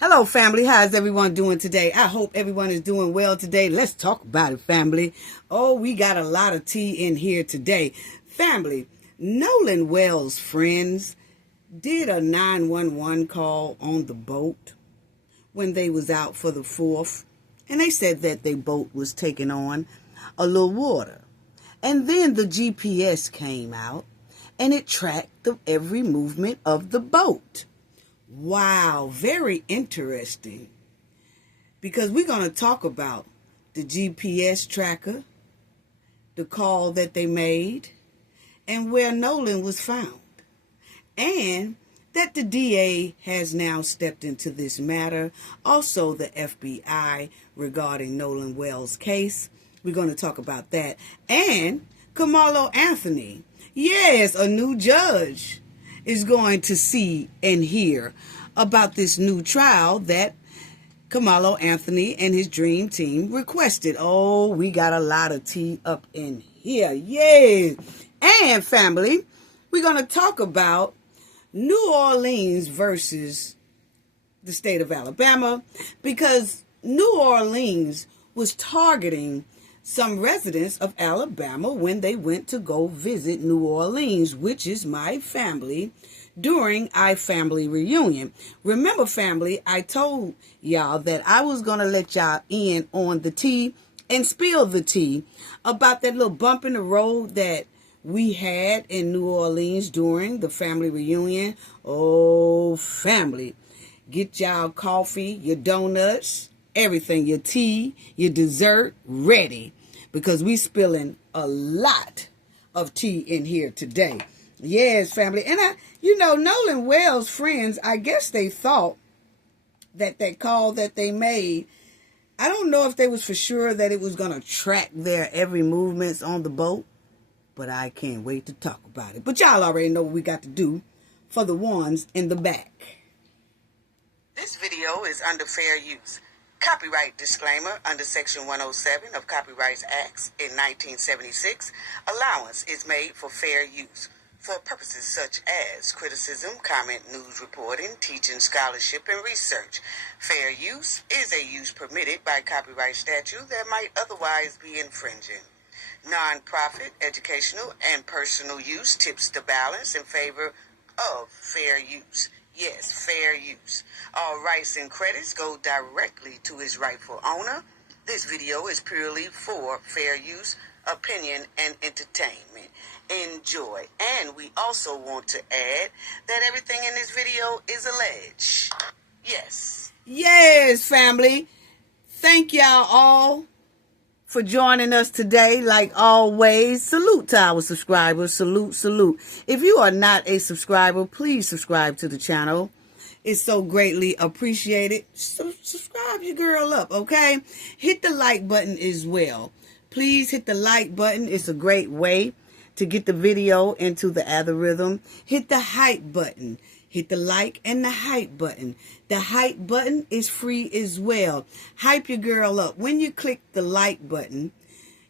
Hello, family. How's everyone doing today? I hope everyone is doing well today. Let's talk about it, family. Oh, we got a lot of tea in here today. Family, Nolan Wells' friends did a 911 call on the boat when they was out for the 4th. And they said that their boat was taking on a little water. And then the GPS came out and it tracked every movement of the boat. Wow, very interesting. Because we're going to talk about the GPS tracker, the call that they made, and where Nolan was found. And that the DA has now stepped into this matter. Also, the FBI regarding Nolan Wells' case. We're going to talk about that. And Karmelo Anthony. Yes, a new judge is going to see and hear about this new trial that Karmelo Anthony and his dream team requested. Oh, we got a lot of tea up in here. Yay! And family, we're going to talk about New Orleans versus the state of Alabama, because New Orleans was targeting some residents of Alabama when they went to go visit New Orleans, which is my family, during our family reunion. Remember, family, I told y'all that I was going to let y'all in on the tea and spill the tea about that little bump in the road that we had in New Orleans during the family reunion. Oh, family, get y'all coffee, your donuts, everything, your tea, your dessert ready, because we spilling a lot of tea in here today. Yes, family. And Nolan Wells' friends, I guess they thought that call that they made, I don't know if they was for sure that it was going to track their every movements on the boat, but I can't wait to talk about it. But y'all already know what we got to do for the ones in the back. This video is under fair use. Copyright disclaimer under Section 107 of Copyrights Acts in 1976. Allowance is made for fair use for purposes such as criticism, comment, news reporting, teaching, scholarship, and research. Fair use is a use permitted by copyright statute that might otherwise be infringing. Non-profit, educational, and personal use tips the balance in favor of fair use. Yes, fair use. All rights and credits go directly to its rightful owner. This video is purely for fair use, opinion, and entertainment. Enjoy. And we also want to add that everything in this video is alleged. Yes. Yes, family. Thank y'all all for joining us today. Like always, salute to our subscribers. Salute, salute. If you are not a subscriber, please subscribe to the channel. It's so greatly appreciated. So subscribe your girl up, okay? Hit the like button as well. Please hit the like button. It's a great way to get the video into the algorithm. Hit the hype button. Hit the like and the hype button. The hype button is free as well. Hype your girl up. When you click the like button,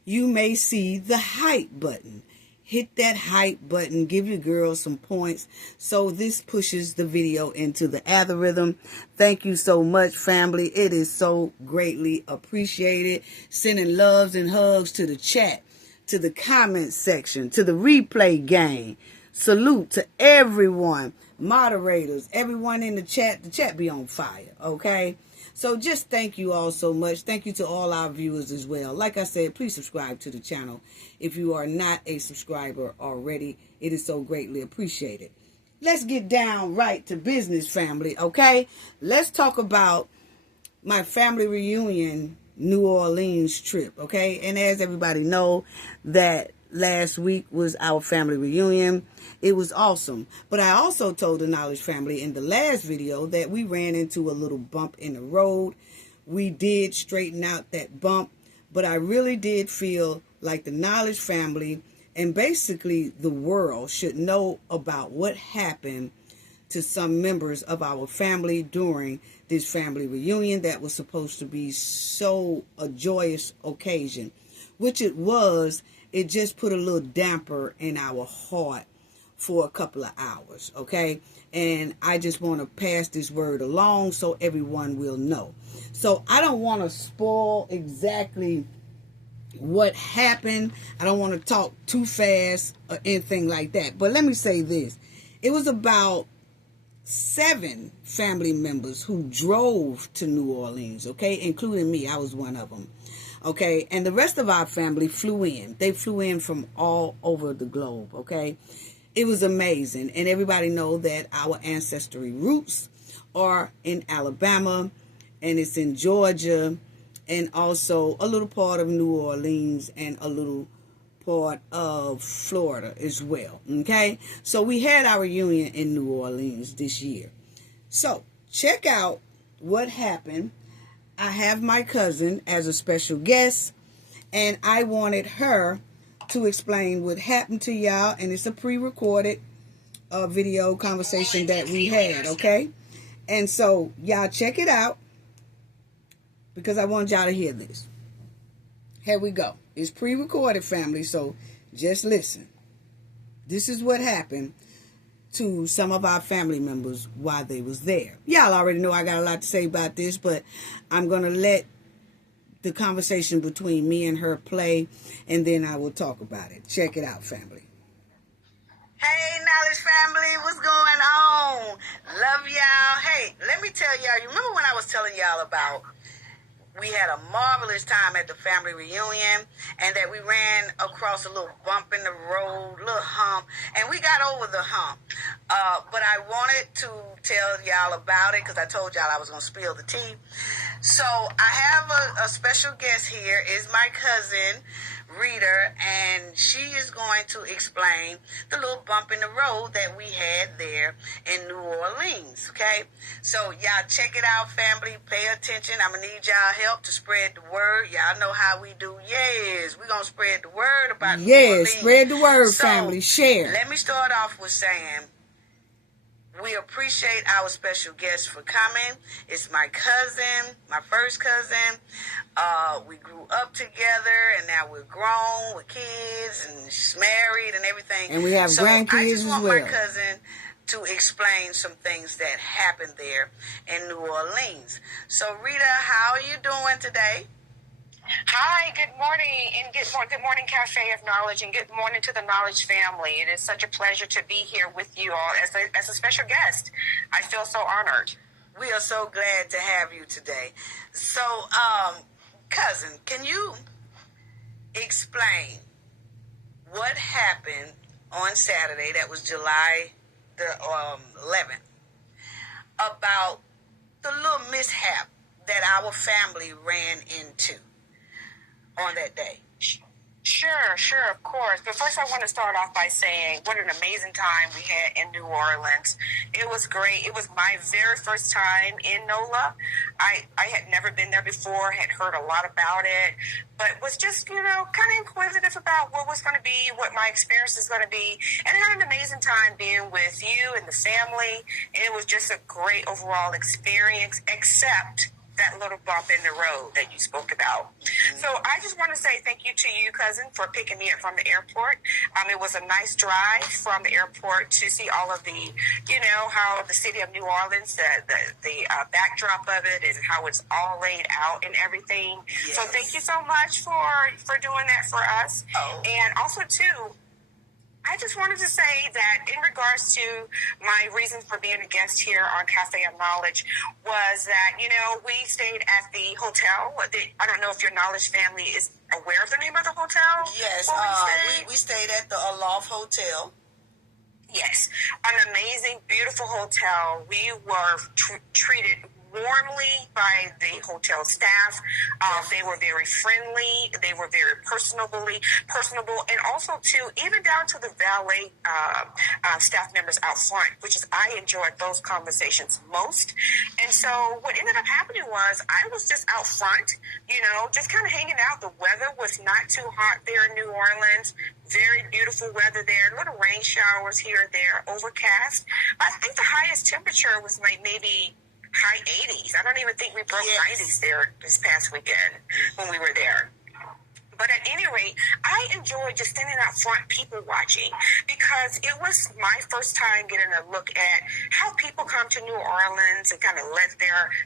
you may see the hype button. Hit that hype button. Give your girl some points so this pushes the video into the algorithm. Thank you so much, family. It is so greatly appreciated. Sending loves and hugs to the chat, to the comment section, to the replay gang. Salute to everyone. Moderators, everyone in the chat be on fire, okay? So just thank you all so much. Thank you to all our viewers as well. Like I said, please subscribe to the channel. If you are not a subscriber already, it is so greatly appreciated. Let's get down right to business, family, okay? Let's talk about my family reunion New Orleans trip, okay? And as everybody know, that last week was our family reunion. It was awesome. But I also told the Knowledge family in the last video that we ran into a little bump in the road. We did straighten out that bump, but I really did feel like the Knowledge family and basically the world should know about what happened to some members of our family during this family reunion that was supposed to be so a joyous occasion, which it was. It just put a little damper in our heart for a couple of hours, okay? And I just want to pass this word along so everyone will know. So I don't want to spoil exactly what happened. I don't want to talk too fast or anything like that. But let me say this. It was about 7 family members who drove to New Orleans, okay? Including me. I was one of them. Okay, and the rest of our family flew in. They flew in from all over the globe, okay? It was amazing. And everybody know that our ancestry roots are in Alabama, and it's in Georgia, and also a little part of New Orleans, and a little part of Florida as well, okay? So we had our reunion in New Orleans this year. So check out what happened. I have my cousin as a special guest, and I wanted her to explain what happened to y'all, and it's a pre-recorded video conversation that we had, okay? And so y'all check it out, because I want y'all to hear this. Here we go. It's pre-recorded, family, so just listen. This is what happened to some of our family members while they was there. Y'all already know I got a lot to say about this, but I'm going to let the conversation between me and her play, and then I will talk about it. Check it out, family. Hey, Knowledge family, what's going on? Love y'all. Hey, let me tell y'all, you remember when I was telling y'all about we had a marvelous time at the family reunion, and that we ran across a little bump in the road, little hump, and we got over the hump. But I wanted to tell y'all about it because I told y'all I was going to spill the tea. So I have a special guest here. Is my cousin, Rita, and she is going to explain the little bump in the road that we had there in New Orleans, okay? So y'all check it out, family. Pay attention. I'm going to need y'all help to spread the word. Y'all know how we do. Yes, we're going to spread the word about New Orleans. Yes, spread the word, so, family. Share. Let me start off with saying, we appreciate our special guest for coming. It's my cousin, my first cousin. We grew up together, and now we're grown with kids, and she's married and everything. And we have grandkids as well. I just want my cousin to explain some things that happened there in New Orleans. So, Rita, how are you doing today? Hi, good morning, and good morning, Cafe of Knowledge, and good morning to the Knowledge family. It is such a pleasure to be here with you all as a special guest. I feel so honored. We are so glad to have you today. So, cousin, can you explain what happened on Saturday, that was July the 11th, about the little mishap that our family ran into on that day? Sure, of course. But first I want to start off by saying what an amazing time we had in New Orleans. It was great. It was my very first time in NOLA. I had never been there before, had heard a lot about it, but was just, kind of inquisitive about what was going to be, what my experience is going to be, and had an amazing time being with you and the family. And it was just a great overall experience, except that little bump in the road that you spoke about. Mm-hmm. So I just want to say thank you to you, cousin, for picking me up from the airport. It was a nice drive from the airport to see all of the, how the city of New Orleans, the backdrop of it, and how it's all laid out and everything. Yes. So thank you so much for doing that for us. Oh. And also, too, I just wanted to say that in regards to my reason for being a guest here on Cafe of Knowledge was that, we stayed at the hotel. I don't know if your Knowledge family is aware of the name of the hotel. Yes, we stayed at the Aloft Hotel. Yes, an amazing, beautiful hotel. We were treated warmly by the hotel staff. They were very friendly. They were very personable, and also too, even down to the valet staff members out front, which is I enjoyed those conversations most. And so what ended up happening was I was just out front, just kind of hanging out. The weather was not too hot there in New Orleans. Very beautiful weather there. Little rain showers here and there. Overcast. I think the highest temperature was maybe high 80s. I don't even think we broke 90s there this past weekend when we were there. But at any rate, I enjoyed just standing out front, people watching, because it was my first time getting a look at how people come to New Orleans and kind of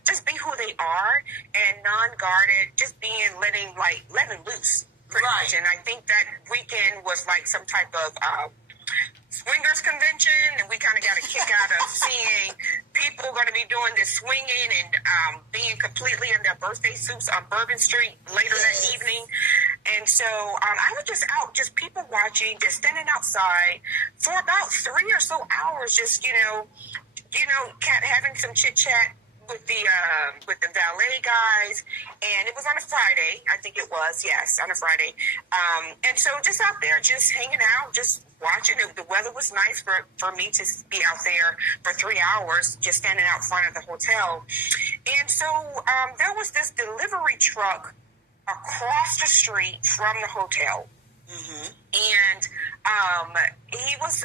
just be who they are and non-guarded, just letting loose, pretty much. And I think that weekend was like some type of swingers convention, and we kind of got a kick out of seeing people going to be doing this swinging and being completely in their birthday suits on Bourbon Street later that evening. And so I was just out, just people watching, just standing outside for about 3 or so hours, just having some chit chat with the valet guys. And it was on a Friday, I think it was, yes, on a Friday. And so just out there, just hanging out, just watching. The weather was nice for me to be out there for 3 hours, just standing out front of the hotel. And so there was this delivery truck across the street from the hotel. Mm-hmm. And he was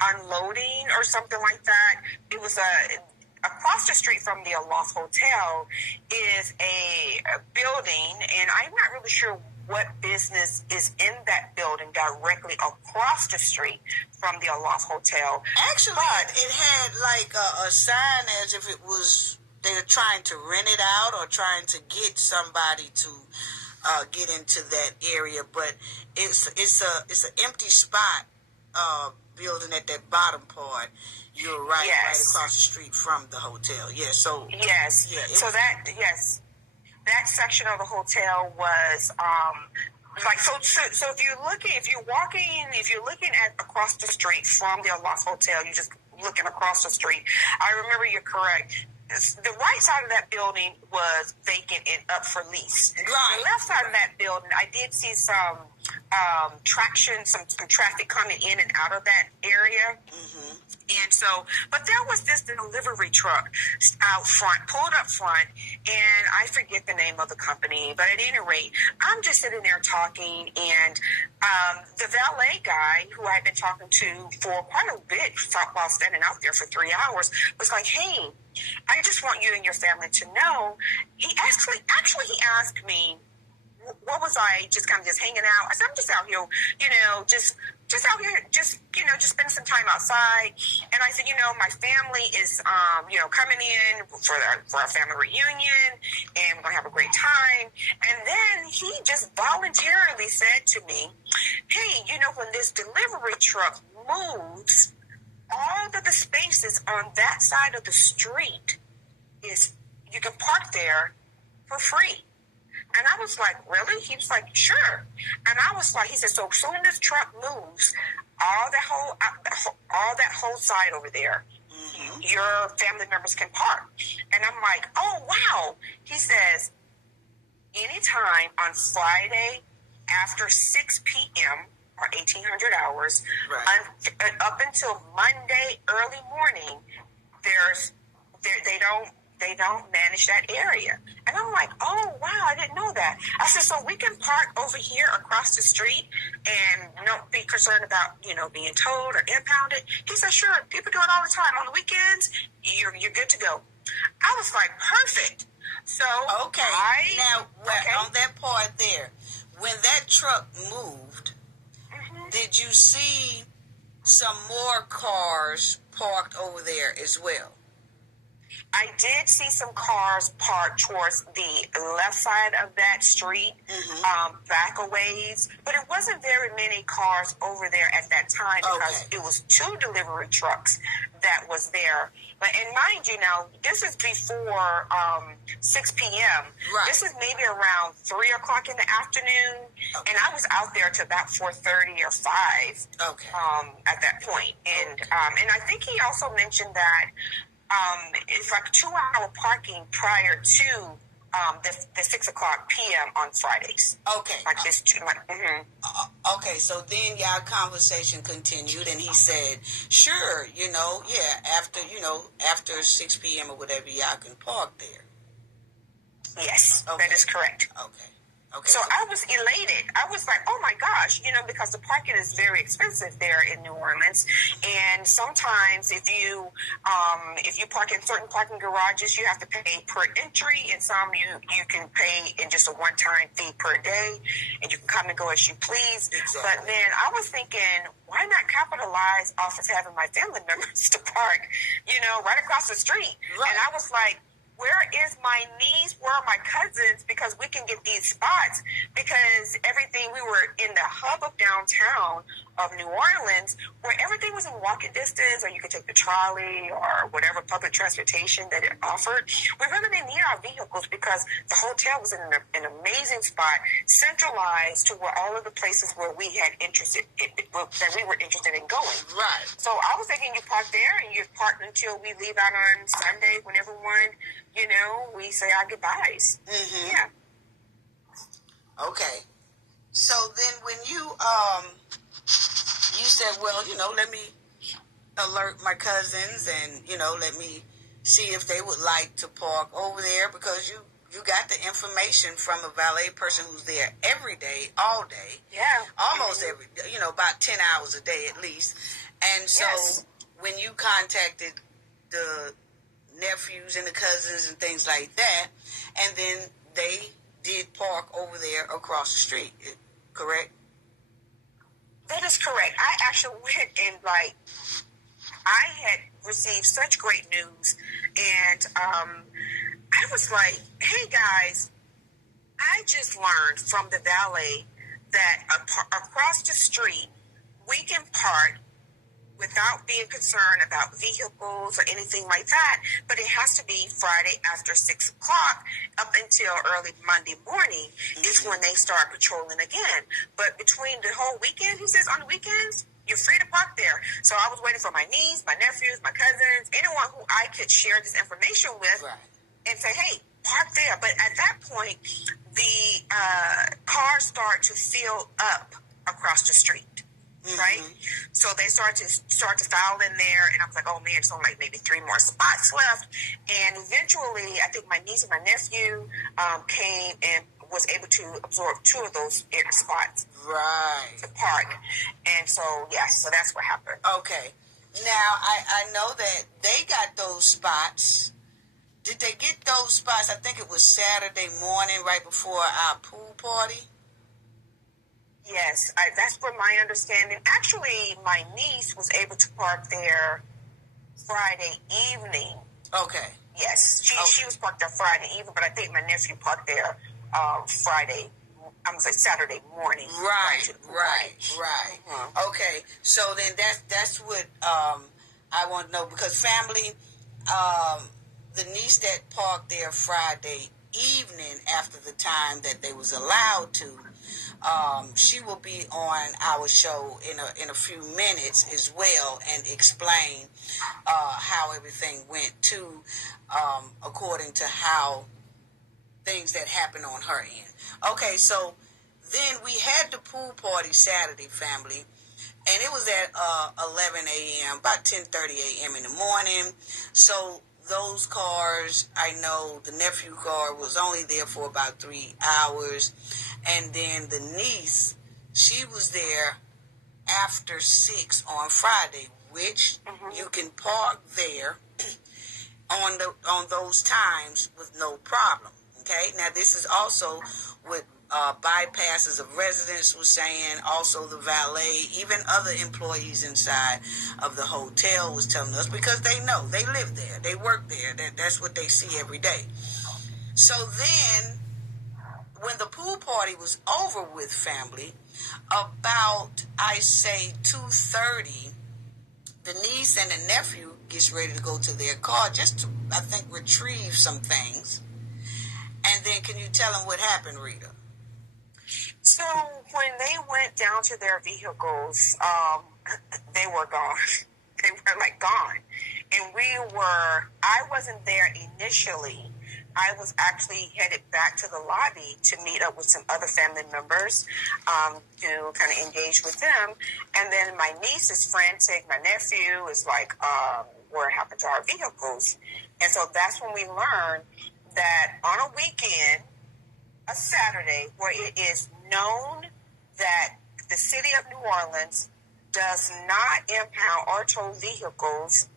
unloading or something like that. It was across the street from the Aloft Hotel is a building, and I'm not really sure what business is in that building directly across the street from the Aloft Hotel. Actually, it had like a sign as if it was they were trying to rent it out or trying to get somebody to get into that area, but it's an empty spot building at that bottom part. You're right across the street from the hotel. Yeah, so yes, yeah. So that section of the hotel was so if you're looking at across the street from the Aloft Hotel, you're just looking across the street. I remember you're correct. The right side of that building was vacant and up for lease. Right. The left side of that building, I did see some traction, some traffic coming in and out of that area. Mm-hmm. And so, but there was this delivery truck out front, pulled up front, and I forget the name of the company, but at any rate, I'm just sitting there talking, and the valet guy, who I'd been talking to for quite a bit while standing out there for 3 hours, was like, hey, I just want you and your family to know. He actually he asked me, what was I just kind of just hanging out? I said, I'm just out here, just out here, just spending some time outside. And I said, my family is, coming in for our family reunion, and we're going to have a great time. And then he just voluntarily said to me, hey, when this delivery truck moves, all of the spaces on that side of the street you can park there for free. And I was like, really? He was like, sure. And I was like, he said, so soon this truck moves, all that whole side over there, mm-hmm. your family members can park. And I'm like, oh, wow. He says, anytime on Friday after 6 p.m., or 1800 hours, right. Up until Monday early morning, they don't manage that area. And I'm like, oh, wow, I didn't know that. I said, so we can park over here across the street and not be concerned about, being towed or impounded? He said, sure, people do it all the time. On the weekends, you're good to go. I was like, perfect. So, okay. On that part there, when that truck moved, mm-hmm. did you see some more cars parked over there as well? I did see some cars parked towards the left side of that street, mm-hmm. Back a ways, but it wasn't very many cars over there at that time because it was 2 delivery trucks that was there. But and mind you, now this is before 6 p.m. Right. This is maybe around 3 o'clock in the afternoon, and I was out there to about 4:30 or 5. At that point, and I think he also mentioned that. It's like 2-hour parking prior to the 6 o'clock p.m. on Fridays. Okay. Like this, mm-hmm. Okay, so then y'all conversation continued, and he said, sure, after 6 p.m. or whatever, y'all can park there. Yes, that is correct. Okay. Okay. So I was elated. I was like, oh my gosh, because the parking is very expensive there in New Orleans. And sometimes if you park in certain parking garages, you have to pay per entry, and some you can pay in just a one-time fee per day, and you can come and go as you please. Exactly. But then I was thinking, why not capitalize off of having my family members to park, right across the street? Right. And I was like, where is my niece? Where are my cousins? Because we can get these spots. Because we were in the hub of downtown of New Orleans, where everything was in walking distance, or you could take the trolley or whatever public transportation that it offered. We really didn't need our vehicles because the hotel was in an amazing spot, centralized to where all of the places where we had that we were interested in going. Right. So I was thinking you park there and you park until we leave out on Sunday when everyone, we say our goodbyes. Mm-hmm. Yeah. Okay. So then when you said, well, let me alert my cousins and, let me see if they would like to park over there, because you got the information from a valet person who's there every day, all day. Yeah. Almost every, about 10 hours a day at least. And so Yes. when you contacted the nephews and the cousins and things like that, and then they did park over there across the street, correct? That is correct. I actually went and I had received such great news, and I was like, hey guys, I just learned from the valet that across the street we can park without being concerned about vehicles or anything like that, but it has to be Friday after 6 o'clock up until early Monday morning is when they start patrolling again. But between the whole weekend, he says, on the weekends, you're free to park there. So I was waiting for my niece, my nephews, my cousins, anyone who I could share this information with, Right. and say, hey, park there. But at that point, the cars start to fill up across the street. Right, so they start to file in there, and I was like, "Oh man, it's only like maybe 3 more spots left." And eventually, I think my niece and my nephew came and was able to absorb 2 of those spots, Right. to park. And so, yes, so that's what happened. Okay. Now I know that they got those spots. Did they get those spots? I think it was Saturday morning, right before our pool party. Yes, that's from my understanding. Actually, my niece was able to park there Friday evening. Okay. Yes, she was parked there Friday evening, but I think my nephew parked there Saturday morning. Right. Mm-hmm. Okay, so then that's what I want to know, because family, the niece that parked there Friday evening after the time that they was allowed to, she will be on our show in a few minutes as well, and explain how everything went too, according to how things that happened on her end. Okay, so then we had the pool party Saturday, family, and it was at 11 a.m., about 10:30 a.m. in the morning. So those cars, I know the nephew car was only there for about 3 hours. And then the niece, she was there after 6 on Friday, which you can park there on those times with no problem. Okay, now this is also what bypasses of residents was saying, also the valet, even other employees inside of the hotel was telling us, because they know, they live there, they work there, that's what they see every day. So then, when the pool party was over with, family, about, I say, 2:30, the niece and the nephew gets ready to go to their car just to, I think, retrieve some things. And then can you tell them what happened, Rita? So when they went down to their vehicles, they were gone. They were gone. And I wasn't there initially. I was actually headed back to the lobby to meet up with some other family members, to kind of engage with them. And then my niece is frantic. My nephew is like, what happened to our vehicles? And so that's when we learned that on a weekend, a Saturday where it is known that the city of New Orleans does not impound or tow vehicles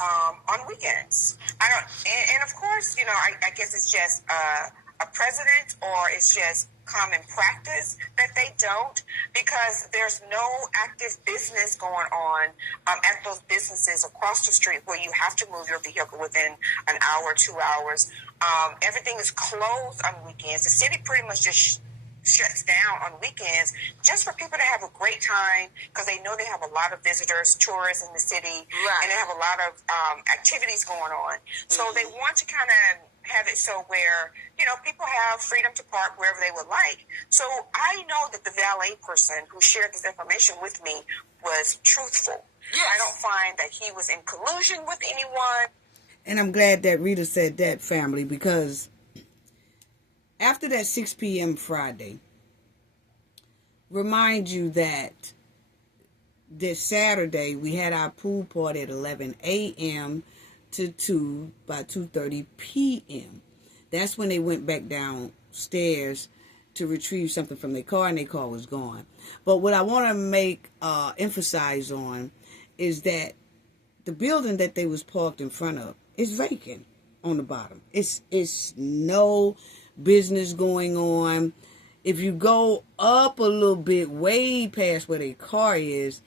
on weekends. I don't, and of course, I guess it's just a precedent, or it's just common practice that they don't, because there's no active business going on at those businesses across the street where you have to move your vehicle within an hour, 2 hours. Everything is closed on weekends. The city pretty much just shuts down on weekends just for people to have a great time, because they know they have a lot of visitors, tourists in the city, Right. and they have a lot of activities going on. So they want to kind of have it so where, people have freedom to park wherever they would like. So I know that the valet person who shared this information with me was truthful. Yes. I don't find that he was in collusion with anyone. And I'm glad that Rita said that, family, because after that 6 p.m. Friday, remind you that this Saturday we had our pool party at 11 a.m. to by 2:30 p.m. That's when they went back downstairs to retrieve something from their car, and their car was gone. But what I want to emphasize on is that the building that they was parked in front of is vacant on the bottom. It's no business going on. If you go up a little bit, way past where their car is,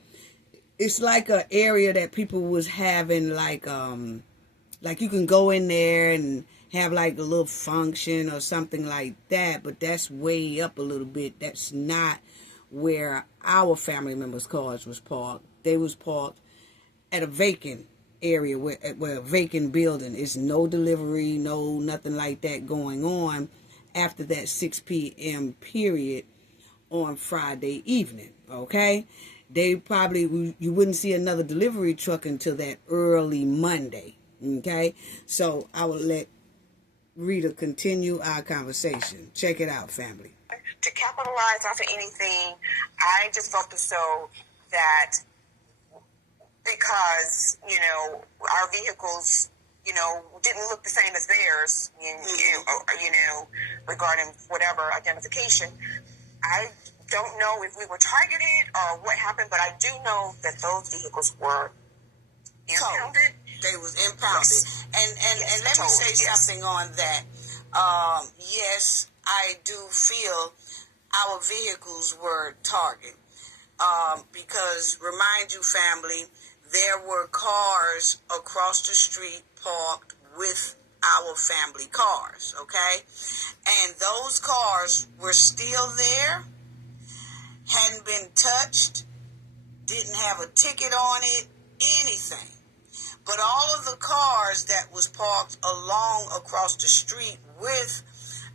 it's like an area that people was having like you can go in there and have like a little function or something like that, but that's way up a little bit. That's not where our family members' cars was parked. They was parked at a vacant area, where a vacant building. Is no delivery, no nothing like that going on after that 6 p.m. period on Friday evening. Okay, you wouldn't see another delivery truck until that early Monday. Okay, so I will let Rita continue our conversation. Check it out, family. To capitalize off of anything, I just felt as though that because, our vehicles, didn't look the same as theirs, regarding whatever identification, I don't know if we were targeted or what happened, but I do know that those vehicles were impounded. They was impounded. Yes. And let me say something on that. Yes, I do feel our vehicles were targeted. Because, remind you, family, there were cars across the street parked with our family cars, okay? And those cars were still there, hadn't been touched, didn't have a ticket on it, anything. But all of the cars that was parked along across the street with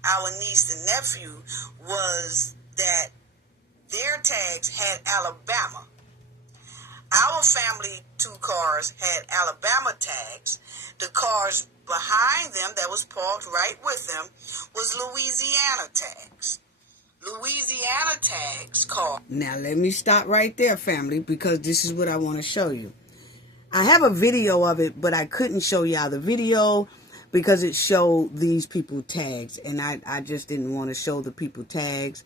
our niece and nephew was that their tags had Alabama. Our family 2 cars had Alabama tags. The cars behind them that was parked right with them was Louisiana tags. Louisiana tags car. Now let me stop right there, family, because this is what I want to show you. I have a video of it, but I couldn't show y'all the video because it showed these people tags, and I just didn't want to show the people tags,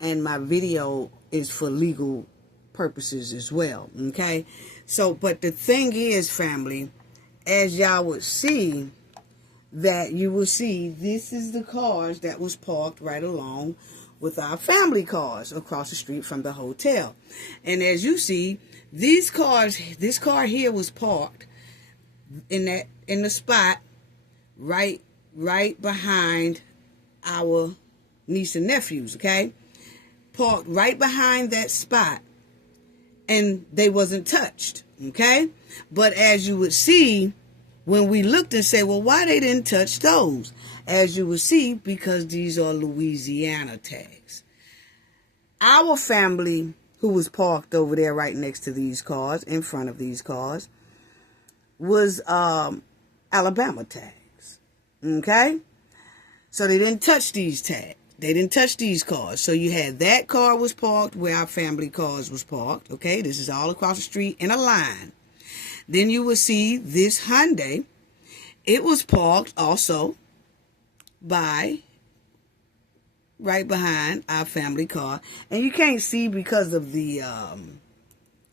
and my video is for legal purposes as well, okay? So, but the thing is, family, as y'all would see, that you will see this is the cars that was parked right along with our family cars across the street from the hotel. And as you see, this car here was parked in the spot right behind our niece and nephews, okay? Parked right behind that spot, and they wasn't touched, okay? But as you would see, when we looked and said, well, why they didn't touch those? As you would see, because these are Louisiana tags. Our family, who was parked over there right next to these cars, in front of these cars, was Alabama tags, okay? So they didn't touch these tags. They didn't touch these cars. So you had that car was parked where our family cars was parked, okay? This is all across the street in a line. Then you will see this Hyundai. It was parked also by right behind our family car. And you can't see because of the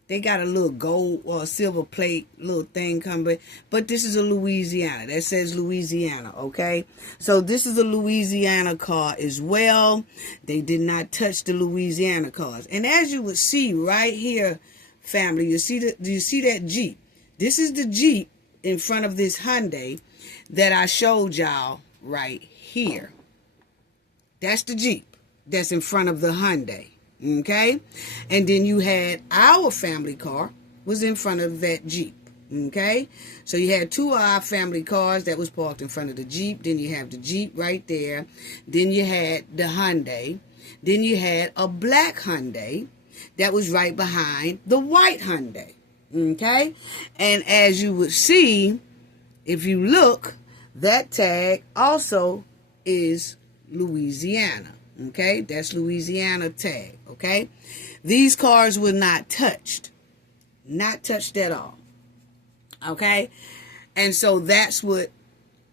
they got a little gold or silver plate little thing coming, but this is a Louisiana. That says Louisiana, okay? So this is a Louisiana car as well. They did not touch the Louisiana cars. And as you would see right here, family, do you see that Jeep? This is the Jeep in front of this Hyundai that I showed y'all right here. That's the Jeep that's in front of the Hyundai. Okay, and then you had our family car was in front of that Jeep. Okay, so you had two of our family cars that was parked in front of the Jeep. Then you have the Jeep right there. Then you had the Hyundai. Then you had a black Hyundai that was right behind the white Hyundai. Okay, and as you would see, if you look, that tag also is Louisiana. Okay, that's Louisiana tag. Okay, these cars were not touched at all. Okay, and so that's what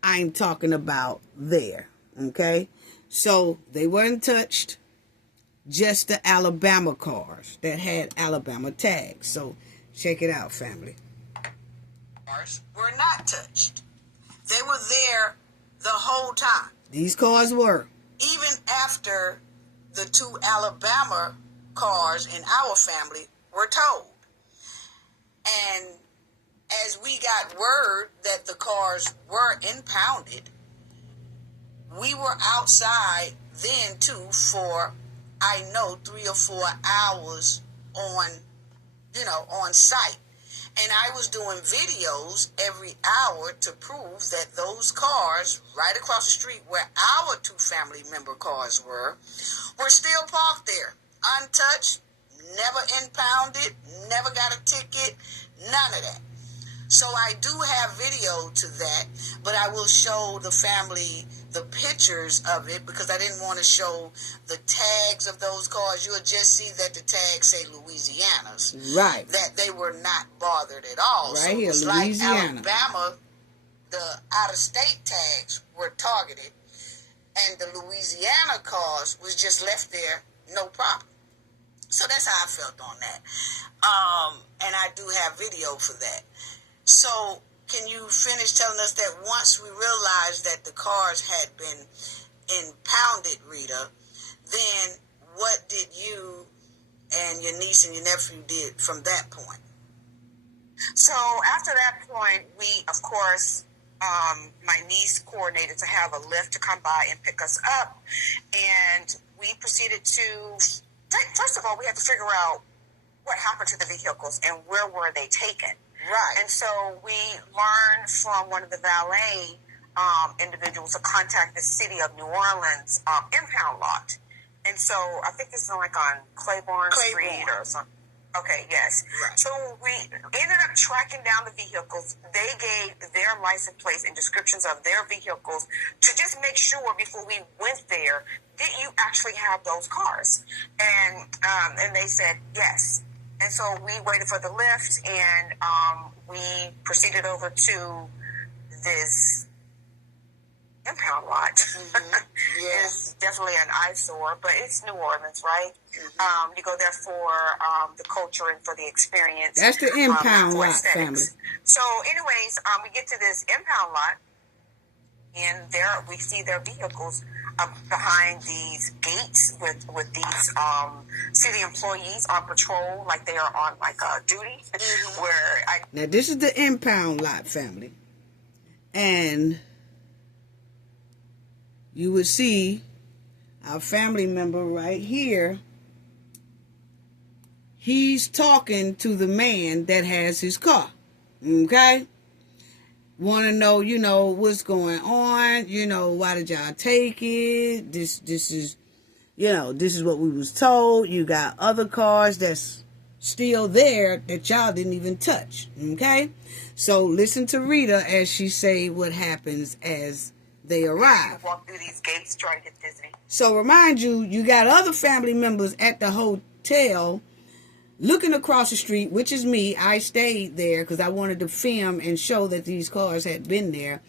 I'm talking about there. Okay, so they weren't touched, just the Alabama cars that had Alabama tags. So check it out, family. Cars were not touched. They were there the whole time. These cars were. Even after the two Alabama cars in our family were towed. And as we got word that the cars were impounded, we were outside then too for, I know, 3 or 4 hours on site. And I was doing videos every hour to prove that those cars right across the street where our two family member cars were still parked there, untouched, never impounded, never got a ticket, none of that. So I do have video to that, but I will show the family the pictures of it because I didn't want to show the tags of those cars. You'll just see that the tags say Louisiana's. Right. That they were not bothered at all. Right so here, it's Louisiana. Like Alabama, the out-of-state tags were targeted, and the Louisiana cars was just left there, no problem. So that's how I felt on that. And I do have video for that. So can you finish telling us that once we realized that the cars had been impounded, Rita, then what did you and your niece and your nephew did from that point? So after that point, we, of course, my niece coordinated to have a lift to come by and pick us up. And we proceeded to, first of all, we had to figure out what happened to the vehicles and where were they taken. Right. And so we learned from one of the valet individuals to contact the city of New Orleans impound lot. And so I think it's like on Claiborne Street or something. Okay, yes. Right. So we ended up tracking down the vehicles. They gave their license plates and descriptions of their vehicles to just make sure before we went there, did you actually have those cars? And they said yes. And so we waited for the lift, and we proceeded over to this impound lot. Mm-hmm. Yes. It's definitely an eyesore, but it's New Orleans, right? Mm-hmm. You go there for the culture and for the experience. That's the impound lot, aesthetics. family. So anyways, we get to this impound lot, and there we see their vehicles behind these gates with these city employees on patrol, like they are on like duty. Mm-hmm. Now this is the impound lot, family, and you would see our family member right here. He's talking to the man that has his car. Okay? Want to know, what's going on. Why did y'all take it? This is, this is what we was told. You got other cars that's still there that y'all didn't even touch. Okay? So listen to Rita as she say what happens as they arrive. Walk through these gates, try to get dizzy. So remind you, you got other family members at the hotel looking across the street, which is me. I stayed there because I wanted to film and show that these cars had been there.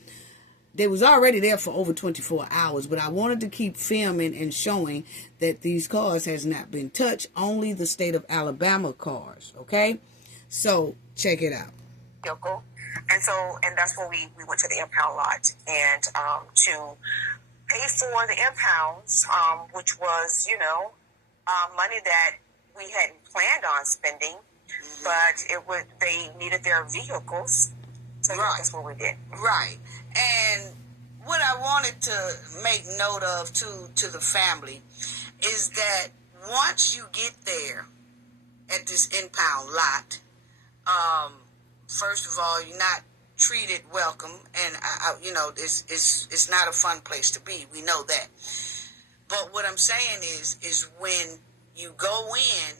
They was already there for over 24 hours, but I wanted to keep filming and showing that these cars has not been touched, only the state of Alabama cars, okay? So, check it out. Vehicle. And that's when we went to the impound lot and to pay for the impounds, which was, money that we hadn't planned on spending, but they needed their vehicles. So Right. that's what we did. Right. And what I wanted to make note of to the family is that once you get there at this impound lot, first of all, you're not treated welcome, and it's not a fun place to be. We know that. But what I'm saying is when you go in,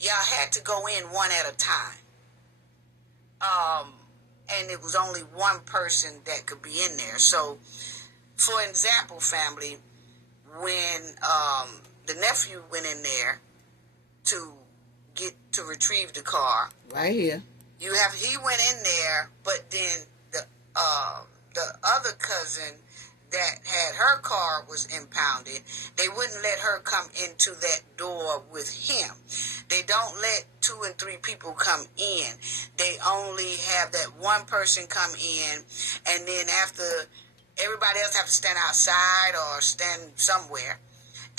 y'all had to go in one at a time. And it was only one person that could be in there. So, for example, family, when the nephew went in there to retrieve the car, Right here. he went in there, but then the other cousin that had her car was impounded. They wouldn't let her come into that door with him. They don't let 2 and 3 people come in. They only have that one person come in, and then after, everybody else have to stand outside or stand somewhere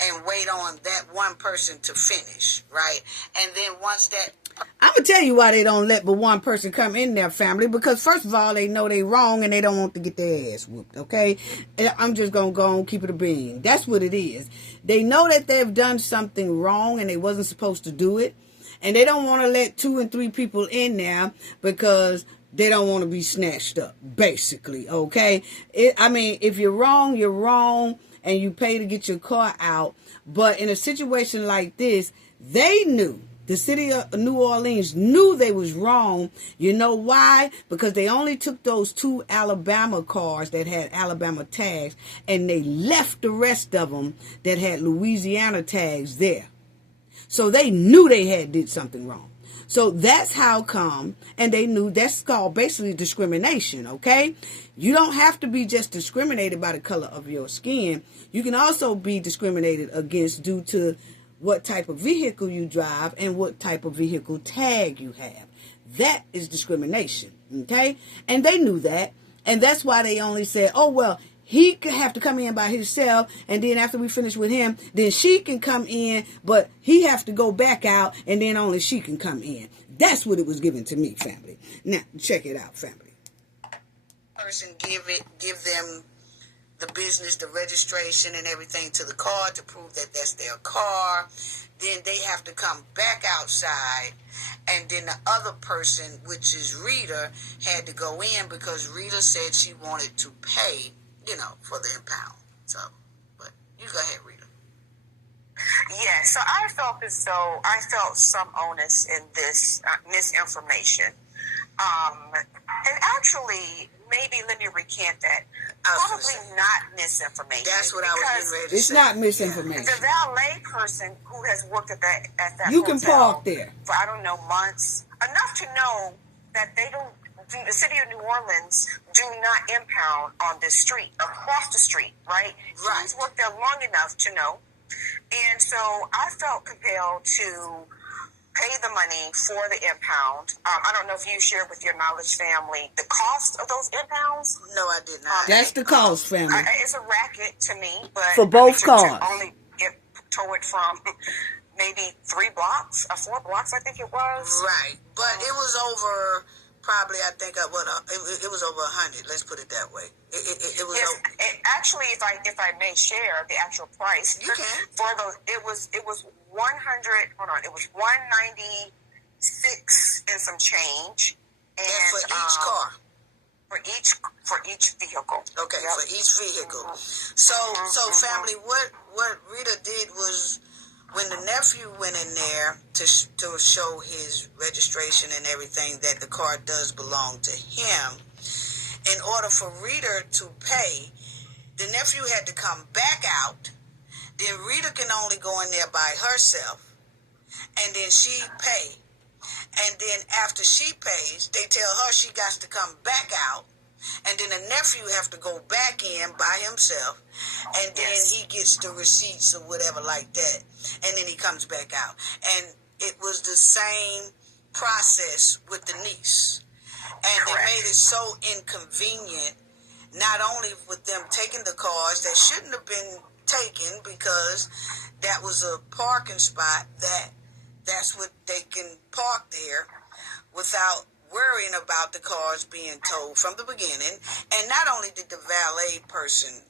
and wait on that one person to finish, right? And then once that... I'm going to tell you why they don't let but one person come in their family. Because first of all, they know they wrong and they don't want to get their ass whooped, okay? And I'm just going to go and keep it a bean. That's what it is. They know that they've done something wrong and they wasn't supposed to do it. And they don't want to let 2 and 3 people in there because they don't want to be snatched up, basically, okay? If you're wrong, and you pay to get your car out. But in a situation like this, they knew. The city of New Orleans knew they was wrong. You know why? Because they only took those 2 Alabama cars that had Alabama tags, and they left the rest of them that had Louisiana tags there. So they knew they had did something wrong. So that's how come, and they knew that's called basically discrimination, okay? You don't have to be just discriminated by the color of your skin. You can also be discriminated against due to what type of vehicle you drive and what type of vehicle tag you have. That is discrimination, okay? And they knew that, and that's why they only said, oh, well, he could have to come in by himself, and then after we finish with him, then she can come in, but he have to go back out, and then only she can come in. That's what it was given to me, family. Now, check it out, family. Person give them the business, the registration and everything to the car to prove that that's their car. Then they have to come back outside, and then the other person, which is Rita, had to go in because Rita said she wanted to pay, for the impound. So, but you go ahead, Rita. Yeah, so I felt some onus in this misinformation. And actually, maybe let me recant that. Probably not misinformation. That's what I was getting ready to say. It's not misinformation. The valet person who has worked at that you hotel can park there for, I don't know, months, enough to know that they don't. The city of New Orleans do not impound on this street, across the street, right? Right. He's worked there long enough to know. And so I felt compelled to pay the money for the impound. I don't know if you shared with your knowledge family the cost of those impounds. No, I did not. That's the cost, family. It's a racket to me, but for both cars. To only get towed from maybe 3 blocks or 4 blocks, I think it was. Right, but it was over. Probably, I think it was over 100. Let's put it that way. It was. Yes, actually, if I may share the actual price, you can. For those, it was 100. Hold on, it was 196 and some change. And for each car. For each vehicle. Okay, yep. For each vehicle. So family, what Rita did was, when the nephew went in there to show his registration and everything that the car does belong to him, in order for Rita to pay, the nephew had to come back out. Then Rita can only go in there by herself, and then she pay. And then after she pays, they tell her she got to come back out. and then the nephew have to go back in by himself, and then he gets the receipts or whatever like that, and then he comes back out. And it was the same process with the niece, and they made it so inconvenient, not only with them taking the cars that shouldn't have been taken, because that was a parking spot that's what they can park there without worrying about the cars being towed from the beginning. And not only did the valet person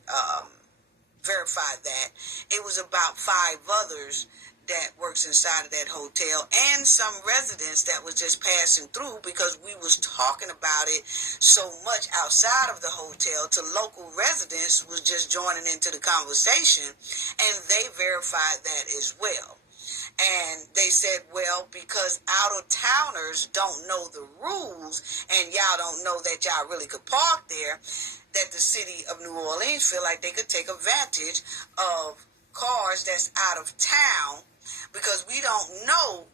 verify that, it was about 5 others that works inside of that hotel, and some residents that was just passing through, because we was talking about it so much outside of the hotel to local residents was just joining into the conversation, and they verified that as well. And they said, well, because out-of-towners don't know the rules, and y'all don't know that y'all really could park there, that the city of New Orleans feel like they could take advantage of cars that's out of town, because we don't know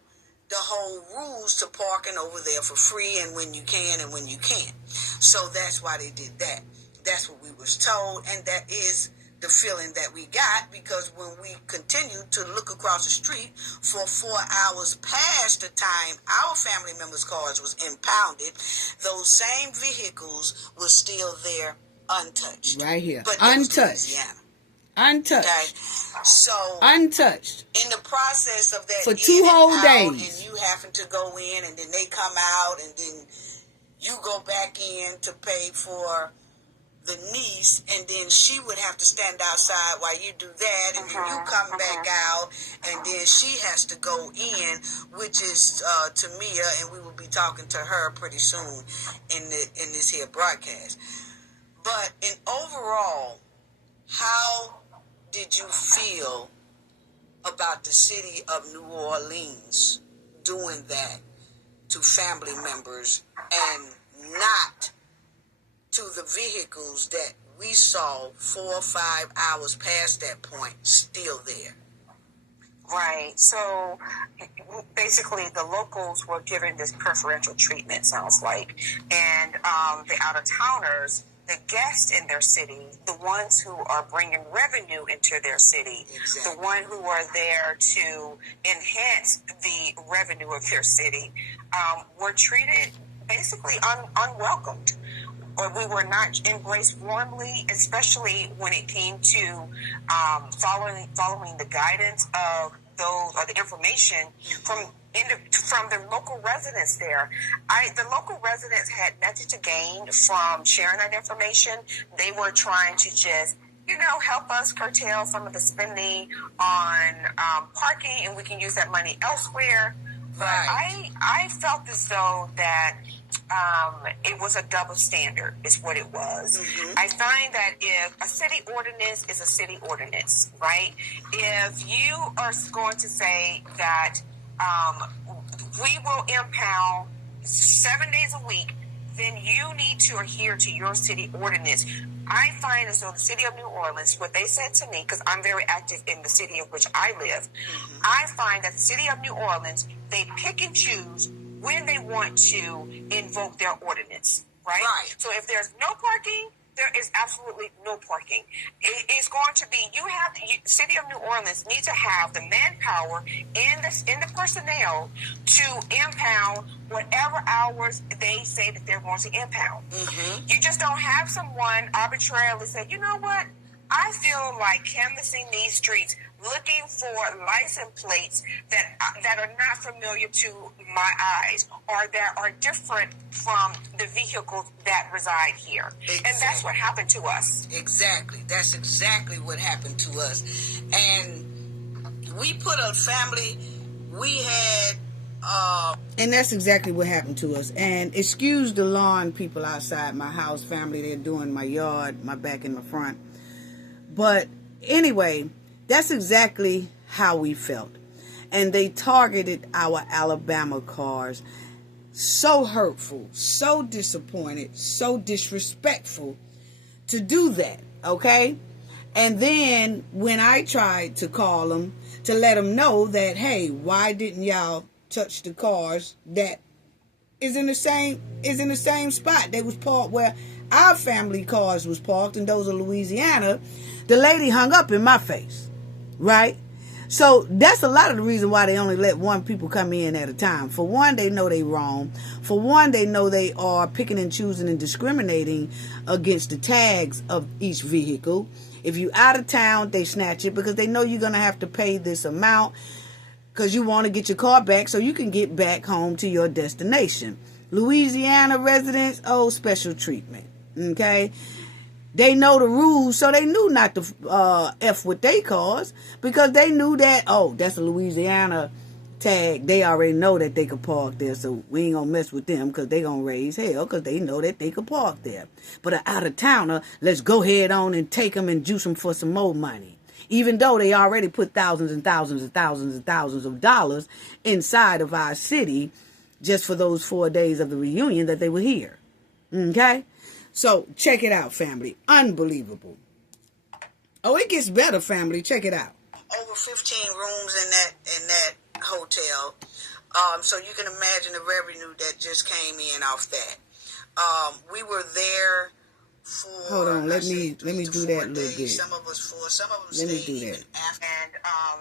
the whole rules to parking over there for free and when you can and when you can't. So that's why they did that. That's what we was told, and that is the feeling that we got, because when we continued to look across the street for 4 hours past the time our family members' cars was impounded, those same vehicles were still there untouched. Right here. But untouched. Untouched. Okay. So untouched. In the process of that, for 2 whole days, and you having to go in, and then they come out, and then you go back in to pay for the niece, and then she would have to stand outside while you do that, and then you come back out, and then she has to go in, which is Tamia, and we will be talking to her pretty soon in this here broadcast. But in overall, how did you feel about the city of New Orleans doing that to family members, and not to the vehicles that we saw 4 or 5 hours past that point still there? Right. So basically, the locals were given this preferential treatment, sounds like, and the out-of-towners, the guests in their city, the ones who are bringing revenue into their city, the one who are there to enhance the revenue of their city, were treated basically unwelcomed. Or we were not embraced warmly, especially when it came to following the guidance of those, or the information from the local residents there. The local residents had nothing to gain from sharing that information. They were trying to just, help us curtail some of the spending on parking, and we can use that money elsewhere. But I felt as though that it was a double standard, is what it was. I find that if a city ordinance is a city ordinance, right? If you are going to say that we will impound 7 days a week, then you need to adhere to your city ordinance. I find as though the city of New Orleans, what they said to me, because I'm very active in the city of which I live, I find that the city of New Orleans, they pick and choose when they want to invoke their ordinance, right? So if there's no parking, there is absolutely no parking. It is going to be, city of New Orleans needs to have the manpower and the personnel to impound whatever hours they say that they're going to impound. You just don't have someone arbitrarily say, you know what, I feel like canvassing these streets, looking for license plates that are not familiar to my eyes, or that are different from the vehicles that reside here. And that's what happened to us. Exactly. That's exactly what happened to us. And we put a family, we had... and that's exactly what happened to us. And excuse the lawn people outside my house, family, they're doing my yard, my back and my front. But anyway, that's exactly how we felt. And they targeted our Alabama cars. So hurtful, so disappointed, so disrespectful to do that, okay? And then when I tried to call them to let them know that, hey, why didn't y'all touch the cars that is in the same spot? They was parked where our family cars was parked, and those of Louisiana, the lady hung up in my face, right? So that's a lot of the reason why they only let one people come in at a time. For one, they know they wrong. For one, they know they are picking and choosing and discriminating against the tags of each vehicle. If you out of town, they snatch it because they know you're going to have to pay this amount because you want to get your car back so you can get back home to your destination. Louisiana residents, special treatment. Okay? They know the rules, so they knew not to F with their cars because they knew that, that's a Louisiana tag. They already know that they could park there, so we ain't gonna mess with them because they gonna raise hell because they know that they could park there. But an out-of-towner, let's go head on and take them and juice them for some more money. Even though they already put thousands and thousands and thousands and thousands of dollars inside of our city just for those 4 days of the reunion that they were here. Okay? So, check it out, family. Unbelievable. Oh, it gets better, family. Check it out. Over 15 rooms in that hotel. So you can imagine the revenue that just came in off that. We were there for... Hold on. Let me do that a little bit. Some of us 4, some of them let me stayed do even that. after. And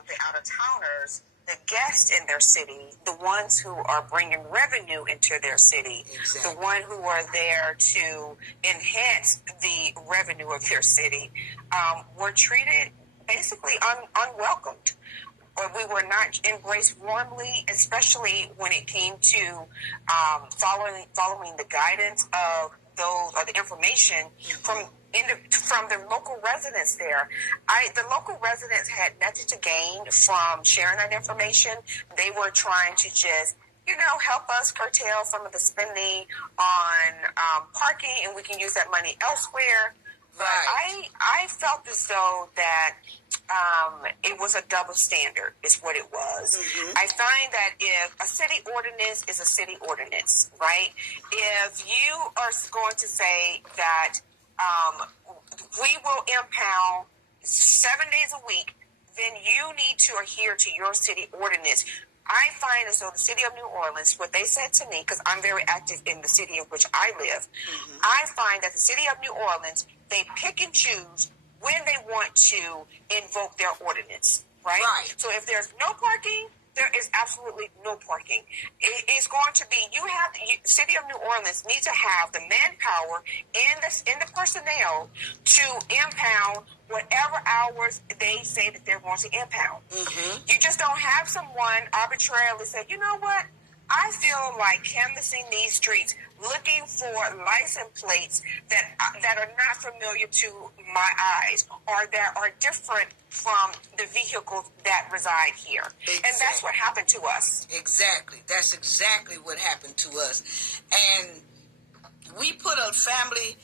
the out-of-towners, the guests in their city, the ones who are bringing revenue into their city, Exactly. the one who are there to enhance the revenue of their city, were treated basically unwelcomed. Or we were not embraced warmly, especially when it came to following the guidance of those or the information from the local residents there. The local residents had nothing to gain from sharing that information. They were trying to just, help us curtail some of the spending on parking, and we can use that money elsewhere. But Right. I felt as though that it was a double standard is what it was. Mm-hmm. I find that if a city ordinance is a city ordinance, right? If you are going to say that we will impound 7 days a week, then you need to adhere to your city ordinance. I find as though the city of New Orleans, what they said to me, because I'm very active in the city of which I live, I find that the city of New Orleans, they pick and choose when they want to invoke their ordinance, right? Right. So if there's no parking, there is absolutely no parking. It's going to be, city of New Orleans needs to have the manpower and the personnel to impound whatever hours they say that they're going to impound. Mm-hmm. You just don't have someone arbitrarily say, you know what? I feel like canvassing these streets, looking for license plates that are not familiar to my eyes or that are different from the vehicles that reside here. Exactly. And that's what happened to us. Exactly. That's exactly what happened to us. And we put a family,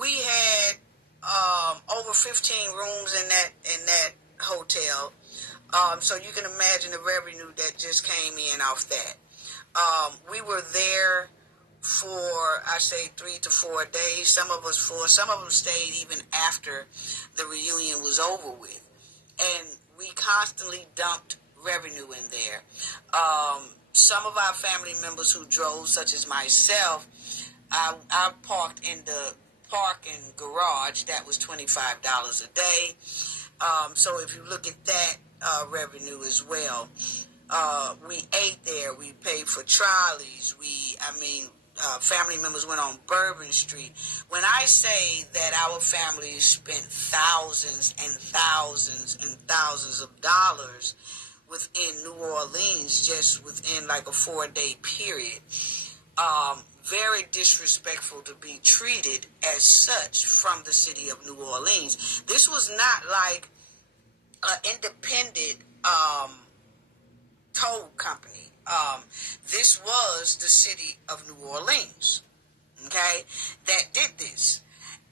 we had over 15 rooms in that hotel. So you can imagine the revenue that just came in off that. We were there for, I say, 3 to 4 days. Some of us 4. Some of them stayed even after the reunion was over with. And we constantly dumped revenue in there. Some of our family members who drove, such as myself, I parked in the parking garage. That was $25 a day. So if you look at that revenue as well, we ate there. We paid for trolleys. Family members went on Bourbon Street. When I say that our families spent thousands and thousands and thousands of dollars within New Orleans, just within like a 4-day period, very disrespectful to be treated as such from the city of New Orleans. This was not like an independent tow company. This was the city of New Orleans, okay, that did this.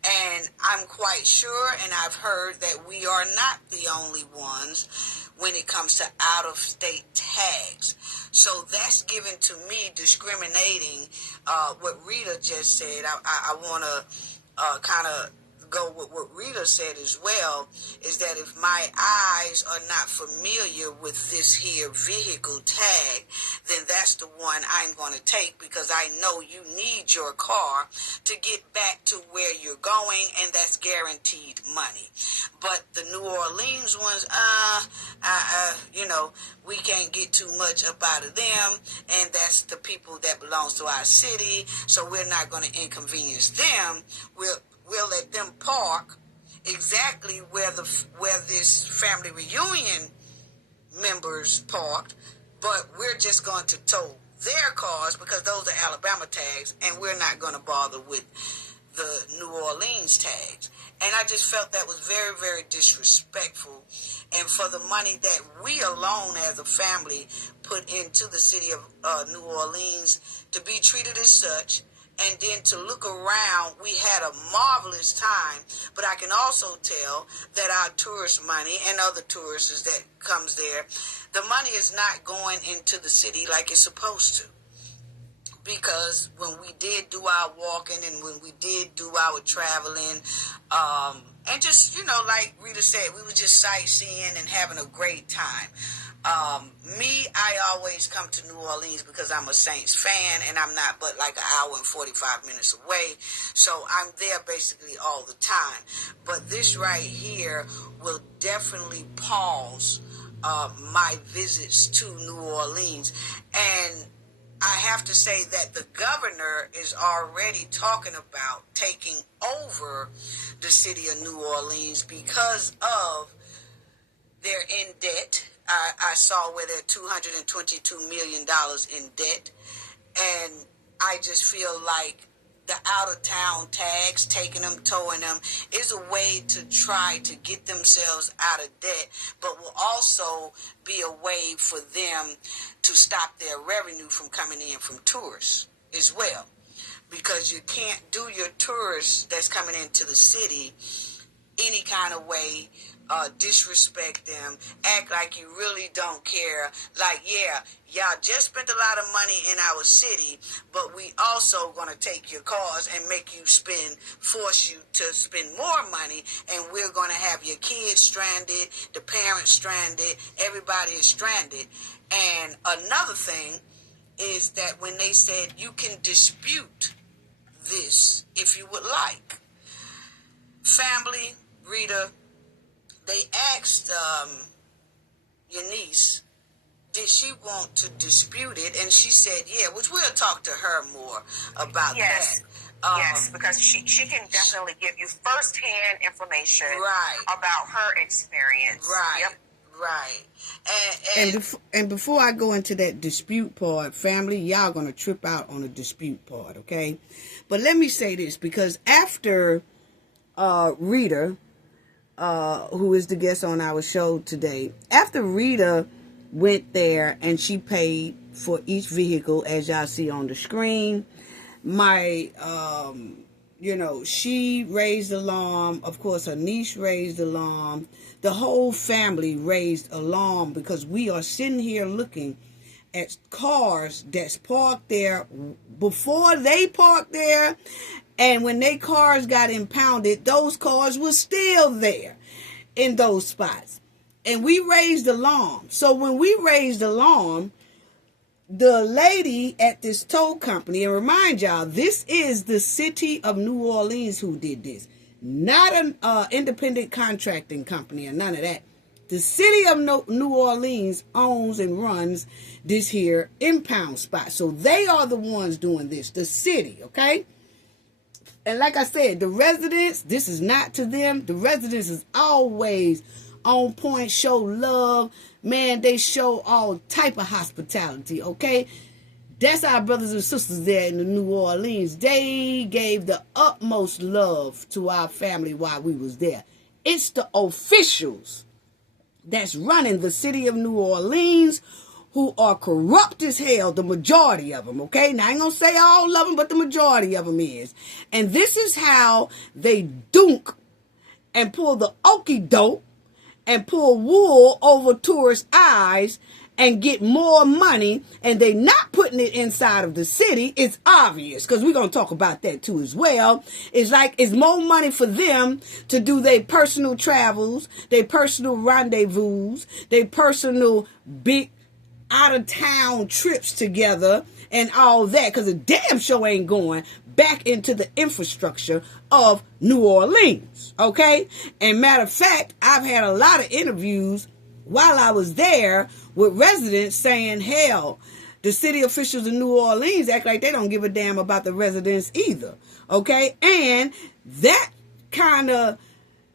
And I'm quite sure, and I've heard that we are not the only ones when it comes to out-of-state tags. So that's given to me discriminating what Rita just said. I want to kind of go with what Rita said as well, is that if my eyes are not familiar with this here vehicle tag, then that's the one I'm going to take, because I know you need your car to get back to where you're going, and that's guaranteed money. But the New Orleans ones, we can't get too much up out of them, and that's the people that belongs to our city, so we're not going to inconvenience them. We'll let them park exactly where this family reunion members parked, but we're just going to tow their cars because those are Alabama tags, and we're not going to bother with the New Orleans tags. And I just felt that was very, very disrespectful. And for the money that we alone as a family put into the city of New Orleans to be treated as such, and then to look around, we had a marvelous time. But I can also tell that our tourist money and other tourists that comes there, the money is not going into the city like it's supposed to. Because when we did do our walking and when we did do our traveling, and just, like Rita said, we were just sightseeing and having a great time. I always come to New Orleans because I'm a Saints fan, and I'm not but like an hour and 45 minutes away, so I'm there basically all the time. But this right here will definitely pause my visits to New Orleans. And I have to say that the governor is already talking about taking over the city of New Orleans because of they're in debt. I saw where they're $222 million in debt. And I just feel like the out-of-town tags, taking them, towing them, is a way to try to get themselves out of debt, but will also be a way for them to stop their revenue from coming in from tourists as well. Because you can't do your tourists that's coming into the city any kind of way, disrespect them, act like you really don't care. Like, yeah, y'all just spent a lot of money in our city, but we also going to take your cars and make you force you to spend more money, and we're going to have your kids stranded, the parents stranded, everybody is stranded. And another thing is that when they said you can dispute this if you would like. Family, Rita, they asked your niece, did she want to dispute it? And she said, yeah, which we'll talk to her more about that. Yes, because she can definitely give you firsthand information right about her experience. Right. Yep. Right. And before I go into that dispute part, family, y'all going to trip out on the dispute part, okay? But let me say this, because after Rita, who is the guest on our show today, after Rita went there and she paid for each vehicle, as y'all see on the screen, she raised alarm. Of course, her niece raised alarm. The whole family raised alarm because we are sitting here looking at cars that's parked there before they parked there. And when their cars got impounded, those cars were still there in those spots. And we raised alarm. So when we raised alarm, the lady at this tow company, and remind y'all, this is the city of New Orleans who did this. Not an independent contracting company or none of that. The city of New Orleans owns and runs this here impound spot. So they are the ones doing this, the city, okay? And like I said, the residents, this is not to them. The residents is always on point, show love. Man, they show all type of hospitality, okay? That's our brothers and sisters there in the New Orleans. They gave the utmost love to our family while we was there. It's the officials that's running the city of New Orleans who are corrupt as hell, the majority of them, okay? Now, I ain't gonna say all of them, but the majority of them is. And this is how they dunk and pull the okie doke and pull wool over tourists' eyes and get more money, and they not putting it inside of the city, it's obvious, because we're going to talk about that too as well. It's like it's more money for them to do their personal travels, their personal rendezvous, their personal big out-of-town trips together and all that, because the damn show ain't going back into the infrastructure of New Orleans, okay? And matter of fact, I've had a lot of interviews while I was there with residents saying, hell, the city officials in New Orleans act like they don't give a damn about the residents either, okay? And that kind of,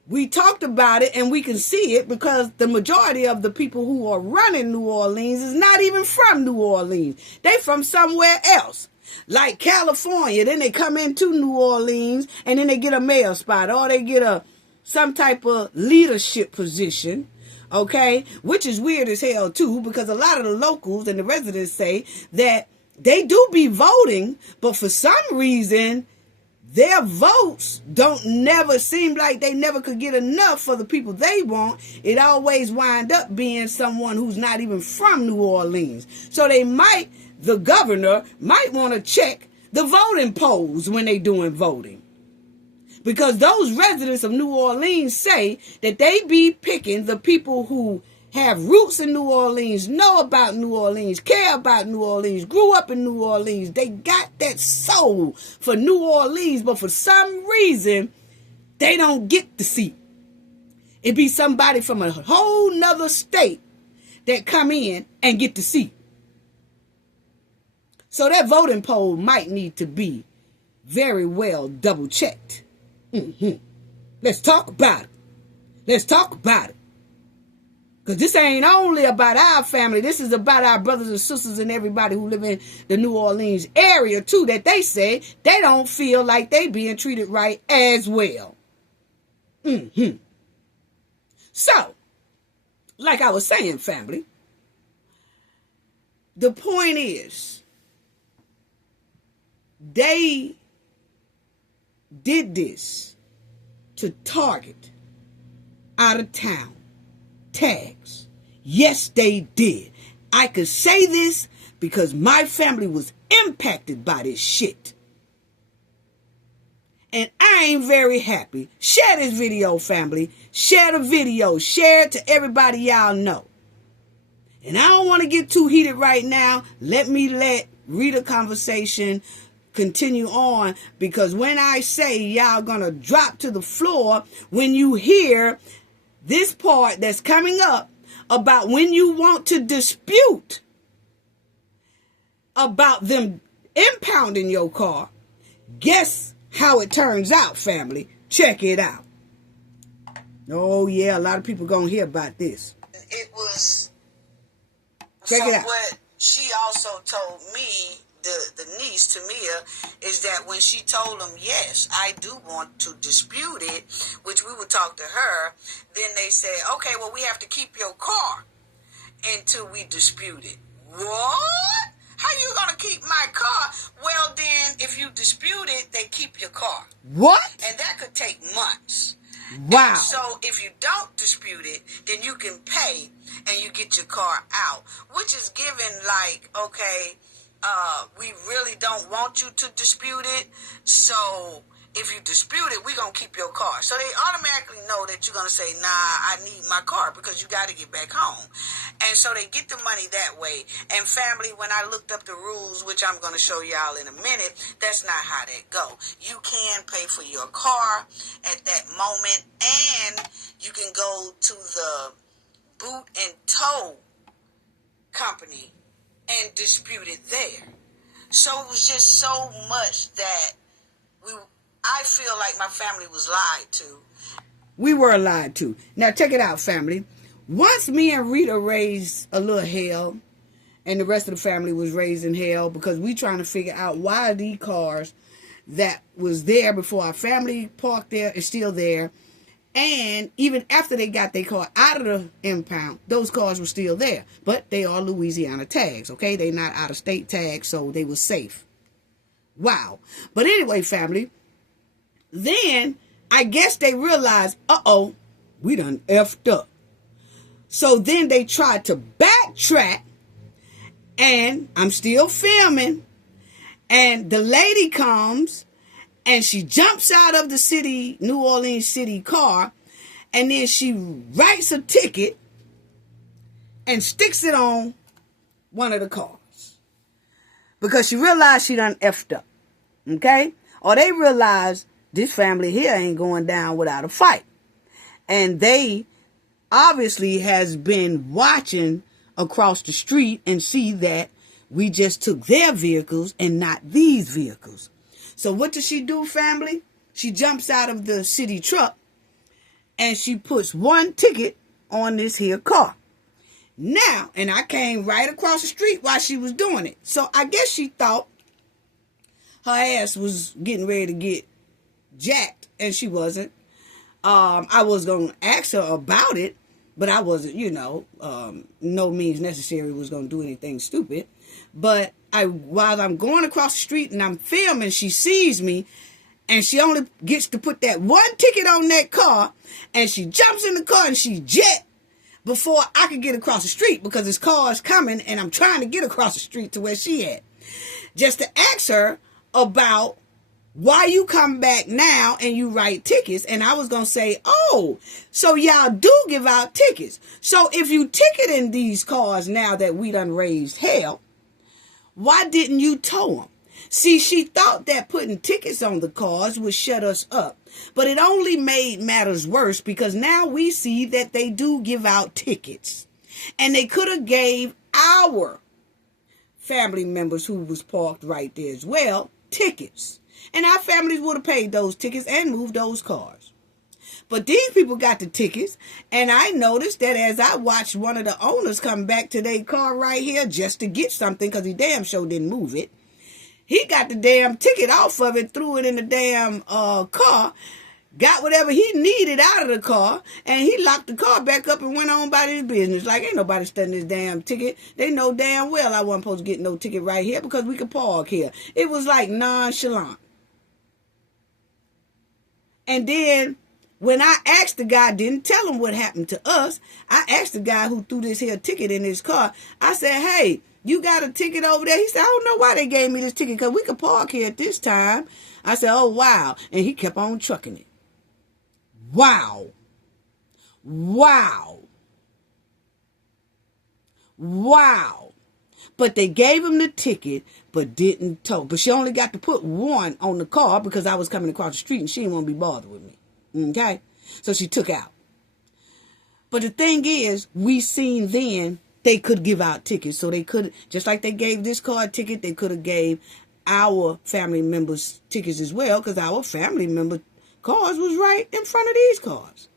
we talked about it and we can see it because the majority of the people who are running New Orleans is not even from New Orleans. They from somewhere else, like California. Then they come into New Orleans and then they get a mayor spot or they get some type of leadership position, okay? Which is weird as hell too, because a lot of the locals and the residents say that they do be voting, but for some reason their votes don't never seem like they never could get enough for the people they want. It always wind up being someone who's not even from New Orleans. So the governor might want to check the voting polls when they doing voting. Because those residents of New Orleans say that they be picking the people who have roots in New Orleans, know about New Orleans, care about New Orleans, grew up in New Orleans. They got that soul for New Orleans, but for some reason, they don't get the seat. It be somebody from a whole nother state that come in and get the seat. So that voting poll might need to be very well double checked. Let's talk about it. Let's talk about it. Because this ain't only about our family. This is about our brothers and sisters and everybody who live in the New Orleans area, too, that they say they don't feel like they being treated right as well. So, like I was saying, family, the point is, they did this to target out of town tags. Yes, they did. I could say this because my family was impacted by this shit. And I ain't very happy. Share this video, family. Share the video. Share it to everybody y'all know. And I don't want to get too heated right now. Let read a conversation continue on, because when I say y'all gonna drop to the floor when you hear this part that's coming up about when you want to dispute about them impounding your car, guess how it turns out, family. Check it out. Oh yeah, a lot of people gonna hear about this. It was check it out. What she also told me, the niece, Tamia, is that when she told them, yes, I do want to dispute it, which we would talk to her, then they said, okay, well, we have to keep your car until we dispute it. What? How you going to keep my car? Well, then, if you dispute it, they keep your car. What? And that could take months. Wow. And so if you don't dispute it, then you can pay and you get your car out, which is given like, okay, we really don't want you to dispute it. So if you dispute it, we're going to keep your car. So they automatically know that you're going to say, nah, I need my car because you got to get back home. And so they get the money that way. And family, when I looked up the rules, which I'm going to show y'all in a minute, that's not how that go. You can pay for your car at that moment, and you can go to the boot and tow company and dispute it there. So it was just so much that I feel like my family was lied to. We were lied to. Now check it out, family. Once me and Rita raised a little hell, and the rest of the family was raised in hell, because we trying to figure out why these cars that was there before our family parked there is still there. And even after they got their car out of the impound, those cars were still there. But they are Louisiana tags, okay? They not out of state tags, so they were safe. Wow. But anyway, family, then I guess they realized, uh-oh, we done effed up. So then they tried to backtrack And I'm still filming. And the lady comes and she jumps out of the city, New Orleans city car. And then she writes a ticket and sticks it on one of the cars. Because she realized she done effed up. Okay? Or they realized this family here ain't going down without a fight. And they obviously has been watching across the street and see that we just took their vehicles and not these vehicles. So what does she do, family? She jumps out of the city truck and she puts one ticket on this here car. Now, and I came right across the street while she was doing it. So I guess she thought her ass was getting ready to get jacked, and she wasn't. I was going to ask her about it, but I wasn't, no means necessary was going to do anything stupid. But while I'm going across the street and I'm filming, she sees me, and she only gets to put that one ticket on that car, and she jumps in the car and she jet before I could get across the street because this car is coming and I'm trying to get across the street to where she at. Just to ask her about why you come back now and you write tickets. And I was going to say, oh, so y'all do give out tickets. So if you ticketing these cars now that we done raised hell, why didn't you tow them? See, she thought that putting tickets on the cars would shut us up. But it only made matters worse because now we see that they do give out tickets. And they could have gave our family members who was parked right there as well tickets. And our families would have paid those tickets and moved those cars. But these people got the tickets. And I noticed that as I watched one of the owners come back to their car right here just to get something because he damn sure didn't move it. He got the damn ticket off of it, threw it in the damn car, got whatever he needed out of the car, and he locked the car back up and went on about his business. Like, ain't nobody studying this damn ticket. They know damn well I wasn't supposed to get no ticket right here because we could park here. It was like nonchalant. And then when I asked the guy, didn't tell him what happened to us, I asked the guy who threw this here ticket in his car, I said, hey, you got a ticket over there? He said, I don't know why they gave me this ticket because we could park here at this time. I said, oh, wow. And he kept on trucking it. Wow. Wow. Wow. But they gave him the ticket, but didn't tow. But she only got to put one on the car because I was coming across the street and she didn't want to be bothered with me. Okay? So she took out. But the thing is, we seen then they could give out tickets. So they could, just like they gave this car a ticket, they could have gave our family members tickets as well because our family member cars was right in front of these cars.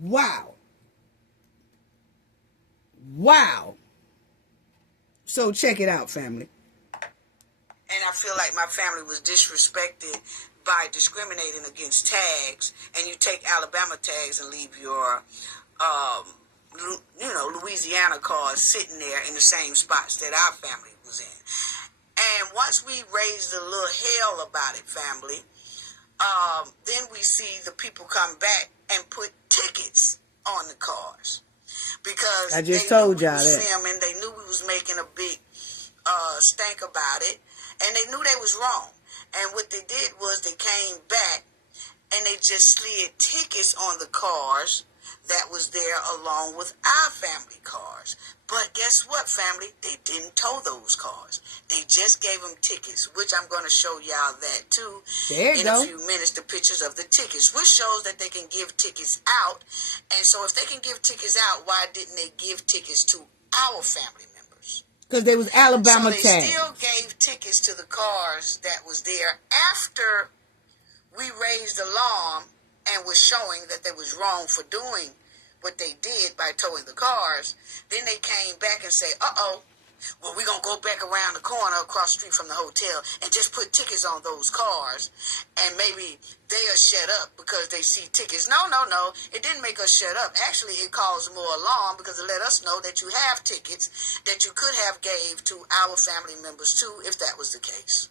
Wow. Wow. So check it out, family. And I feel like my family was disrespected by discriminating against tags, and you take Alabama tags and leave your Louisiana cars sitting there in the same spots that our family was in. And once we raised a little hell about it, family, then we see the people come back and put tickets on the cars. Because I just told y'all that. Filming, they knew we was making a big stank about it, and they knew they was wrong. And what they did was they came back and they just slid tickets on the cars that was there along with our family cars. But guess what, family? They didn't tow those cars. They just gave them tickets, which I'm going to show y'all that too in a few minutes, the pictures of the tickets, which shows that they can give tickets out. And so if they can give tickets out, why didn't they give tickets to our family members? Because they was Alabama tags. So they still gave tickets to the cars that was there after we raised the alarm and was showing that they was wrong for doing what they did by towing the cars. Then they came back and say, well, we're going to go back around the corner across the street from the hotel and just put tickets on those cars, and maybe they'll shut up because they see tickets. No. It didn't make us shut up. Actually, it caused more alarm because it let us know that you have tickets that you could have gave to our family members too, if that was the case.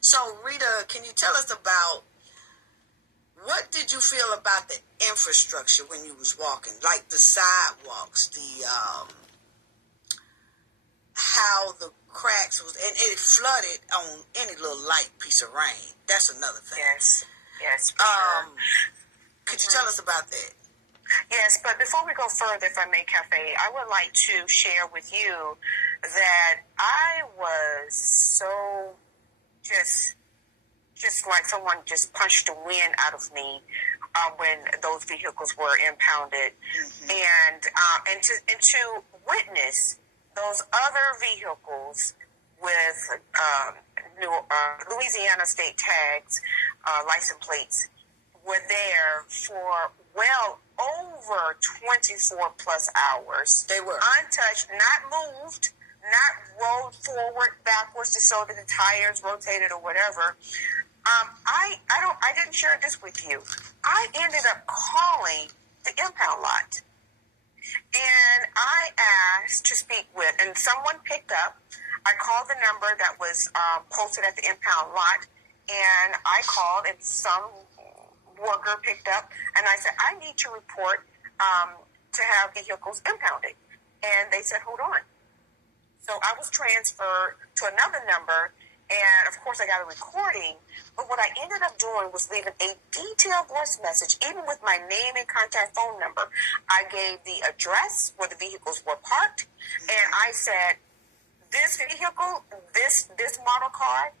So, Rita, can you tell us about What did you feel about the infrastructure when you was walking? Like the sidewalks, the how the cracks was, and it flooded on any little light piece of rain. That's another thing. Yes, for sure. Could you tell us about that? Yes, but before we go further, if I may, Cafe, I would like to share with you that I was so just like someone just punched the wind out of me when those vehicles were impounded, and to witness those other vehicles with Louisiana state tags, license plates, were there for well over 24 plus hours. They were untouched, not moved, not rolled forward, backwards, just so that the tires rotated or whatever. I didn't share this with you. I ended up calling the impound lot, and I asked to speak with, and someone picked up. I called the number that was posted at the impound lot, and I called, and some worker picked up, and I said, I need to report to have vehicles impounded. And they said, hold on. So I was transferred to another number, and of course I got a recording, but what I ended up doing was leaving a detailed voice message, even with my name and contact phone number. I gave the address where the vehicles were parked, and I said, this vehicle, this model car,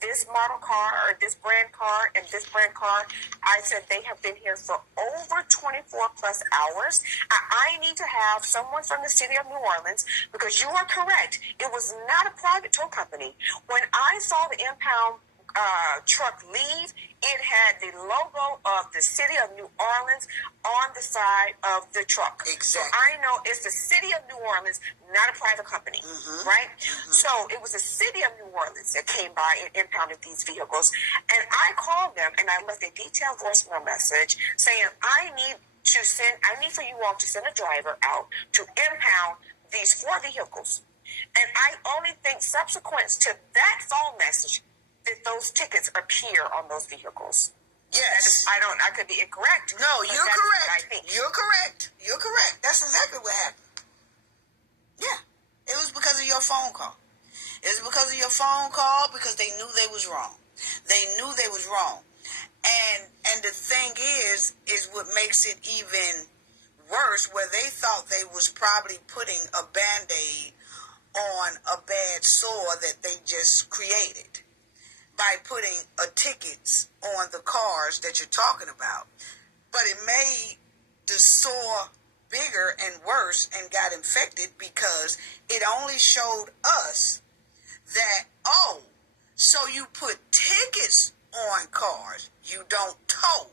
or this brand car, and this brand car, I said they have been here for over 24 plus hours. I need to have someone from the city of New Orleans, because you are correct. It was not a private tow company. When I saw the impound truck leave, it had the logo of the city of New Orleans on the side of the truck. Exactly. So I know it's the city of New Orleans, not a private company, right? So it was the city of New Orleans that came by and impounded these vehicles. And I called them, and I left a detailed voicemail message saying, I need for you all to send a driver out to impound these 4 vehicles. And I only think subsequent to that phone message that those tickets appear on those vehicles. Yes. I could be incorrect. No, you're correct. I think. You're correct. You're correct. That's exactly what happened. Yeah. It was because of your phone call. It was because of your phone call, because they knew they was wrong. They knew they was wrong. And the thing is what makes it even worse, where they thought they was probably putting a Band-Aid on a bad sore that they just created by putting tickets on the cars that you're talking about. But it made the sore bigger and worse and got infected, because it only showed us that, oh, so you put tickets on cars, you don't tow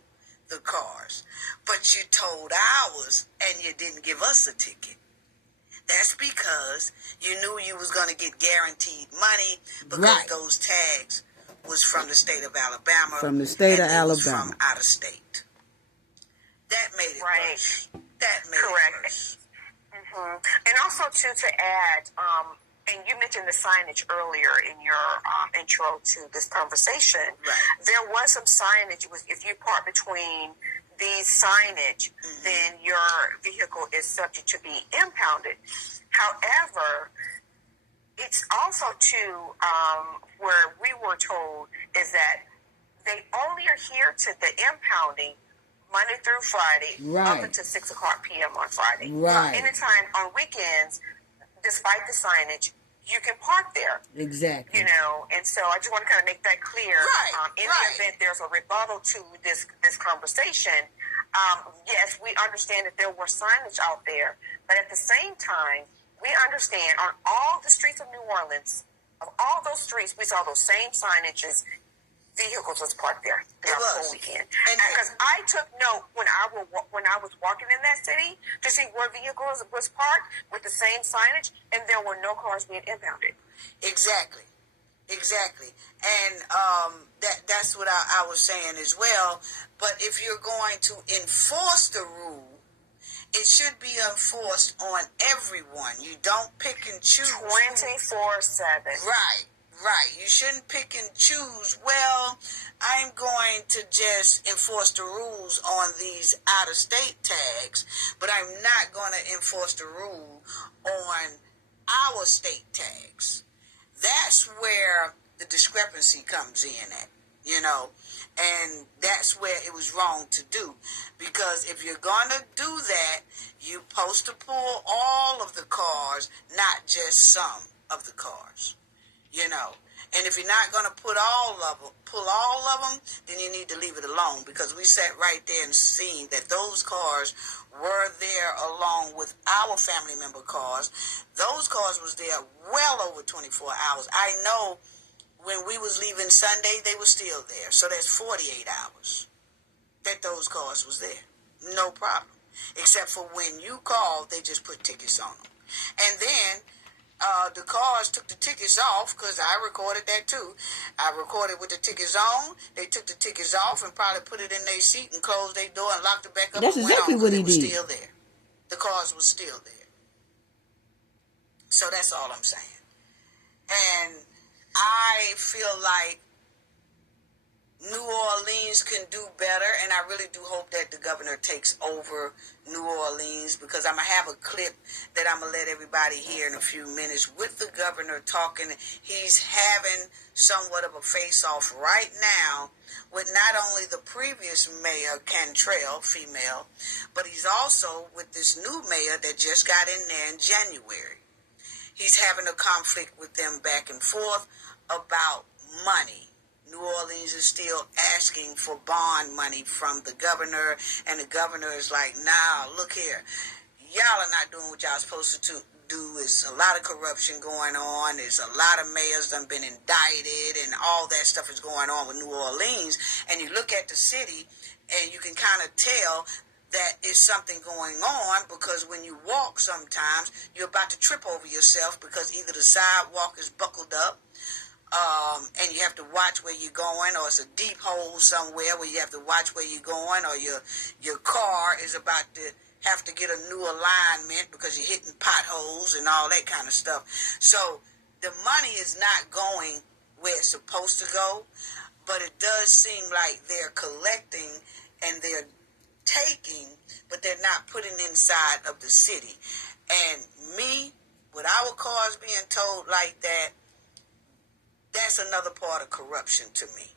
the cars, but you towed ours and you didn't give us a ticket. That's because you knew you was going to get guaranteed money, because those tags was from the state of Alabama. From the state of Alabama. From out of state. That made it worse. That made it worse. And also, to add, and you mentioned the signage earlier in your intro to this conversation. Right. There was some signage. If you park between these signage, then your vehicle is subject to be impounded. However, it's also where we were told is that they only adhere to the impounding Monday through Friday up until 6 o'clock p.m. on Friday. Right. Anytime on weekends, despite the signage, you can park there. Exactly. And so I just want to kind of make that clear. In the event there's a rebuttal to this conversation, yes, we understand that there were signage out there, but at the same time, we understand on all the streets of New Orleans, of all those streets, we saw those same signages. Vehicles was parked there throughout the whole weekend. Because I took note when I was walking in that city to see where vehicles was parked with the same signage, and there were no cars being impounded. Exactly. And that's what I was saying as well. But if you're going to enforce the rule, it should be enforced on everyone. You don't pick and choose. 24/7. Right. You shouldn't pick and choose. Well, I'm going to just enforce the rules on these out-of-state tags, but I'm not going to enforce the rule on our state tags. That's where the discrepancy comes in at, and that's where it was wrong to do. Because if you're going to do that, you're supposed to pull all of the cars, not just some of the cars. And if you're not going to pull all of them, then you need to leave it alone, because we sat right there and seen that those cars were there along with our family member cars. Those cars was there well over 24 hours. I know when we was leaving Sunday, they were still there. So that's 48 hours that those cars was there. No problem. Except for when you called, they just put tickets on them. And then the cars took the tickets off, because I recorded that too. I recorded with the tickets on. They took the tickets off and probably put it in their seat and closed their door and locked it back up. That's and exactly went on, what he it was did. still there. The cars were still there. So that's all I'm saying. And I feel like New Orleans can do better, and I really do hope that the governor takes over New Orleans, because I'm going to have a clip that I'm going to let everybody hear in a few minutes with the governor talking. He's having somewhat of a face-off right now with not only the previous mayor, Cantrell, female, but he's also with this new mayor that just got in there in January. He's having a conflict with them back and forth about money. New Orleans is still asking for bond money from the governor, and the governor is like, nah, look here. Y'all are not doing what y'all supposed to do. There's a lot of corruption going on. There's a lot of mayors that have been indicted, and all that stuff is going on with New Orleans. And you look at the city, and you can kind of tell that is something going on, because when you walk sometimes, you're about to trip over yourself, because either the sidewalk is buckled up, and you have to watch where you're going, or it's a deep hole somewhere where you have to watch where you're going, or your car is about to have to get a new alignment because you're hitting potholes and all that kind of stuff. So the money is not going where it's supposed to go, but it does seem like they're collecting and they're taking, but they're not putting inside of the city. And me, with our cars being told like that, that's another part of corruption to me,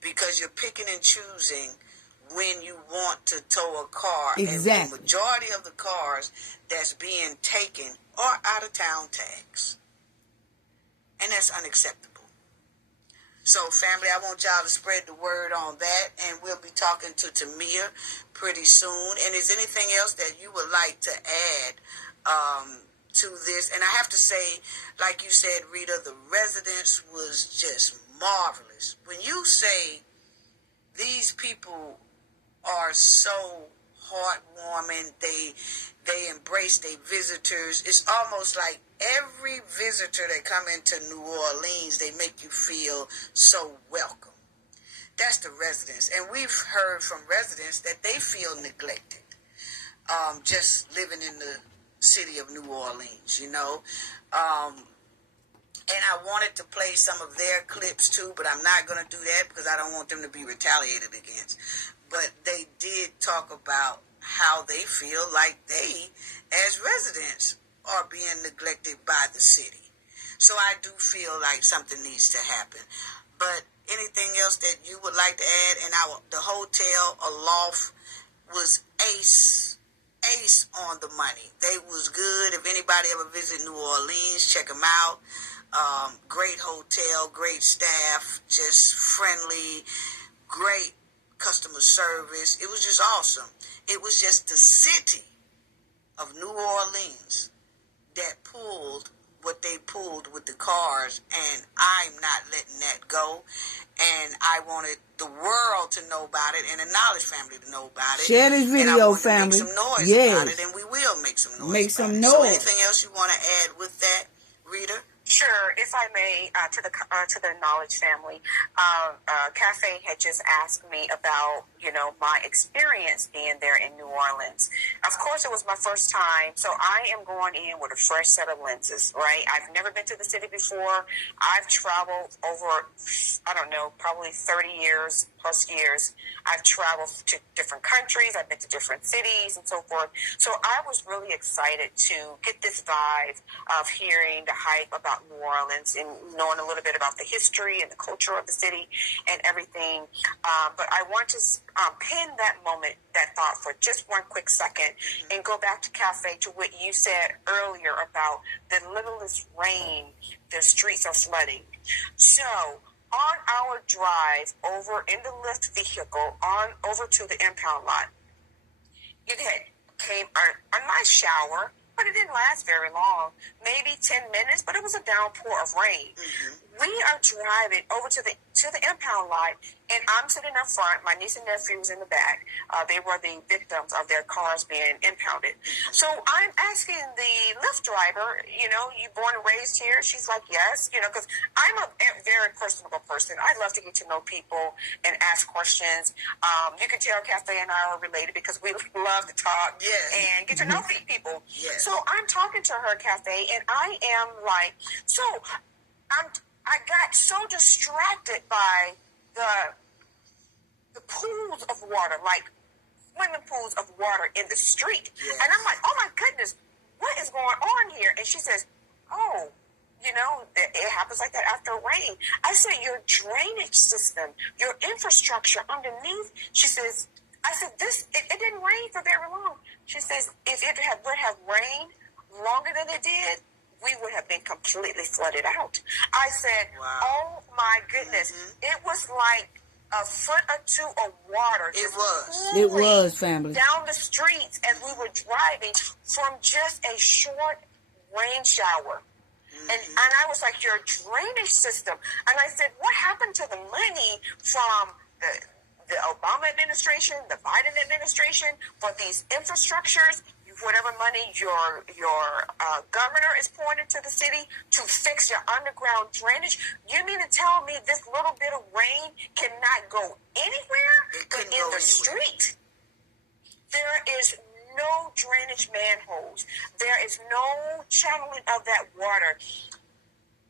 because you're picking and choosing when you want to tow a car. Exactly. And the majority of the cars that's being taken are out-of-town tags. And that's unacceptable. So, family, I want y'all to spread the word on that, and we'll be talking to Tamia pretty soon. And is anything else that you would like to add to this? And I have to say, like you said, Rita, the residence was just marvelous. When you say these people are so heartwarming, they embrace their visitors, it's almost like every visitor that come into New Orleans, they make you feel so welcome. That's the residents. And we've heard from residents that they feel neglected, just living in the city of New Orleans, and I wanted to play some of their clips too, but I'm not going to do that because I don't want them to be retaliated against. But they did talk about how they feel like they, as residents, are being neglected by the city. So I do feel like something needs to happen. But anything else that you would like to add? And the hotel, Aloft, was ace on the money. They was good. If anybody ever visit New Orleans, check them out. Great hotel, great staff, just friendly, great customer service. It was just awesome. It was just the city of New Orleans that pulled what they pulled with the cars, and I'm not letting that go. And I wanted the world to know about it and the Knowledge family to know about it. Share this video, and I want family. to make some noise Yes. about it, and we will make some noise. Make about some it. noise. So anything else you want to add with that, Rita? Sure, if I may, to the Knowledge family, Cafe had just asked me about, my experience being there in New Orleans. Of course, it was my first time, so I am going in with a fresh set of lenses, right? I've never been to the city before. I've traveled over, I don't know, probably 30 years, plus years. I've traveled to different countries. I've been to different cities and so forth. So I was really excited to get this vibe of hearing the hype about New Orleans and knowing a little bit about the history and the culture of the city and everything. But I want to pin that moment, that thought for just one quick second and go back to Cafe, to what you said earlier about the littlest rain, the streets are flooding. So on our drive over in the lift vehicle on over to the impound lot, it had came a nice shower, but it didn't last very long, maybe 10 minutes, but it was a downpour of rain. We are driving over to the impound lot, and I'm sitting up front. My niece and nephew was in the back. They were the victims of their cars being impounded. So I'm asking the Lyft driver, you born and raised here? She's like, yes, because I'm a very personable person. I love to get to know people and ask questions. You can tell Cafe and I are related because we love to talk and get to know people. Yes. So I'm talking to her, Cafe, and I am like, I got so distracted by the pools of water, like swimming pools of water in the street. Yes. And I'm like, oh my goodness, what is going on here? And she says, oh, it happens like that after rain. I said, your drainage system, your infrastructure underneath. She says, I said, it didn't rain for very long. She says, if it would have rained longer than it did, we would have been completely flooded out. I said, wow. Oh my goodness. It was like a foot or two of water. It was, family. Down the streets as we were driving from just a short rain shower. And I was like, your drainage system. And I said, what happened to the money from the Obama administration, the Biden administration, for these infrastructures, whatever money your governor is pouring into the city to fix your underground drainage? You mean to tell me this little bit of rain cannot go anywhere but in the street? There is no drainage manholes. There is no channeling of that water.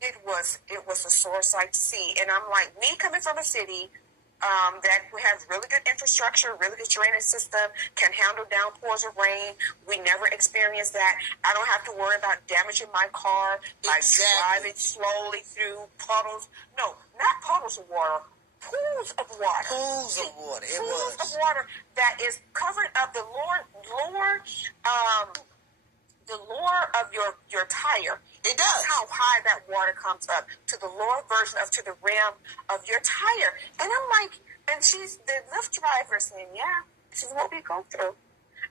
It was a sore sight to see. And I'm like, me coming from a city that we have really good infrastructure, really good drainage system, can handle downpours of rain. We never experienced that. I don't have to worry about damaging my car by driving slowly through puddles. No, not puddles of water. Pools of water. Pools of water. Pools of water that is covered up the lower of your tire. It does. That's how high that water comes up, to the lower version to the rim of your tire. And I'm like, and the Lyft driver saying, yeah, this is what we go through.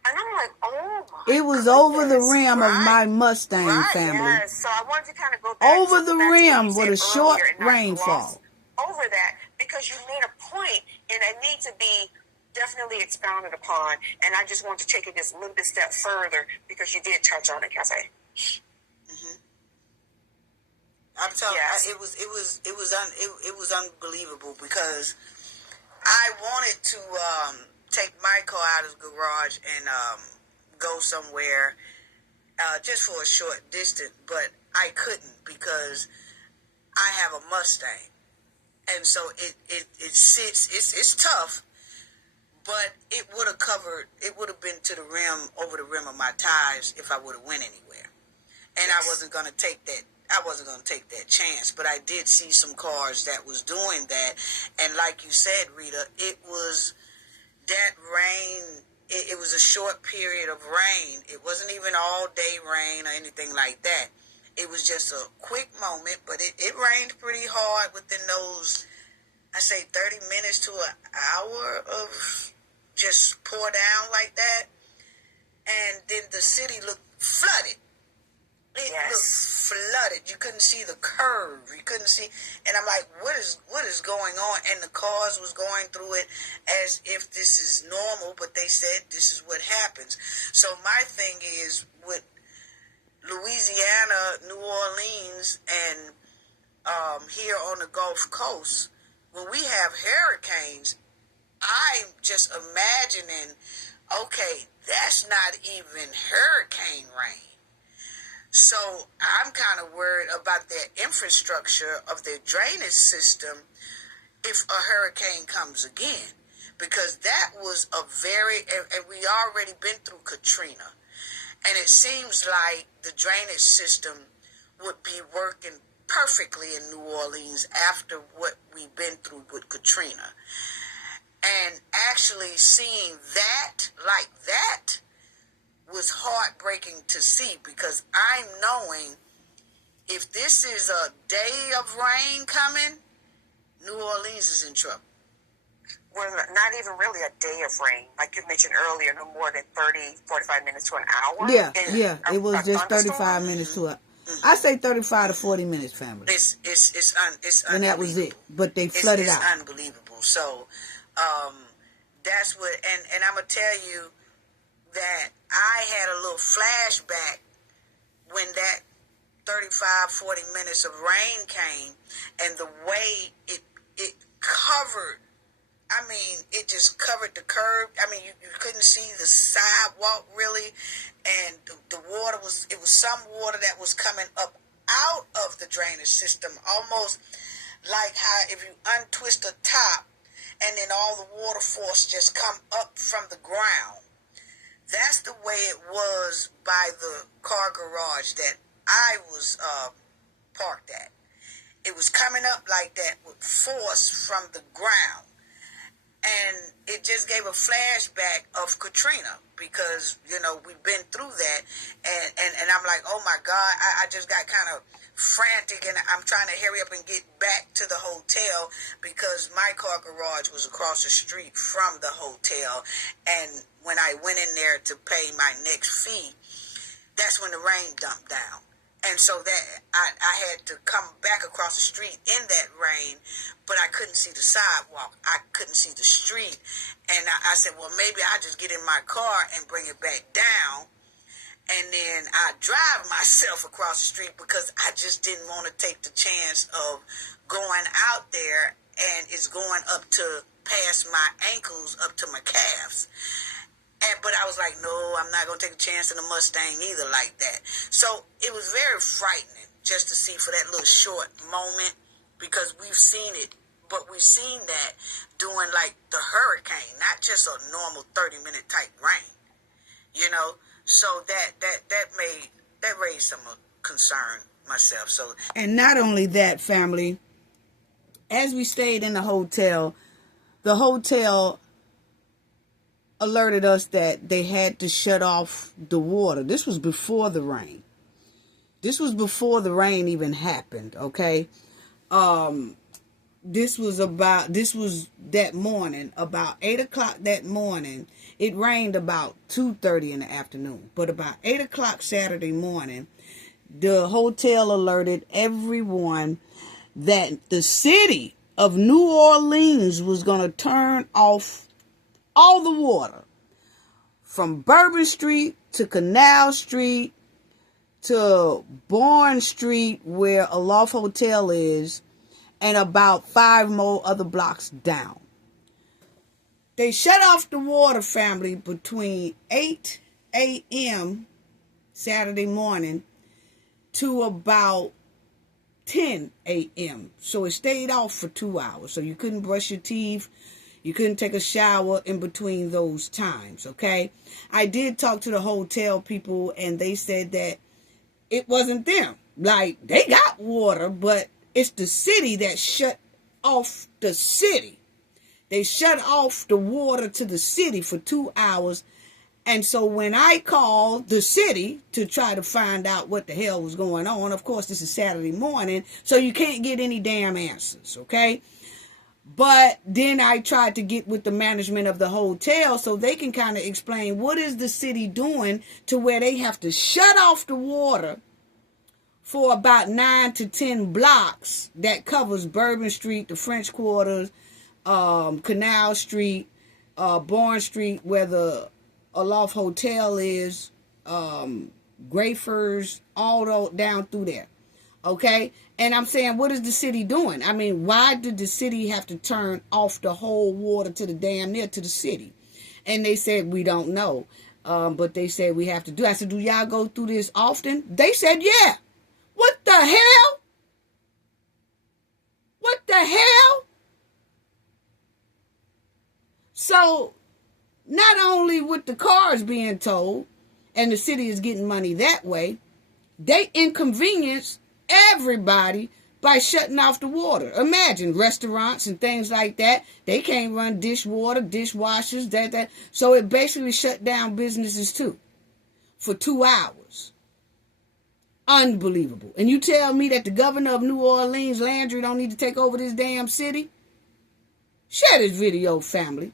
And I'm like, oh my It was goodness. over the rim of my Mustang, family. Yes. So I wanted to kind of go back over the rim with a short rainfall. Over that, because you made a point, and it needs to be definitely expounded upon. And I just want to take it just a little bit step further because you did touch on it, Cafe. I'm telling you, it was unbelievable because I wanted to take my car out of the garage and go somewhere just for a short distance, but I couldn't because I have a Mustang, and so it sits. It's tough, but it would have covered. It would have been to the rim, over the rim of my tires if I would have went anywhere, and I wasn't going to take that. I wasn't going to take that chance, but I did see some cars that was doing that. And like you said, Rita, it was that rain. It was a short period of rain. It wasn't even all day rain or anything like that. It was just a quick moment, but it rained pretty hard within those, I say 30 minutes to an hour of just pour down like that. And then the city looked flooded. It looked flooded. You couldn't see the curve. You couldn't see, and I'm like, what is going on? And the cars was going through it as if this is normal, but they said this is what happens. So my thing is with Louisiana, New Orleans, and here on the Gulf Coast, when we have hurricanes, I'm just imagining okay, that's not even hurricane rain. So I'm kind of worried about their infrastructure of their drainage system if a hurricane comes again. Because that was a very, and we already been through Katrina. And it seems like the drainage system would be working perfectly in New Orleans after what we've been through with Katrina. And actually seeing that like that was heartbreaking to see, because I'm knowing if this is a day of rain coming, New Orleans is in trouble. Well, not even really a day of rain. Like you mentioned earlier, no more than 30, 45 minutes to an hour. Yeah, it was just 35 minutes to I say 35 to 40 minutes, family. It's and that was it. But they flooded out. It's unbelievable. So, that's what, and I'm going to tell you that I had a little flashback when that 35, 40 minutes of rain came, and the way it covered, I mean, it just covered the curb. I mean, you couldn't see the sidewalk really, and the water was some water that was coming up out of the drainage system, almost like how if you untwist the top and then all the water force just come up from the ground. That's the way it was by the car garage that I was parked at. It was coming up like that with force from the ground. And it just gave a flashback of Katrina, because, you know, we've been through that. And I'm like, oh, my God, I just got kind of frantic, and I'm trying to hurry up and get back to the hotel because my car garage was across the street from the hotel. And when I went in there to pay my next fee, that's when the rain dumped down. And so that I had to come back across the street in that rain, but I couldn't see the sidewalk. I couldn't see the street. And I said, well, maybe I'll just get in my car and bring it back down. And then I drive myself across the street because I just didn't want to take the chance of going out there and it's going up to past my ankles, up to my calves. But I was like, no, I'm not going to take a chance in a Mustang either like that. So it was very frightening just to see for that little short moment, because we've seen it, but we've seen that during like the hurricane, not just a normal 30-minute type rain, you know. So that raised some concern myself. So, and not only that, family, as we stayed in the hotel alerted us that they had to shut off the water. This was before the rain. This was before the rain even happened, okay? This was that morning, about 8 o'clock that morning. It rained about 2:30 in the afternoon. But about 8 o'clock Saturday morning, the hotel alerted everyone that the city of New Orleans was going to turn off all the water from Bourbon Street to Canal Street to Bourne Street, where Aloft Hotel is, and about 5 more other blocks down. They shut off the water, family, between 8 a.m. Saturday morning to about 10 a.m. So it stayed off for 2 hours. So you couldn't brush your teeth. You couldn't take a shower in between those times, okay? I did talk to the hotel people, and they said that it wasn't them. Like, they got water, but it's the city that shut off the city. They shut off the water to the city for 2 hours. And so when I called the city to try to find out what the hell was going on, of course, this is Saturday morning, so you can't get any damn answers, okay? But then I tried to get with the management of the hotel so they can kind of explain what is the city doing to where they have to shut off the water for about 9 to 10 blocks that covers Bourbon Street, the French Quarters, Canal Street, Bourne Street, where the Aloft Hotel is, Grayfers, all down through there. Okay? And I'm saying, what is the city doing? I mean, why did the city have to turn off the whole water to the damn near to the city? And they said, we don't know. But they said we have to do. I said, do y'all go through this often? They said, yeah. What the hell? What the hell? So, not only with the cars being towed, and the city is getting money that way, they inconvenience everybody by shutting off the water. Imagine restaurants and things like that. They can't run dishwashers, that. So it basically shut down businesses too for 2 hours. Unbelievable. And you tell me that the governor of New Orleans, Landry, don't need to take over this damn city? Share this video, family.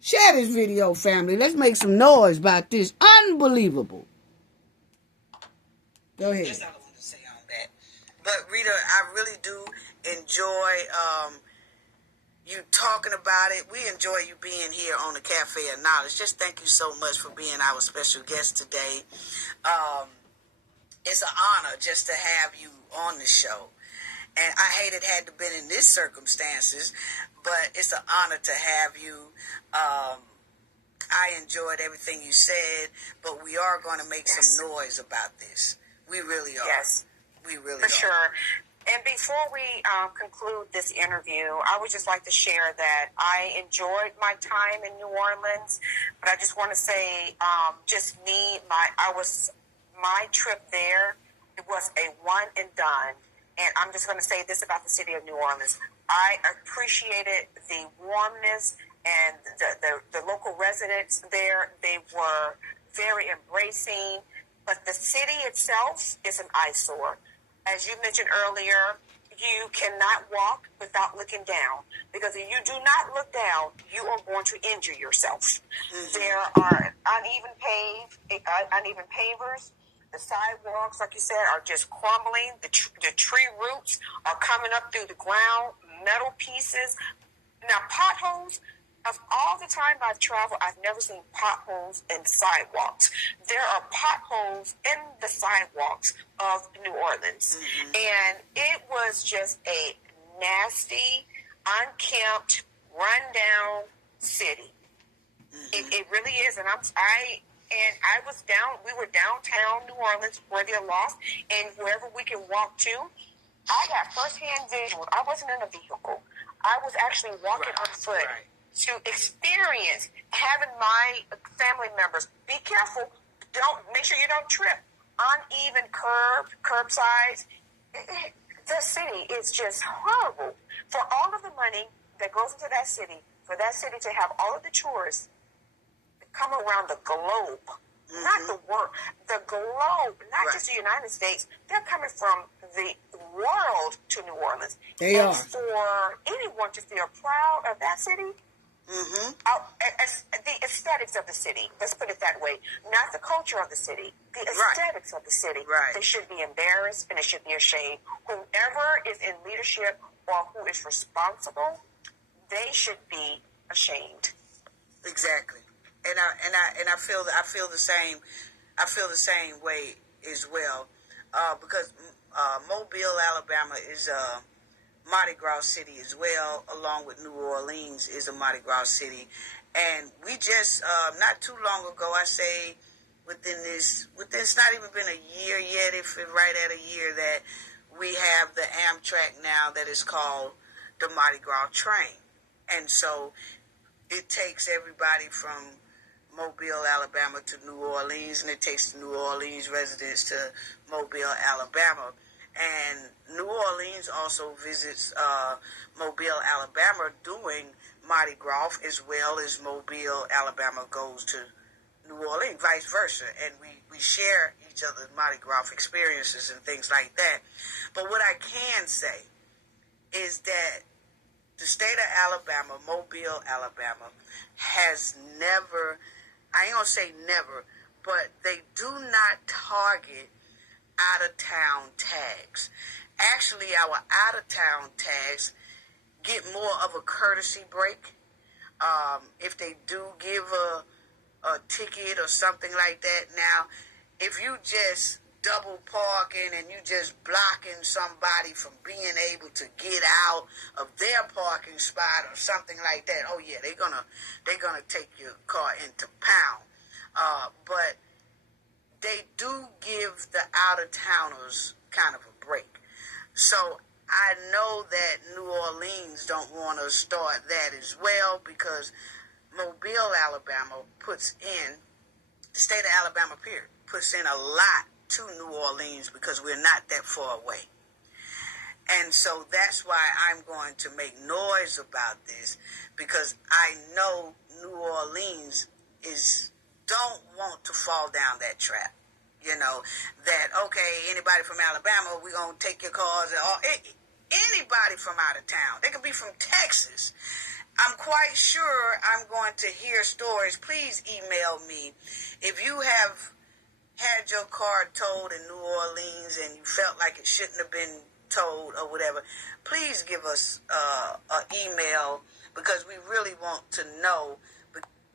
Share this video, family. Let's make some noise about this. Unbelievable. Go ahead. That's all I want to say on that. But Rita, I really do enjoy you talking about it. We enjoy you being here on the Cafe of Knowledge. Just thank you so much for being our special guest today. It's an honor just to have you on the show. And I hate it had to been in this circumstances, but it's an honor to have you. I enjoyed everything you said, but we are going to make some noise about this. We really are. Yes. We really For are. sure. And before we conclude this interview, I would just like to share that I enjoyed my time in New Orleans, but I just want to say, my trip there, it was a one and done. And I'm just going to say this about the city of New Orleans. I appreciated the warmness and the local residents there. They were very embracing, but the city itself is an eyesore. As you mentioned earlier, you cannot walk without looking down, because if you do not look down, you are going to injure yourself. Mm-hmm. There are uneven pavers. The sidewalks, like you said, are just crumbling. The tree roots are coming up through the ground, metal pieces. Now, potholes, of all the time I've traveled, I've never seen potholes in sidewalks. There are potholes in the sidewalks of New Orleans. Mm-hmm. And it was just a nasty, unkempt, rundown city. Mm-hmm. It really is. And we were downtown New Orleans where they're lost, and wherever we can walk to, I got firsthand visuals. I wasn't in a vehicle. I was actually walking on foot to experience having my family members be careful. Make sure you don't trip. Uneven curbsides. The city is just horrible. For all of the money that goes into that city, for that city to have all of the tourists come around the globe, mm-hmm. not the world, the globe, not just the United States. They're coming from the world to New Orleans. They are. For anyone to feel proud of that city, mm-hmm. The aesthetics of the city, let's put it that way, not the culture of the city, the aesthetics of the city. Right. They should be embarrassed and they should be ashamed. Whoever is in leadership or who is responsible, they should be ashamed. Exactly. And I feel the same way as well, because Mobile, Alabama is a Mardi Gras city as well, along with New Orleans is a Mardi Gras city, and we just not too long ago, I say within it's not even been a year yet, if it's right at a year, that we have the Amtrak now that is called the Mardi Gras train, and so it takes everybody from Mobile, Alabama to New Orleans, and it takes the New Orleans residents to Mobile, Alabama. And New Orleans also visits Mobile, Alabama doing Mardi Gras, as well as Mobile, Alabama goes to New Orleans, vice versa. And we share each other's Mardi Gras experiences and things like that. But what I can say is that the state of Alabama, Mobile, Alabama, has never, I ain't gonna say never, but they do not target out-of-town tags. Actually, our out-of-town tags get more of a courtesy break. If they do give a ticket or something like that. Now, if you just double parking and you just blocking somebody from being able to get out of their parking spot or something like that. Oh yeah, they're gonna take your car into pound. But they do give the out-of-towners kind of a break. So I know that New Orleans don't want to start that as well, because Mobile, Alabama the state of Alabama, period, puts in a lot to New Orleans because we're not that far away. And so that's why I'm going to make noise about this, because I know New Orleans don't want to fall down that trap. You know, that, okay, anybody from Alabama, we're going to take your cars. Anybody from out of town. They could be from Texas. I'm quite sure I'm going to hear stories. Please email me if you have had your car towed in New Orleans and you felt like it shouldn't have been towed or whatever. Please give us an email, because we really want to know.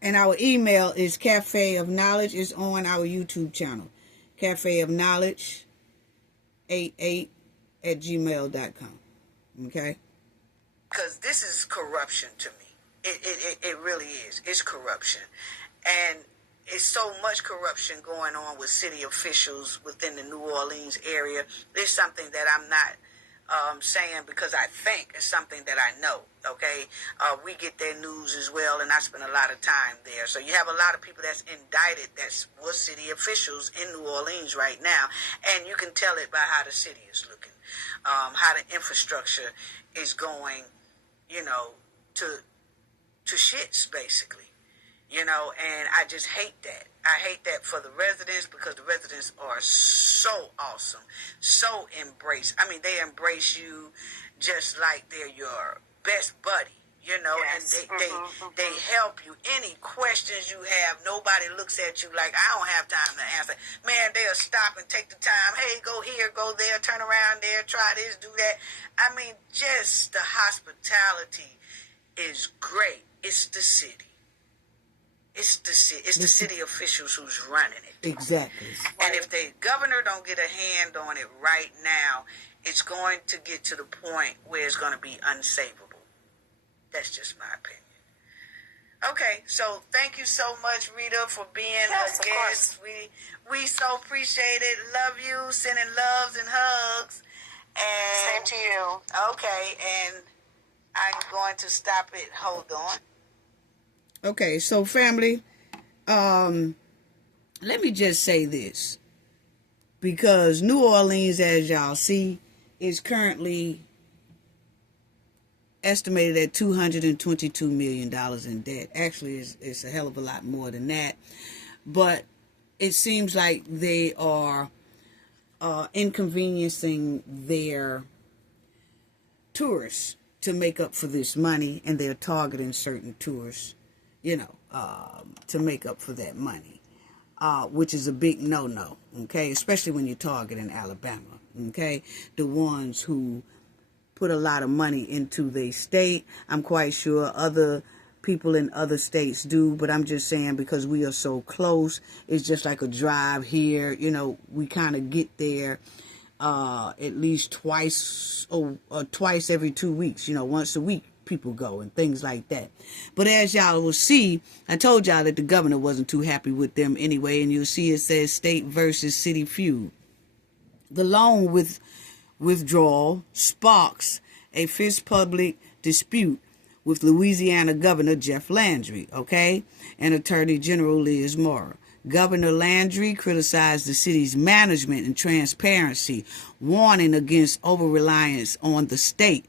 And our email is Cafe of Knowledge. It's on our YouTube channel. Cafe of Knowledge 88@gmail.com. Okay? Because this is corruption to me. It really is. It's corruption. And it's so much corruption going on with city officials within the New Orleans area. It's something that I'm not saying because I think. It's something that I know, okay? We get their news as well, and I spend a lot of time there. So you have a lot of people that's indicted was city officials in New Orleans right now, and you can tell it by how the city is looking, how the infrastructure is going, you know, to shits, basically. You know, and I just hate that. I hate that for the residents, because the residents are so awesome, so embrace. I mean, they embrace you just like they're your best buddy, you know, yes. And they help you. Any questions you have, nobody looks at you like, I don't have time to answer. Man, they'll stop and take the time. Hey, go here, go there, turn around there, try this, do that. I mean, just the hospitality is great. It's the city. It's the city officials who's running it. Exactly. And if the governor don't get a hand on it right now, it's going to get to the point where it's going to be unsavable. That's just my opinion. Okay, so thank you so much, Rita, for being yes, a guest. We so appreciate it. Love you. Sending loves and hugs. And same to you. Okay, and I'm going to stop it. Hold on. Okay, so family, let me just say this, because New Orleans, as y'all see, is currently estimated at $222 million in debt. Actually, it's a hell of a lot more than that, but it seems like they are inconveniencing their tourists to make up for this money, and they're targeting certain tourists, you know, to make up for that money, which is a big no-no, okay, especially when you're targeting Alabama, okay, the ones who put a lot of money into their state. I'm quite sure other people in other states do, but I'm just saying, because we are so close, it's just like a drive here, you know, we kind of get there at least twice every 2 weeks, you know, once a week people go and things like that. But as y'all will see, I told y'all that the governor wasn't too happy with them anyway, and you'll see it says state versus city feud. The loan withdrawal sparks a fierce public dispute with Louisiana Governor Jeff Landry, okay, and Attorney General Liz Maurer. Governor Landry criticized the city's management and transparency, warning against over-reliance on the state,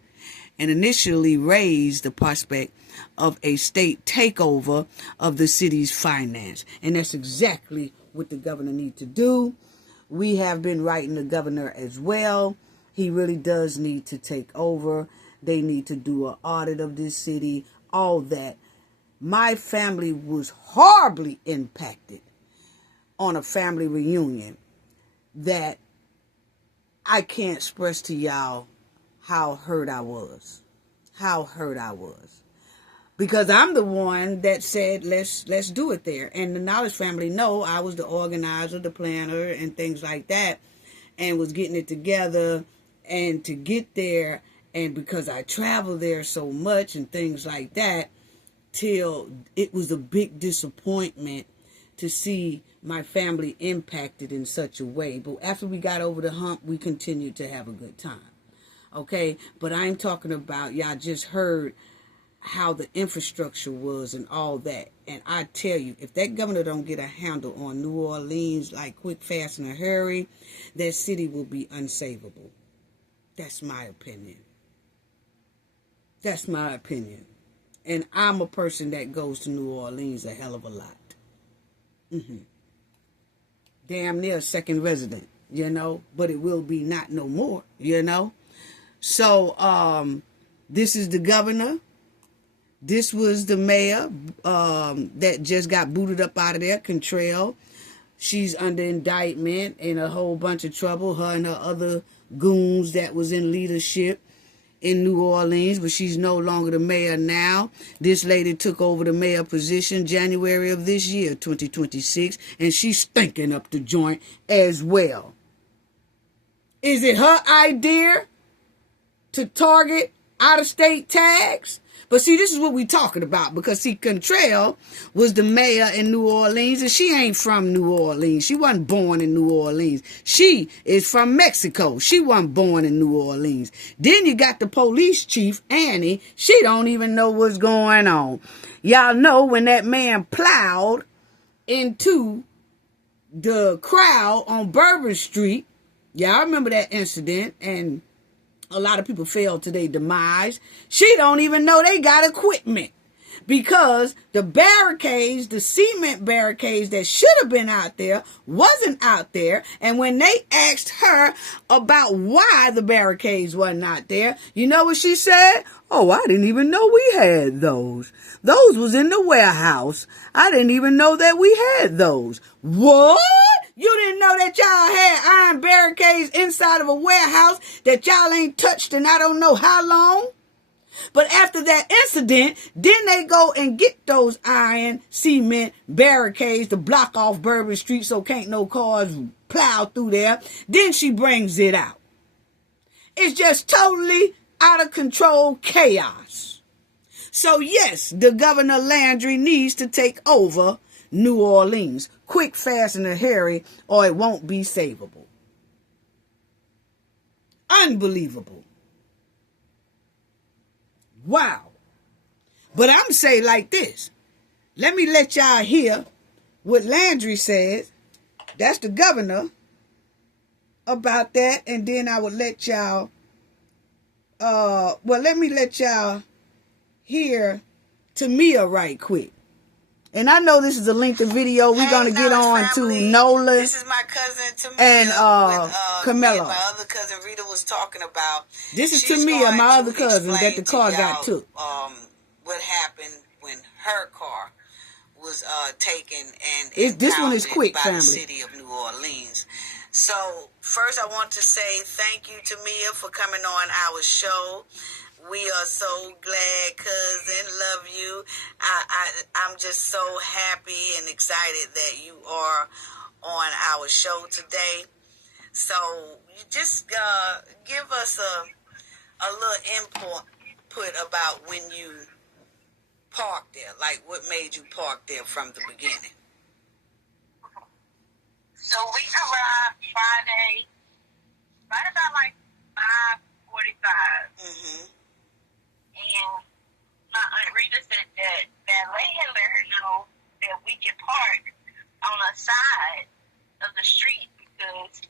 and initially raised the prospect of a state takeover of the city's finance. And that's exactly what the governor needs to do. We have been writing the governor as well. He really does need to take over. They need to do an audit of this city, all that. My family was horribly impacted on a family reunion that I can't express to y'all how hurt I was. How hurt I was. because I'm the one that said let's do it there. And the Knowledge family know I was the organizer, the planner, and things like that, and was getting it together. And to get there, and because I travel there so much and things like that, till it was a big disappointment to see my family impacted in such a way. But after we got over the hump, we continued to have a good time. Okay, but I'm talking about, y'all just heard how the infrastructure was and all that. And I tell you, if that governor don't get a handle on New Orleans like quick, fast, and a hurry, that city will be unsavable. That's my opinion. That's my opinion. And I'm a person that goes to New Orleans a hell of a lot. Damn near a second resident, you know, but it will be not no more, you know. So, this is the governor. This was the mayor that just got booted up out of there, Cantrell. She's under indictment and a whole bunch of trouble, her and her other goons that was in leadership in New Orleans, but she's no longer the mayor now. This lady took over the mayor position January of this year, 2026, and she's stinking up the joint as well. Is it her idea to target out-of-state tags? But see, this is what we talking about, because see, Cantrell was the mayor in New Orleans, and she ain't from New Orleans. She wasn't born in New Orleans. She is from Mexico. She wasn't born in New Orleans. Then you got the police chief, Annie. She don't even know what's going on. Y'all know when that man plowed into the crowd on Bourbon Street. Y'all remember that incident, and a lot of people fell to their demise. She don't even know they got equipment, because the barricades, the cement barricades that should have been out there wasn't out there. And when they asked her about why the barricades wasn't out there, you know what she said? Oh, I didn't even know we had those. Those was in the warehouse. I didn't even know that we had those. What? You didn't know that y'all had iron barricades inside of a warehouse that y'all ain't touched in I don't know how long? But after that incident, then they go and get those iron cement barricades to block off Bourbon Street so can't no cars plow through there. Then she brings it out. It's just totally out of control chaos. So yes, the Governor Landry needs to take over New Orleans. Quick, fast, and a hurry, or it won't be savable. Unbelievable. Wow. But I'm say like this. Let me let y'all hear what Landry says. That's the governor about that. And then I would let y'all, let me let y'all hear Tamia right quick. And I know this is a lengthy video. We're going to get on family. To Nolan. This is my cousin Tamia and Karmelo. Karmelo. My other cousin Rita was talking about. This is Tamia, my other cousin that the car got took. What happened when her car was taken and this one is quick, by family. The city of New Orleans. So first, I want to say thank you to Mia for coming on our show. We are so glad, cousin. Love you. I'm just so happy and excited that you are on our show today. So you just give us a little input about when you parked there. Like, what made you park there from the beginning? So we arrived Friday, right about like 5:45. Mm-hmm. And my Aunt Rita said that valet had let her know that we can park on the side of the street because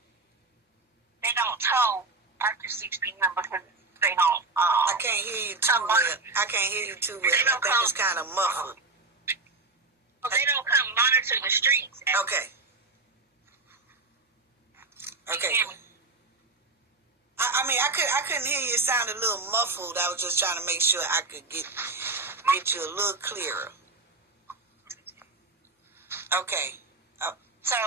they don't tow after 6 p.m. because they don't. I can't hear you too well. I can't hear you too well. I think it's kind of muffled. They don't come monitor the streets. Okay. Okay. I mean, I couldn't hear you. It sounded a little muffled. I was just trying to make sure I could get you a little clearer. Okay. So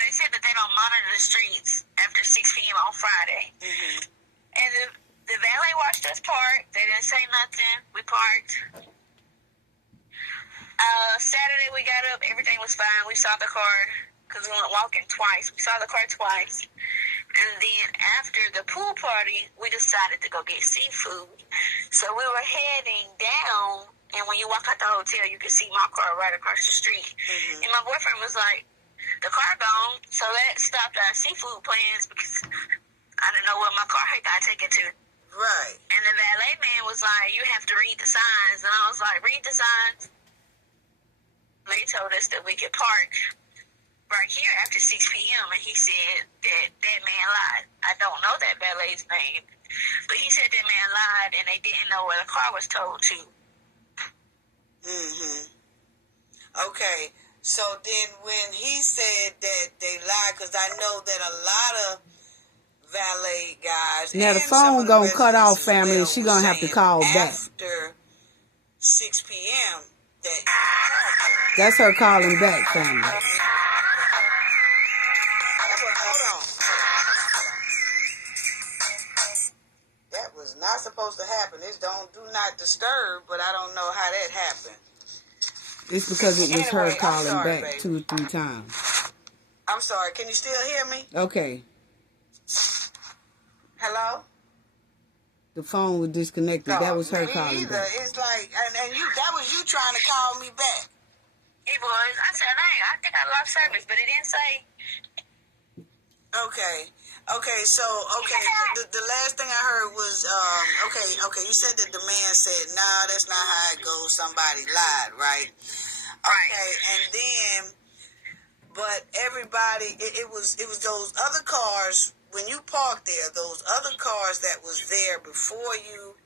they said that they don't monitor the streets after 6 p.m. on Friday. Mm-hmm. And the valet watched us park. They didn't say nothing. We parked. Saturday we got up, everything was fine. We saw the car because we went walking twice. We saw the car twice. And then after the pool party, we decided to go get seafood. So we were heading down, and when you walk out the hotel, you can see my car right across the street. And my boyfriend was like, the car gone. So that stopped our seafood plans because I didn't know where my car had got taken to. Right. And the valet man was like, you have to read the signs. And I was like, read the signs. They told us that we could park right here after 6 p.m. And he said that man lied. I don't know that valet's name, but he said that man lied and they didn't know where the car was towed to. Okay, so then when he said that they lied, because I know that a lot of valet guys now and the some phone of the gonna cut off, residents as family. well She were gonna have to saying call back. after 6 p.m. that That's her calling back, family. Hold on. That was not supposed to happen. It's do not disturb, but I don't know how that happened. It's because it was Anyway, her calling I'm sorry, back baby. 2 or 3 times. I'm sorry. Can you still hear me? Okay. Hello? The phone was disconnected. That was her me calling either. back. It's like, and you, that was you trying to call me back. It was. I said, hey, I think I lost service, but it didn't say. Okay. The last thing I heard was, you said that the man said, nah, that's not how it goes. Somebody lied, right? Okay, and then, but everybody, it was those other cars, when you parked there, those other cars that was there before you,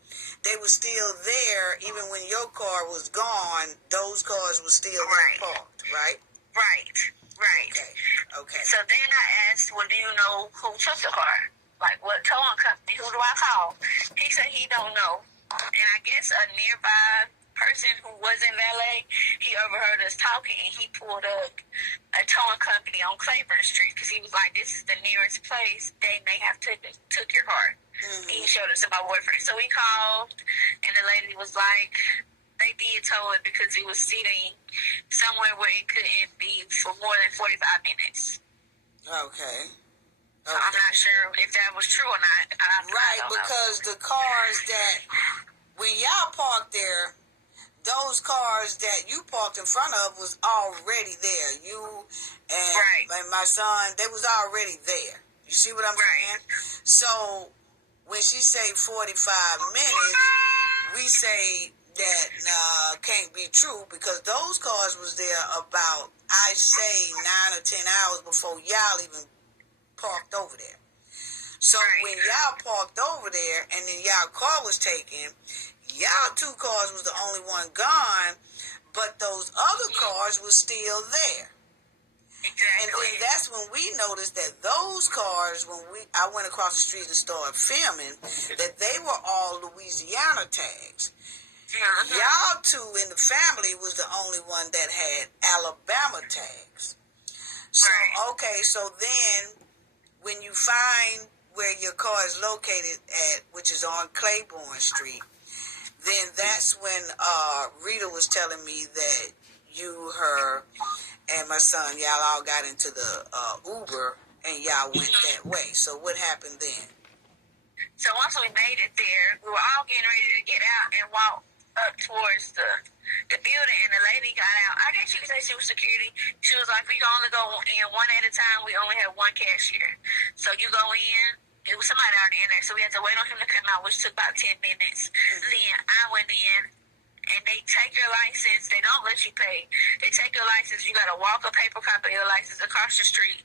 they were still there, even when your car was gone, those cars were still there parked, right? Right. Okay. So then I asked, well, do you know who took the car? Like, what towing company? Who do I call? He said he don't know. And I guess a nearby person who wasn't valet, he overheard us talking, and he pulled up a towing company on Claiborne Street because he was like, this is the nearest place. They may have took your car. And he showed us to my boyfriend. So we called, and the lady was like, they did tow it because it was sitting somewhere where it couldn't be for more than 45 minutes. Okay. So I'm not sure if that was true or not. I don't because the cars that, when y'all parked there, those cars that you parked in front of was already there. You and my son, they was already there. You see what I'm saying? So when she say 45 minutes, we say that can't be true because those cars was there about, I say, 9 or 10 hours before y'all even parked over there. So when y'all parked over there and then y'all car was taken, y'all 2 cars was the only one gone, but those other cars was still there. Exactly. And then that's when we noticed that those cars, I went across the street and started filming, that they were all Louisiana tags. Y'all 2 in the family was the only one that had Alabama tags. So, so then when you find where your car is located at, which is on Claiborne Street, then that's when Rita was telling me that you, her, and my son, y'all all got into the Uber and y'all went that way. So what happened then? So once we made it there, we were all getting ready to get out and walk up towards the building, and the lady got out. I guess you could say she was security. She was like, we can only go in one at a time. We only have one cashier. So you go in. It was somebody already in there, so we had to wait on him to come out, which took about 10 minutes. Then I went in, and they take your license. They don't let you pay. They take your license. You got to walk a paper copy of your license across the street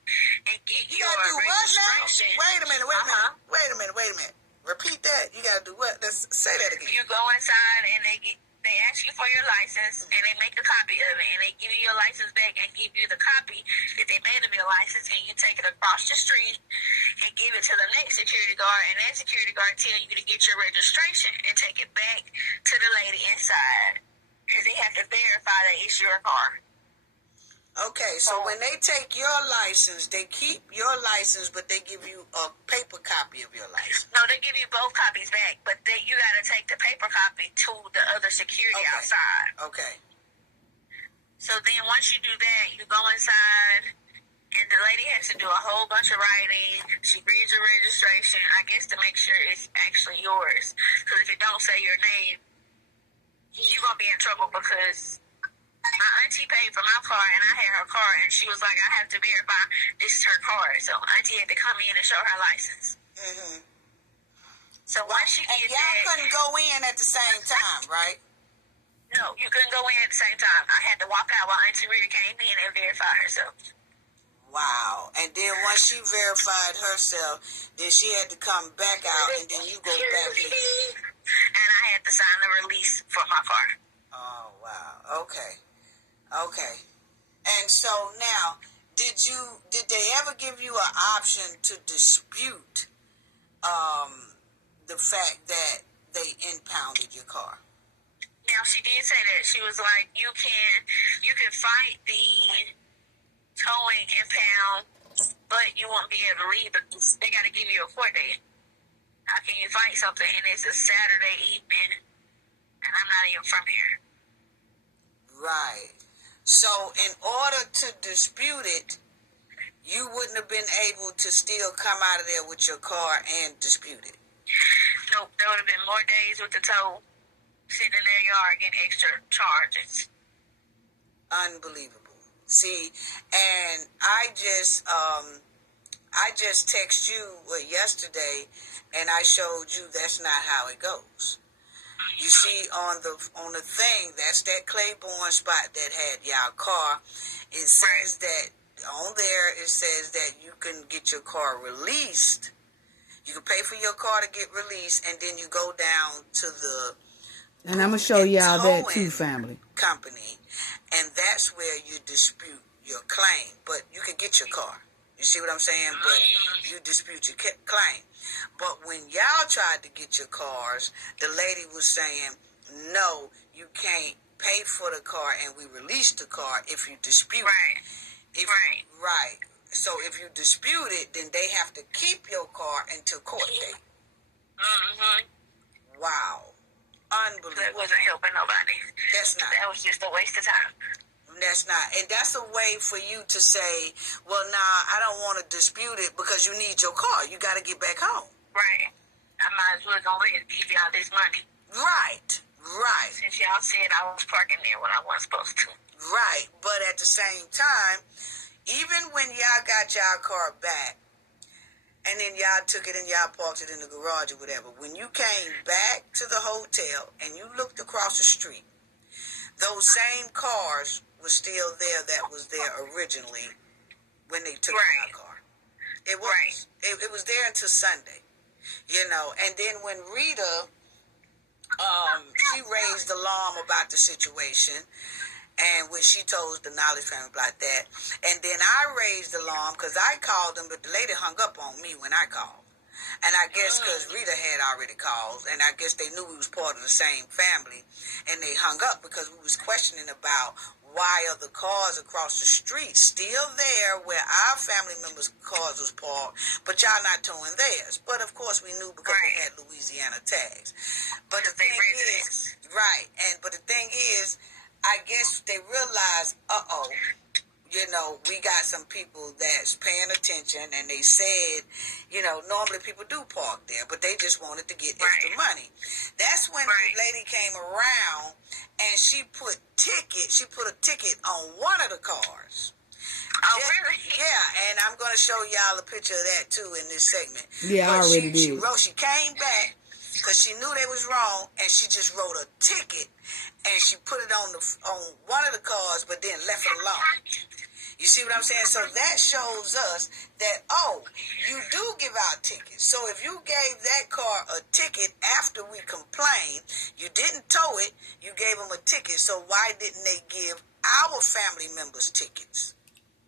and get your registration. Wait a minute. Repeat that. You got to do what? Let's say that again. You go inside, and they ask you for your license, and they make a copy of it, and they give you your license back and give you the copy that they made of your license, and you take it across the street and give it to the next security guard, and that security guard tell you to get your registration and take it back to the lady inside, because they have to verify that it's your car. Okay, so when they take your license, they keep your license, but they give you a paper copy of your license. No, they give you both copies back, but you got to take the paper copy to the other security outside. Okay. So then once you do that, you go inside, and the lady has to do a whole bunch of writing. She reads your registration, I guess, to make sure it's actually yours. Because if it don't say your name, you're going to be in trouble, because my auntie paid for my car, and I had her car, and she was like, I have to verify this is her car. So auntie had to come in and show her license. Mm-hmm. So once she And did y'all that... couldn't go in at the same time, right? No, you couldn't go in at the same time. I had to walk out while Auntie Rita came in and verify herself. Wow. And then once she verified herself, then she had to come back out, and then you go back in. And I had to sign the release for my car. Oh, wow. Okay. Okay. And so now, did they ever give you an option to dispute the fact that they impounded your car? Now, she did say that. She was like, you can fight the towing and pound, but you won't be able to leave because they got to give you a court date. How can you fight something and it's a Saturday evening and I'm not even from here? Right. So in order to dispute it, you wouldn't have been able to still come out of there with your car and dispute it. Nope, there would have been more days with the tow, sitting in their yard getting extra charges. Unbelievable. See, and I just text you yesterday, and I showed you that's not how it goes. You see, on the thing, that's that Claiborne spot that had y'all car. It says that on there. It says that you can get your car released. You can pay for your car to get released, and then you go down to the and I'm gonna show y'all that too, family. Company, and that's where you dispute your claim. But you can get your car. You see what I'm saying? But you dispute your claim. But when y'all tried to get your cars, the lady was saying, no, you can't pay for the car and we release the car if you dispute it. Right. So if you dispute it, then they have to keep your car until court date. Mm-hmm. Wow. Unbelievable. That wasn't helping nobody. That's not. That was just a waste of time. That's not. And that's a way for you to say, well, nah, I don't want to dispute it because you need your car. You got to get back home. Right. I might as well go ahead and give y'all this money. Right. Since y'all said I was parking there when I wasn't supposed to. Right. But at the same time, even when y'all got y'all car back, and then y'all took it and y'all parked it in the garage or whatever, when you came back to the hotel and you looked across the street, those same cars were still there that was there originally when they took your car. It was. It was there until Sunday, And then when Rita, she raised alarm about the situation, and when she told the Knowledge family about that, and then I raised alarm because I called them, but the lady hung up on me when I called. And I guess because Rita had already called, and I guess they knew we was part of the same family, and they hung up because we was questioning about why are the cars across the street still there where our family members' cars was parked, but y'all not towing theirs. But of course we knew because they had Louisiana tags. But the thing is, but the thing is, I guess they realized, we got some people that's paying attention, and they said, normally people do park there, but they just wanted to get extra money. That's when the lady came around, and she put a ticket on one of the cars. Oh, really? Yeah, and I'm going to show y'all a picture of that, too, in this segment. Yeah, I already did. She came back because she knew they was wrong, and she just wrote a ticket, and she put it on one of the cars, but then left it alone. You see what I'm saying? So that shows us that, you do give out tickets. So if you gave that car a ticket after we complained, you didn't tow it, you gave them a ticket. So why didn't they give our family members tickets?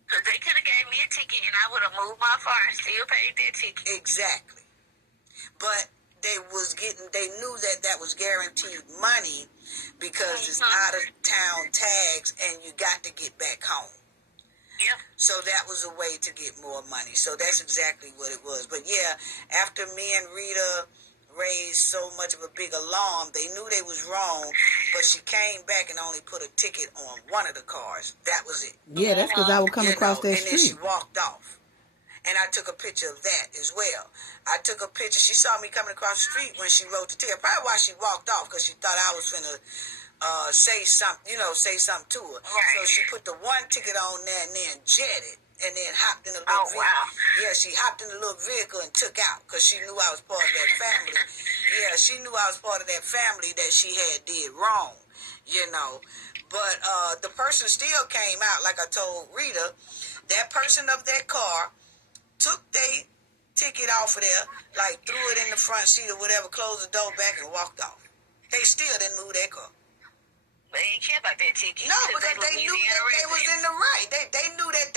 Because they could have gave me a ticket and I would have moved my car and still paid their ticket. Exactly. But they knew that was guaranteed money because it's out of town tags and you got to get back home. Yep. So that was a way to get more money. So that's exactly what it was. But yeah, after me and Rita raised so much of a big alarm, they knew they was wrong, but she came back and only put a ticket on one of the cars. That was it. Yeah, that's because I would come across that and then she street. walked off. And I took a picture of that as well. I took a picture. She saw me coming across the street when she wrote the ticket. Probably why she walked off, because she thought I was finna say something, say something to her. Right. So she put the one ticket on there and then jetted and then hopped in a little vehicle. Wow. Yeah, she hopped in a little vehicle and took out because she knew I was part of that family. Yeah, she knew I was part of that family that she had did wrong, But the person still came out, like I told Rita. That person of that car took their ticket off of there, like threw it in the front seat or whatever, closed the door back and walked off. They still didn't move that car. They didn't care about that ticket. No, because they knew that they was in the right. They knew that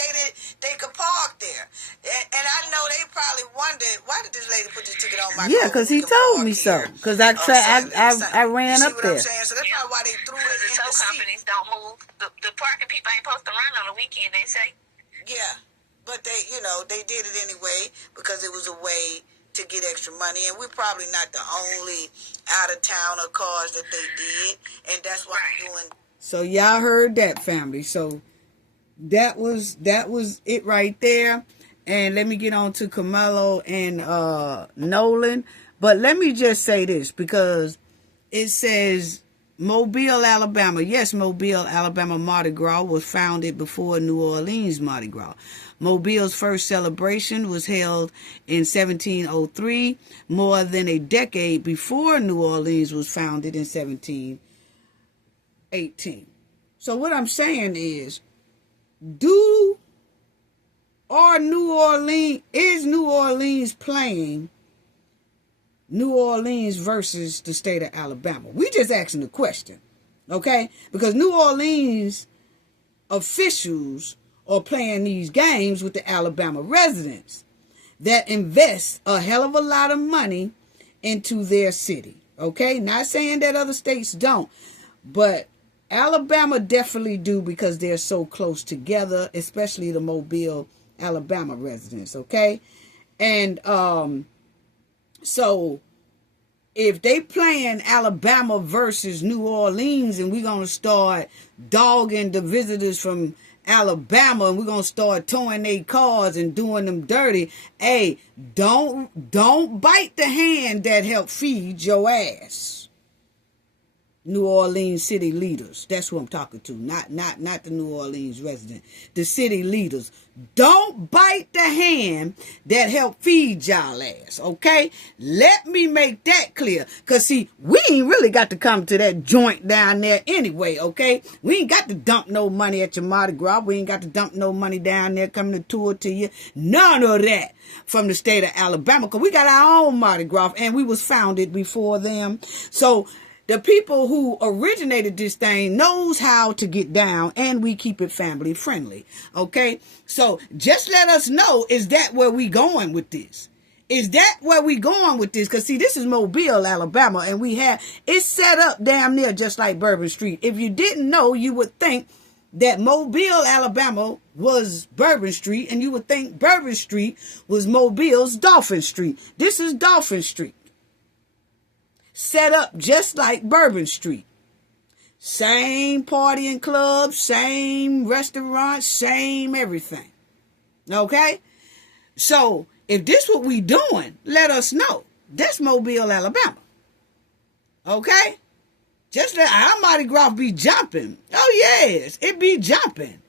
they could park there. And I know they probably wondered, why did this lady put this ticket on my car? Yeah, because he told me so. Because I ran up there. So that's probably why they threw it in the tow seat. companies don't move. The parking people ain't supposed to run on the weekend, they say. Yeah. But they, they did it anyway because it was a way to get extra money. And we're probably not the only out-of-towner cars that they did. And that's why I'm doing. So y'all heard that, family. So that was it right there. And let me get on to Karmelo and Nolan. But let me just say this, because it says Mobile, Alabama. Yes, Mobile, Alabama Mardi Gras was founded before New Orleans Mardi Gras. Mobile's first celebration was held in 1703, more than a decade before New Orleans was founded in 1718. So what I'm saying is, is New Orleans playing New Orleans versus the state of Alabama? We just asking the question, okay? Because New Orleans officials are playing these games with the Alabama residents that invest a hell of a lot of money into their city, okay? Not saying that other states don't, but Alabama definitely do, because they're so close together, especially the Mobile, Alabama residents, okay? And so if they playing Alabama versus New Orleans, and we're going to start dogging the visitors from Alabama, and we're going to start towing their cars and doing them dirty, hey, don't bite the hand that helped feed your ass. New Orleans city leaders. That's who I'm talking to. Not the New Orleans resident. The city leaders. Don't bite the hand that helped feed y'all ass. Okay? Let me make that clear. Because, see, we ain't really got to come to that joint down there anyway, okay? We ain't got to dump no money at your Mardi Gras. We ain't got to dump no money down there coming to tour to you. None of that from the state of Alabama. Because we got our own Mardi Gras, and we was founded before them. So the people who originated this thing knows how to get down, and we keep it family friendly. Okay? So just let us know, is that where we going with this? Is that where we going with this? Because, see, this is Mobile, Alabama, and it's set up damn near just like Bourbon Street. If you didn't know, you would think that Mobile, Alabama was Bourbon Street, and you would think Bourbon Street was Mobile's Dolphin Street. This is Dolphin Street. Set up just like Bourbon Street. Same partying club, same restaurant, same everything. Okay? So, if this what we doing, let us know. That's Mobile, Alabama. Okay? Just let our Mardi Gras be jumping. Oh, yes. It be jumping.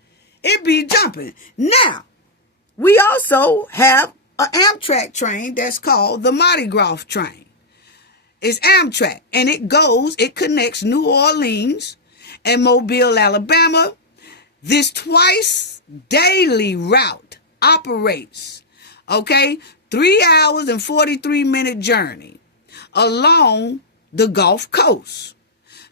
It be jumping. Now, we also have an Amtrak train that's called the Mardi Gras train. It's Amtrak, and it connects New Orleans and Mobile, Alabama. This twice daily route operates, 3 hours and 43-minute journey along the Gulf Coast.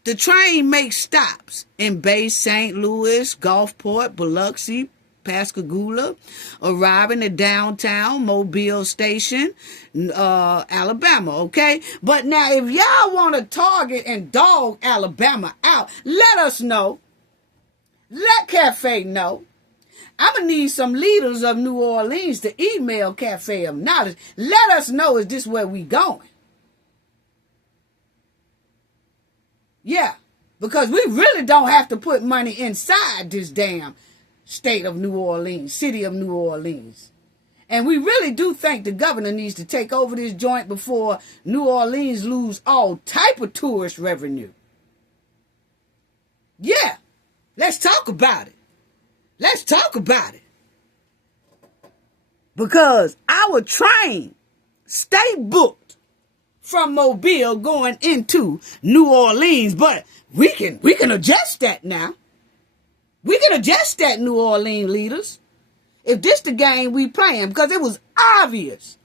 The train makes stops in Bay St. Louis, Gulfport, Biloxi, Pascagoula, arriving at downtown Mobile Station, Alabama, okay? But now, if y'all want to target and dog Alabama out, let us know. Let Cafe know. I'm going to need some leaders of New Orleans to email Cafe of Knowledge. Let us know, is this where we going? Yeah. Because we really don't have to put money inside this damn state of New Orleans, city of New Orleans. And we really do think the governor needs to take over this joint before New Orleans lose all type of tourist revenue. Yeah, let's talk about it. Let's talk about it. Because our train stay booked from Mobile going into New Orleans, but we can adjust that now. We can adjust that, New Orleans leaders. If this the game we playing, because it was obvious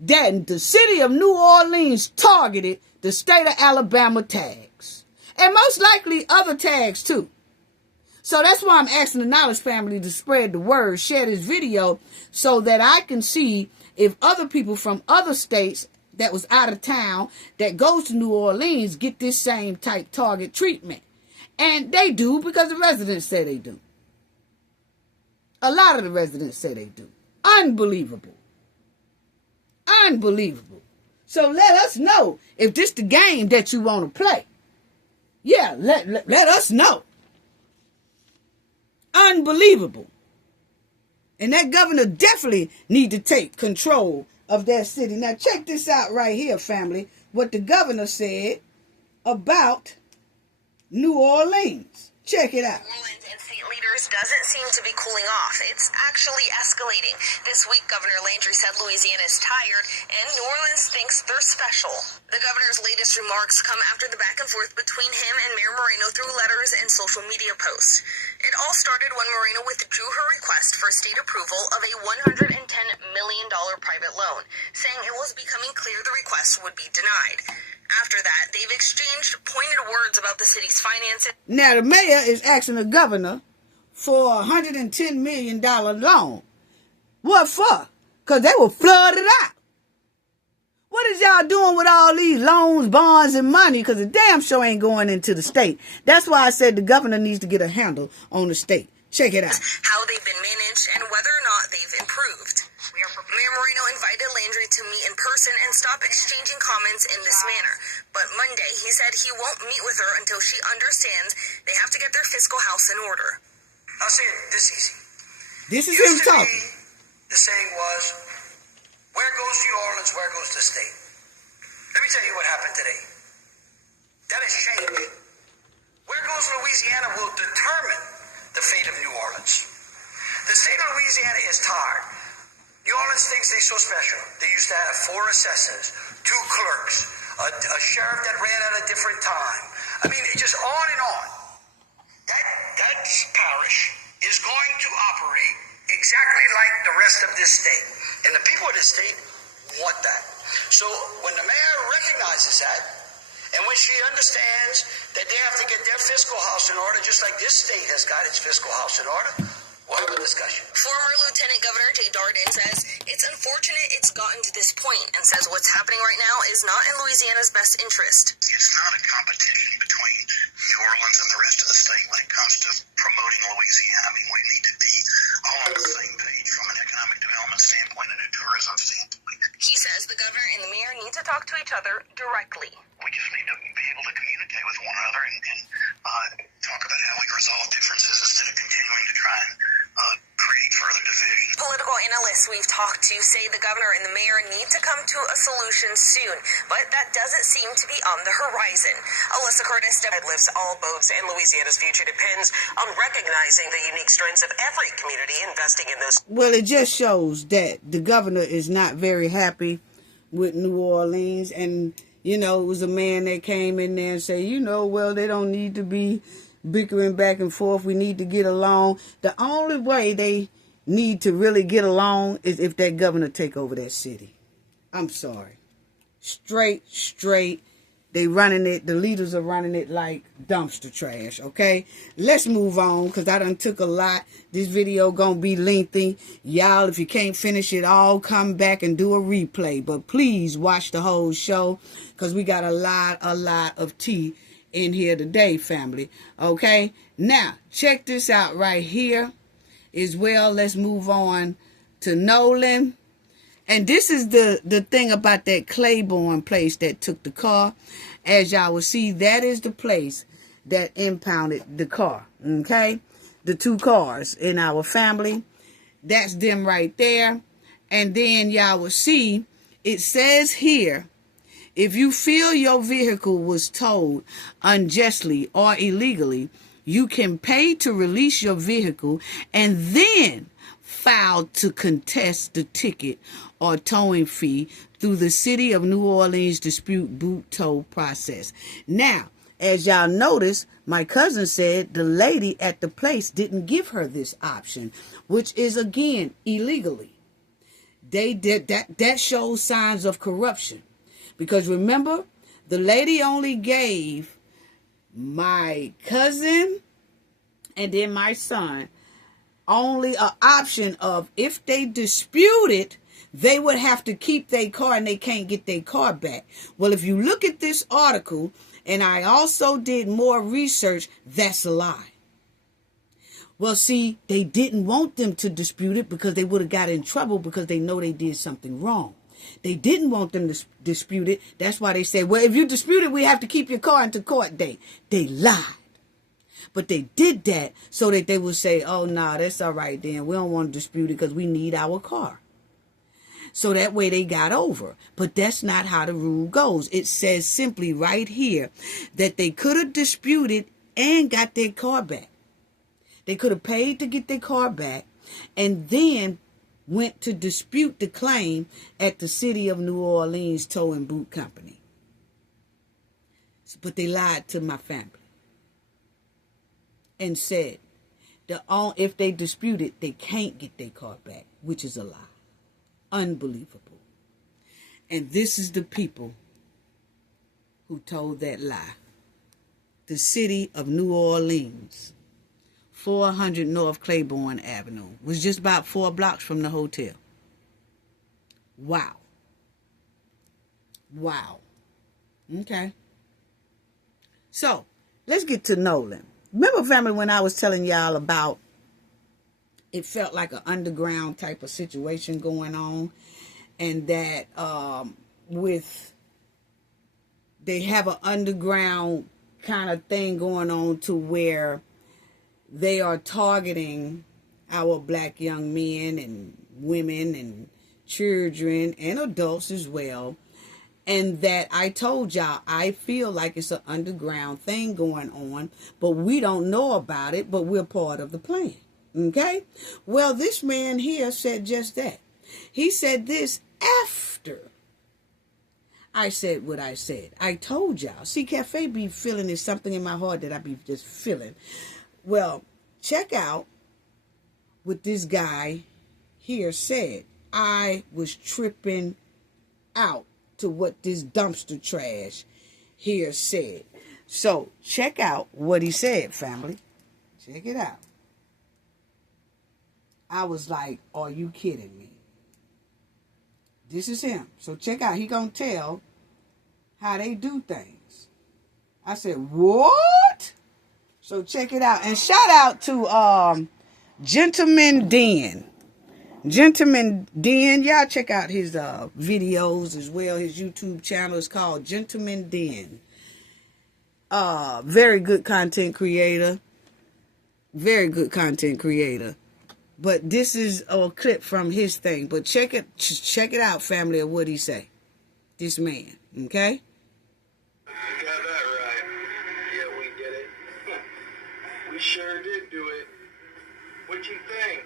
that the city of New Orleans targeted the state of Alabama tags. And most likely other tags too. So that's why I'm asking the Knowledge family to spread the word, share this video, so that I can see if other people from other states that was out of town that goes to New Orleans get this same type target treatment. And they do, because the residents say they do. A lot of the residents say they do. Unbelievable. Unbelievable. So let us know if this the game that you want to play. Yeah, let us know. Unbelievable. And that governor definitely need to take control of that city. Now check this out right here, family. What the governor said about New Orleans. Check it out. Orleans and state leaders doesn't seem to be cooling off. It's actually escalating. This week, Governor Landry said Louisiana is tired and New Orleans thinks they're special. The governor's latest remarks come after the back and forth between him and Mayor Moreno through letters and social media posts. It all started when Moreno withdrew her request for state approval of a $110 million private loan, saying it was becoming clear the request would be denied. After that, they've exchanged pointed words about the city's finances. Now, the mayor is asking the governor for a $110 million loan. What for? Because they were flooded out. What is y'all doing with all these loans, bonds, and money? Because the damn show ain't going into the state. That's why I said the governor needs to get a handle on the state. Check it out. How they've been managed and whether or not they've improved. Mayor Moreno invited Landry to meet in person and stop exchanging comments in this manner. But Monday, he said he won't meet with her until she understands they have to get their fiscal house in order. I'll say it this easy. This is him talking. The saying was, where goes New Orleans, where goes the state? Let me tell you what happened today. That has changed. Where goes Louisiana will determine the fate of New Orleans. The state of Louisiana is tired. New Orleans thinks they're so special. They used to have 4 assessors, 2 clerks, a sheriff that ran at a different time. I mean, just on and on. That parish is going to operate exactly like the rest of this state. And the people of this state want that. So when the mayor recognizes that, and when she understands that they have to get their fiscal house in order, just like this state has got its fiscal house in order, we'll have a discussion. Former Lieutenant Governor Jay Darden says it's unfortunate it's gotten to this point and says what's happening right now is not in Louisiana's best interest. It's not a competition between New Orleans and the rest of the state when it comes to promoting Louisiana. I mean, we need to be all on the same page from an economic development standpoint and a tourism standpoint. He says the governor and the mayor need to talk to each other directly. We just need to be able to communicate with one another and talk about how we resolve differences instead of continuing to try and create further division. Political analysts we've talked to say the governor and the mayor need to come to a solution soon, but that doesn't seem to be on the horizon. Alyssa Curtis lifts all boats, and Louisiana's future depends on recognizing the unique strengths of every community investing in those. Well, it just shows that the governor is not very happy with New Orleans. And, you know, it was a man that came in there and said, you know, well, they don't need to be bickering back and forth. We need to get along. The only way they need to really get along is if that governor take over that city. I'm sorry. Straight. They running it. The leaders are running it like dumpster trash. Okay, let's move on because I done took a lot. This video gonna be lengthy. Y'all, if you can't finish it all, come back and do a replay. But please watch the whole show because we got a lot of tea in here today, family. Okay, now check this out right here as well. Let's move on to Nolan. And this is the thing about that Claiborne place that took the car. As y'all will see, that is the place that impounded the car. Okay? The 2 cars in our family. That's them right there. And then y'all will see, it says here, if you feel your vehicle was towed unjustly or illegally, you can pay to release your vehicle and then file to contest the ticket or towing fee through the City of New Orleans dispute boot tow process. Now, as y'all notice, my cousin said the lady at the place didn't give her this option, which is again illegally. They did that shows signs of corruption. Because remember, the lady only gave my cousin and then my son only an option of if they dispute it, they would have to keep their car and they can't get their car back. Well, if you look at this article, and I also did more research, that's a lie. Well, see, they didn't want them to dispute it because they would have got in trouble because they know they did something wrong. They didn't want them to dispute it. That's why they said, well, if you dispute it, we have to keep your car until court date. They lied. But they did that so that they would say, oh, nah, that's all right then. We don't want to dispute it because we need our car. So that way they got over. But that's not how the rule goes. It says simply right here that they could have disputed and got their car back. They could have paid to get their car back and then went to dispute the claim at the City of New Orleans Tow and Boot Company. But they lied to my family and said if they dispute it, they can't get their car back, which is a lie. Unbelievable. And this is the people who told that lie. The City of New Orleans, 400 North Claiborne Avenue, was just about 4 blocks from the hotel. Wow. Wow. Okay. So, let's get to Nolan. Remember, family, when I was telling y'all about it felt like an underground type of situation going on, and that they have an underground kind of thing going on to where they are targeting our black young men and women and children and adults as well. And that I told y'all, I feel like it's an underground thing going on, but we don't know about it, but we're part of the plan. Okay? Well, this man here said just that. He said this after I said what I said. I told y'all. See, Cafe be feeling there's something in my heart that I be just feeling. Well, check out what this guy here said. I was tripping out to what this dumpster trash here said. So, check out what he said, family. Check it out. I was like, are you kidding me? This is him. So, check out. He gonna tell how they do things. I said, what? So, check it out. And shout out to Gentleman Den. Gentleman Den, y'all check out his videos as well. His YouTube channel is called Gentleman Den. Very good content creator. Very good content creator. But this is a clip from his thing. But check it out, family, of what he say. This man, okay? You got that right. Yeah, we did it. We sure did do it. What'd you think?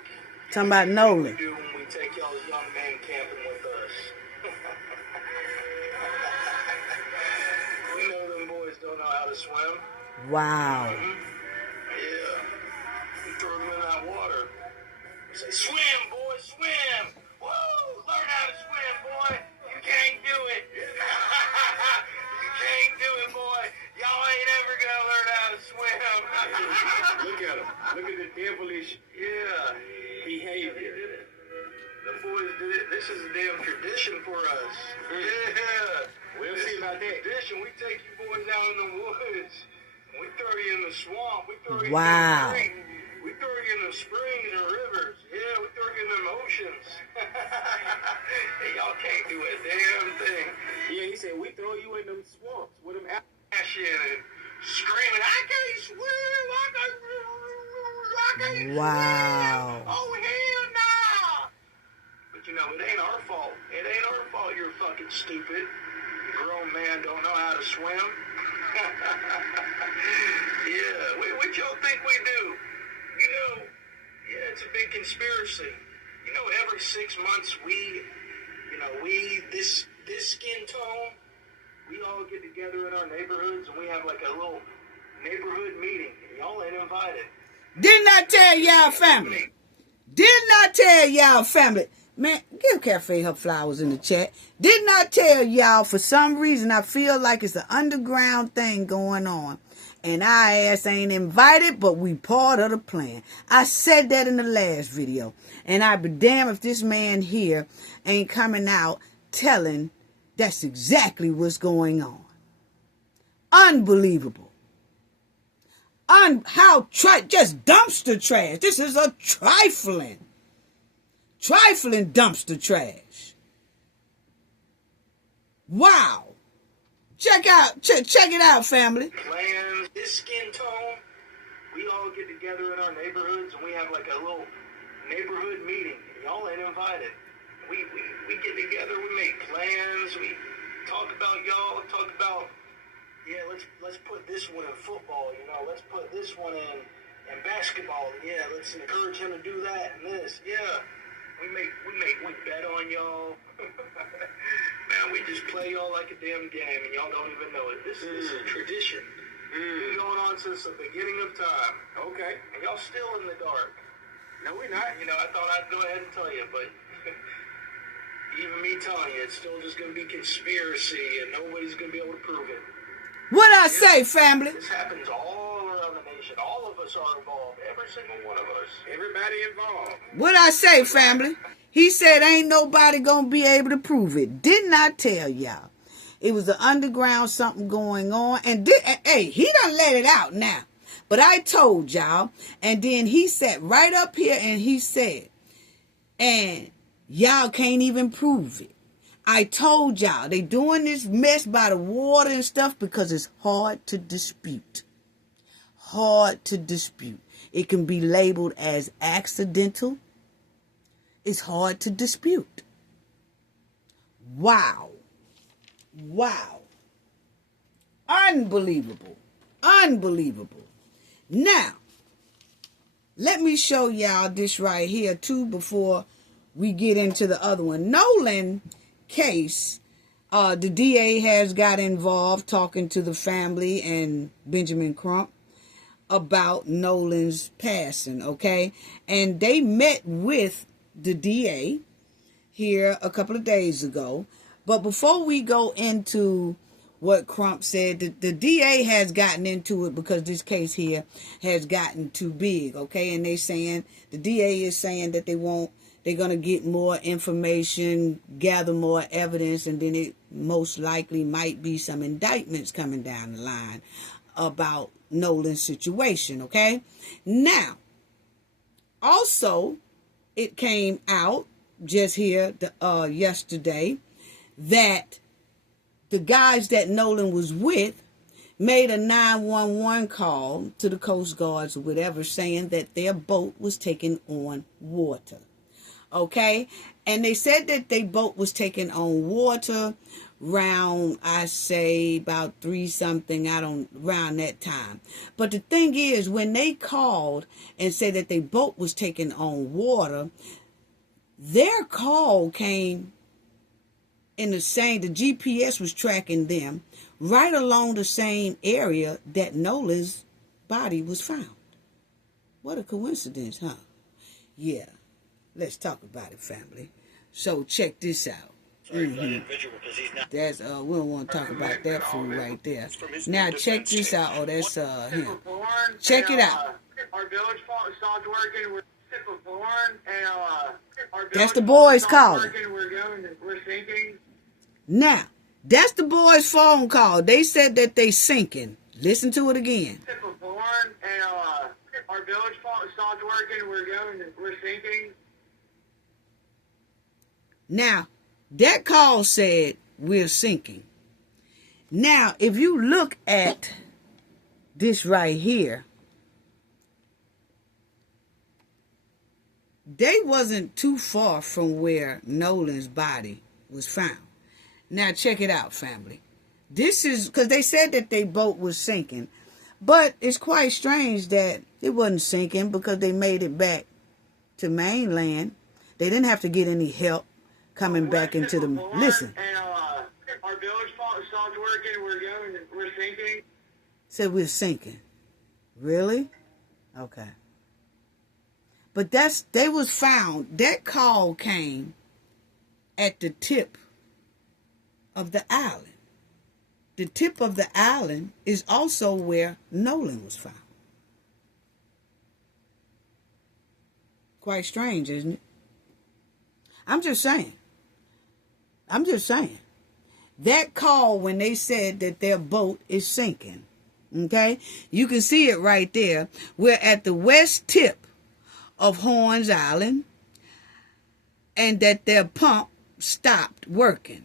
Talking about Nolan. We do when we take y'all young men camping with us. We know them boys don't know how to swim. Wow. Yeah. We throw them in that water. We say, swim, boy, swim. Woo! Learn how to swim, boy. You can't do it. You can't do it, boy. Y'all ain't ever gonna learn how to swim. Look at him. Look at the devilish behavior. The boys did it. This is a damn tradition for us. Yeah. We'll see about that. Tradition. We take you boys out in the woods. We throw you in the swamp. We throw you Wow. in the creek. We throw you in the springs and rivers. Yeah, we throw you in the oceans. Hey, y'all can't do a damn thing. Yeah, he said we throw you in them swamps with them Ash in and screaming, I can't swim, I can't swim. Wow. Oh, hell no. But you know, it ain't our fault. It ain't our fault you're fucking stupid. Grown man don't know how to swim. Yeah, what y'all think we do? You know, yeah, it's a big conspiracy. You know, every 6 months this skin tone, we all get together in our neighborhoods and we have like a little neighborhood meeting. And y'all ain't invited. Didn't I tell y'all, family? Didn't I tell y'all, family? Man, give Cafe her flowers in the chat. Didn't I tell y'all, for some reason, I feel like it's an underground thing going on. And our ass ain't invited, but we part of the plan. I said that in the last video. And I'd be damned if this man here ain't coming out telling that's exactly what's going on. Unbelievable. Just dumpster trash. This is a trifling dumpster trash. Wow. Check it out, family. Plans, this skin tone, we all get together in our neighborhoods and we have like a little neighborhood meeting. And y'all ain't invited. We get together, we make plans, we talk about y'all, talk about, yeah, let's put this one in football, you know, let's put this one in basketball, yeah, let's encourage him to do that and this, yeah. We bet on y'all. Man, we just play y'all like a damn game and y'all don't even know it. This is a tradition. Been going on since the beginning of time. Okay. And y'all still in the dark. No, we're not. You know, I thought I'd go ahead and tell you, but even me telling you, it's still just going to be conspiracy and nobody's going to be able to prove it. What I say, family? This happens all around the nation. All of us are involved. Every single one of us. Everybody involved. What I say, family? He said ain't nobody going to be able to prove it. Didn't I tell y'all? It was an underground something going on. And hey, he done let it out now. But I told y'all. And then he sat right up here and he said, and y'all can't even prove it. I told y'all they doing this mess by the water and stuff because it's hard to dispute. Hard to dispute. It can be labeled as accidental. It's hard to dispute. Wow. Wow. Unbelievable. Unbelievable. Now, let me show y'all this right here too before we get into the other one. Nolan case, the DA has got involved talking to the family and Benjamin Crump about Nolan's passing, okay? And they met with the DA here a couple of days ago. But before we go into what Crump said, the DA has gotten into it because this case here has gotten too big, okay? And the DA is saying that they're going to get more information, gather more evidence, and then it most likely might be some indictments coming down the line about Nolan's situation, okay? Now, also, it came out just here yesterday that the guys that Nolan was with made a 911 call to the Coast Guards or whatever saying that their boat was taking on water. Okay? And they said that their boat was taking on water around, I say, about 3-something, around that time. But the thing is, when they called and said that their boat was taking on water, their call came in the GPS was tracking them right along the same area that Nolan's body was found. What a coincidence, huh? Yeah. Let's talk about it, family. So check this out. That's we don't want to talk about that fool right there. Now check this out. Oh, that's him. Check it out. Our village stopped working. That's the boys calling. We're sinking. Now, that's the boys' phone call. They said that they sinking. Listen to it again. Our village stopped working. We're sinking. Now, that call said we're sinking. Now, if you look at this right here, they wasn't too far from where Nolan's body was found. Now check it out, family. This is because they said that their boat was sinking, but it's quite strange that it wasn't sinking because they made it back to mainland. They didn't have to get any help coming back into the... Listen. And our village stopped working. We're sinking. Said we're sinking. Really? Okay. But they was found. That call came at the tip of the island. The tip of the island is also where Nolan was found. Quite strange, isn't it? I'm just saying. That call when they said that their boat is sinking. Okay? You can see it right there. We're at the west tip of Horns Island, and that their pump stopped working.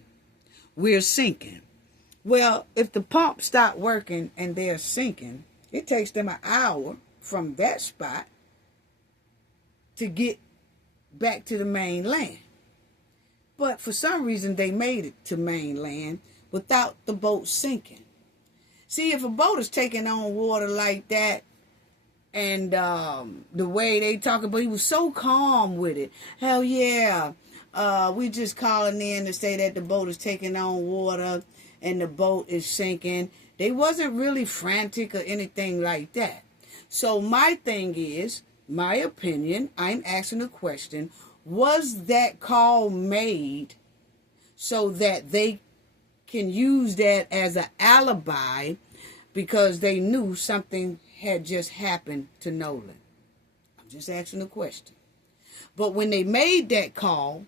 We're sinking. Well, if the pump stopped working and they're sinking, it takes them an hour from that spot to get back to the mainland. But for some reason, they made it to mainland without the boat sinking. See, if a boat is taking on water like that, and the way they talk about, he was so calm with it. Hell yeah, we just calling in to say that the boat is taking on water and the boat is sinking. They wasn't really frantic or anything like that. So my thing is, my opinion, I'm asking a question, was that call made so that they can use that as an alibi because they knew something had just happened to Nolan? I'm just asking a question. But when they made that call,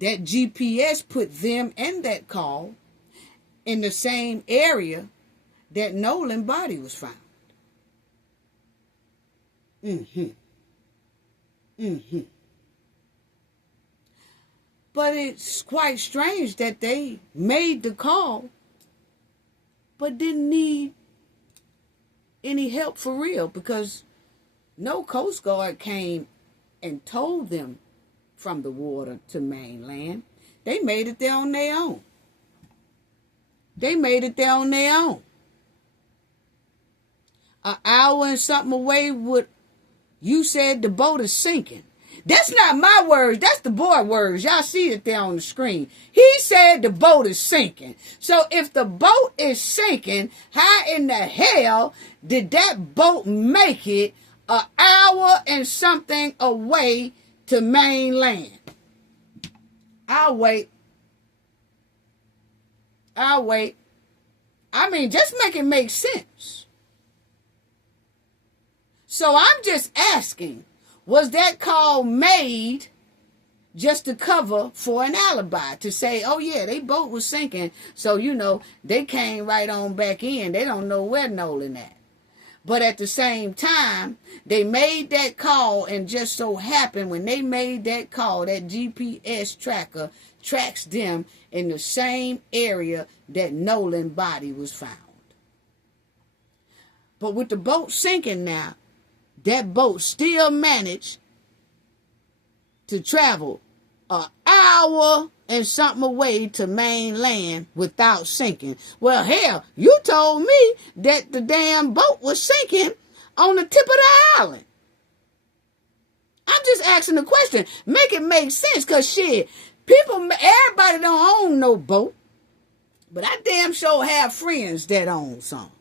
that GPS put them and that call in the same area that Nolan's body was found. But it's quite strange that they made the call but didn't need any help for real, because no Coast Guard came and told them from the water to mainland. They made it there on their own. An hour and something away, you said the boat is sinking. That's not my words. That's the boy words. Y'all see it there on the screen. He said the boat is sinking. So if the boat is sinking, how in the hell did that boat make it an hour and something away to mainland? I'll wait. I mean, just make it make sense. So I'm just asking, was that call made just to cover for an alibi? To say, oh yeah, they boat was sinking, so they came right on back in. They don't know where Nolan at. But at the same time, they made that call, and just so happened when they made that call, that GPS tracker tracks them in the same area that Nolan's body was found. But with the boat sinking now, that boat still managed to travel an hour and something away to mainland without sinking. Well, hell, you told me that the damn boat was sinking on the tip of the island. I'm just asking the question. Make it make sense, because shit, everybody don't own no boat. But I damn sure have friends that own some.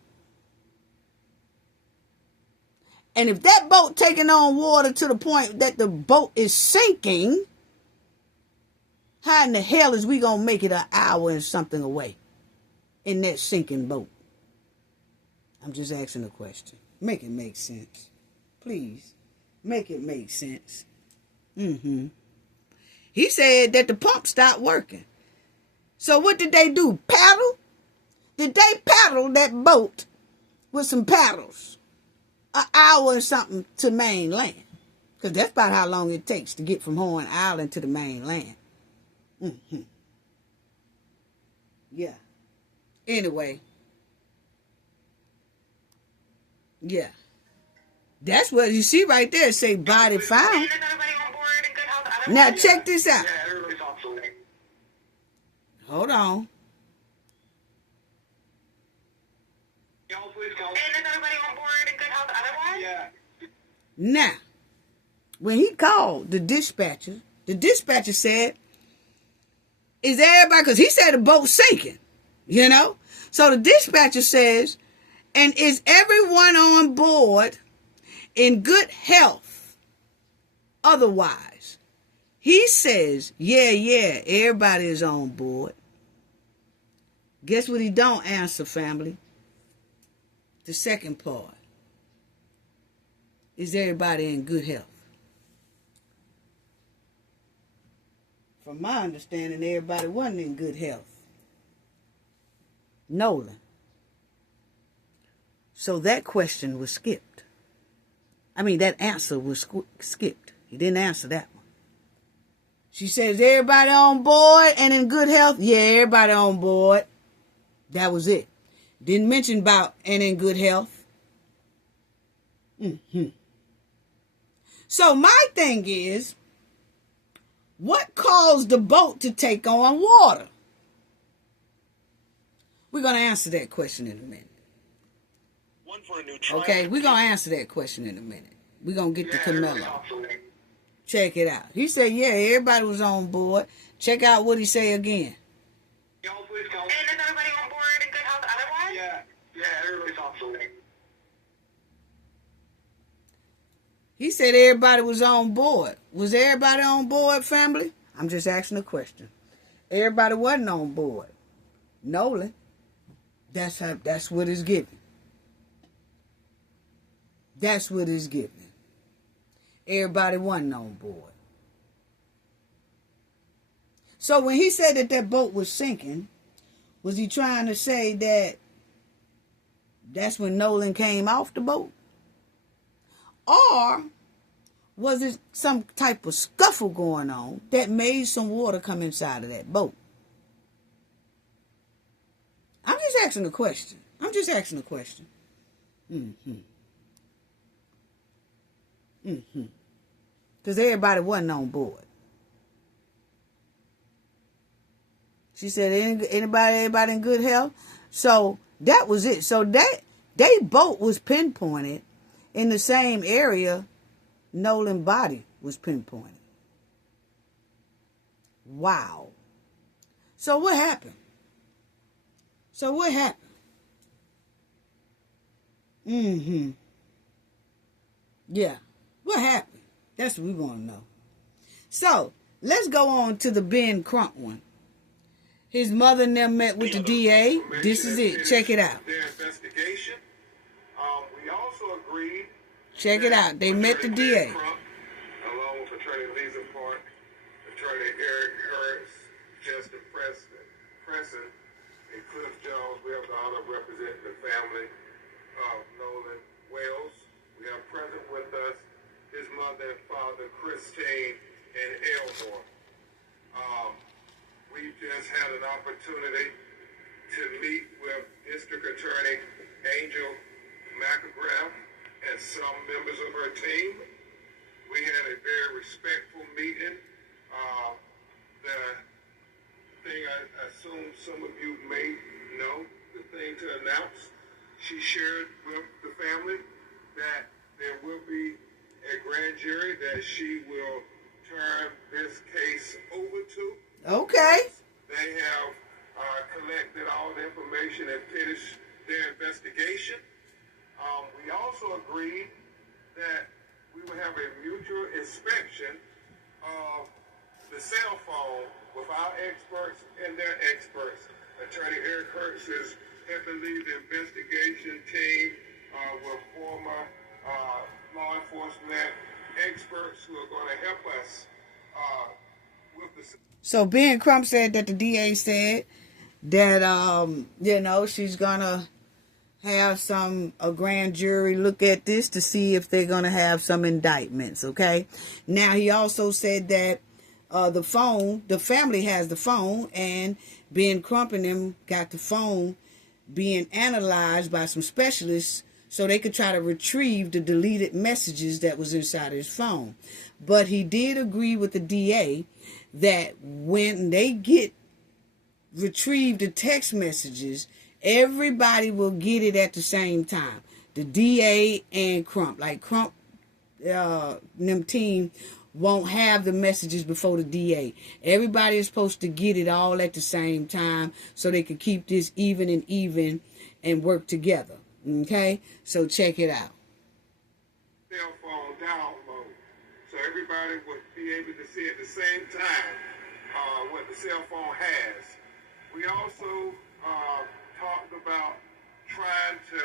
And if that boat taking on water to the point that the boat is sinking, how in the hell is we going to make it an hour and something away in that sinking boat? I'm just asking a question. Make it make sense. Please, make it make sense. He said that the pump stopped working. So what did they do? Paddle? Did they paddle that boat with some paddles? An hour or something to mainland. Because that's about how long it takes to get from Horn Island to the mainland. Yeah. Anyway. Yeah. That's what you see right there. Say body found. Now check this out. Hold on. Now, when he called the dispatcher said, is everybody, because he said the boat's sinking, you know? So the dispatcher says, and is everyone on board in good health? Otherwise, he says, yeah, everybody is on board. Guess what he don't answer, family? The second part. Is everybody in good health? From my understanding, everybody wasn't in good health. Nolan. So that question was skipped. I mean, that answer was skipped. He didn't answer that one. She says, everybody on board and in good health? Yeah, everybody on board. That was it. Didn't mention about and in good health. So my thing is, what caused the boat to take on water? We're going to answer that question in a minute. Okay, we're going to answer that question in a minute. We're going to get to Karmelo. Check it out. He said, yeah, everybody was on board. Check out what he say again. Is everybody on board in good health otherwise? Yeah, everybody's on board. He said everybody was on board. Was everybody on board, family? I'm just asking a question. Everybody wasn't on board. Nolan. That's what it's giving. That's what it's giving. Everybody wasn't on board. So when he said that boat was sinking, was he trying to say that that's when Nolan came off the boat? Or was it some type of scuffle going on that made some water come inside of that boat? I'm just asking a question. Because everybody wasn't on board. She said, everybody in good health? So that was it. So they boat was pinpointed in the same area Nolan's body was pinpointed. Wow. So what happened? Yeah. What happened? That's what we want to know. So, let's go on to the Ben Crump one. His mother and them met with the DA. This is it. Check it out. Their investigation. We also agreed. Check it out. They met the DA. Crump, along with Attorney Lisa Park, Attorney Eric Harris, Justin Preston, and Cliff Jones. We have the honor of representing the family of Nolan Wells. We have present with us his mother and father, Christine and Elmore. We've just had an opportunity to meet with District Attorney Angel McElgrath and some members of her team. We had a very respectful meeting. The thing I assume some of you may know, the thing to announce, she shared with the family that there will be a grand jury that she will turn this case over to. Okay. They have collected all the information and finished their investigation. We also agreed that we would have a mutual inspection of the cell phone with our experts and their experts. Attorney Eric Hertz is helping lead the investigation team with former law enforcement experts who are going to help us with the... So Ben Crump said that the DA said that, she's going to have a grand jury look at this to see if they're going to have some indictments, okay? Now, he also said that the family has the phone, and Ben Crump and them got the phone being analyzed by some specialists so they could try to retrieve the deleted messages that was inside his phone. But he did agree with the DA that when they retrieve the text messages, everybody will get it at the same time. The DA and Crump. Like Crump, them team won't have the messages before the DA. Everybody is supposed to get it all at the same time so they can keep this even and work together. Okay? So check it out. Cell phone download. So everybody would be able to see at the same time what the cell phone has. We also talked about trying to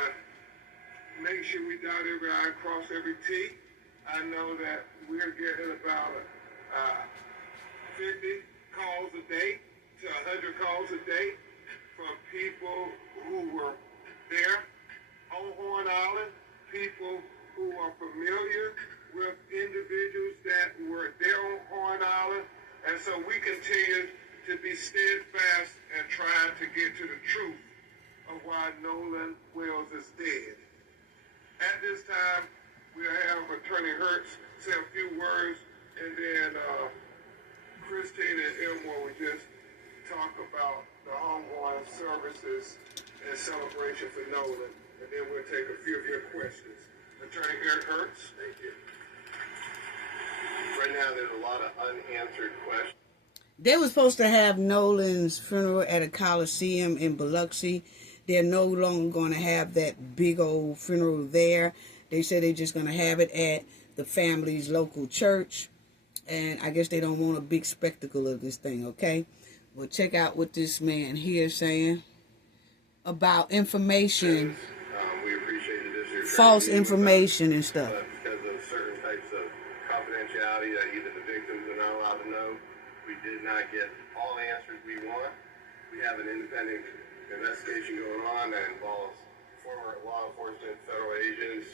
make sure we dot every I, cross every T. I know that we're getting about 50 calls a day to 100 calls a day from people who were there on Horn Island, people who are familiar with individuals that were there on Horn Island. And so we continue to be steadfast and trying to get to the truth of why Nolan Wells is dead. At this time, we'll have Attorney Hertz say a few words, and then Christine and Elmore will just talk about the homegoing services and celebration for Nolan, and then we'll take a few of your questions. Attorney Eric Hertz. Thank you. Right now, there's a lot of unanswered questions. They were supposed to have Nolan's funeral at a Coliseum in Biloxi. They're no longer going to have that big old funeral there. They said they're just going to have it at the family's local church. And I guess they don't want a big spectacle of this thing, okay? Well, check out what this man here is saying about information, We appreciate the district false information and stuff. But because of certain types of confidentiality that even the victims are not allowed to know, we did not get all the answers we want. We have an independent investigation going on that involves former law enforcement, federal agents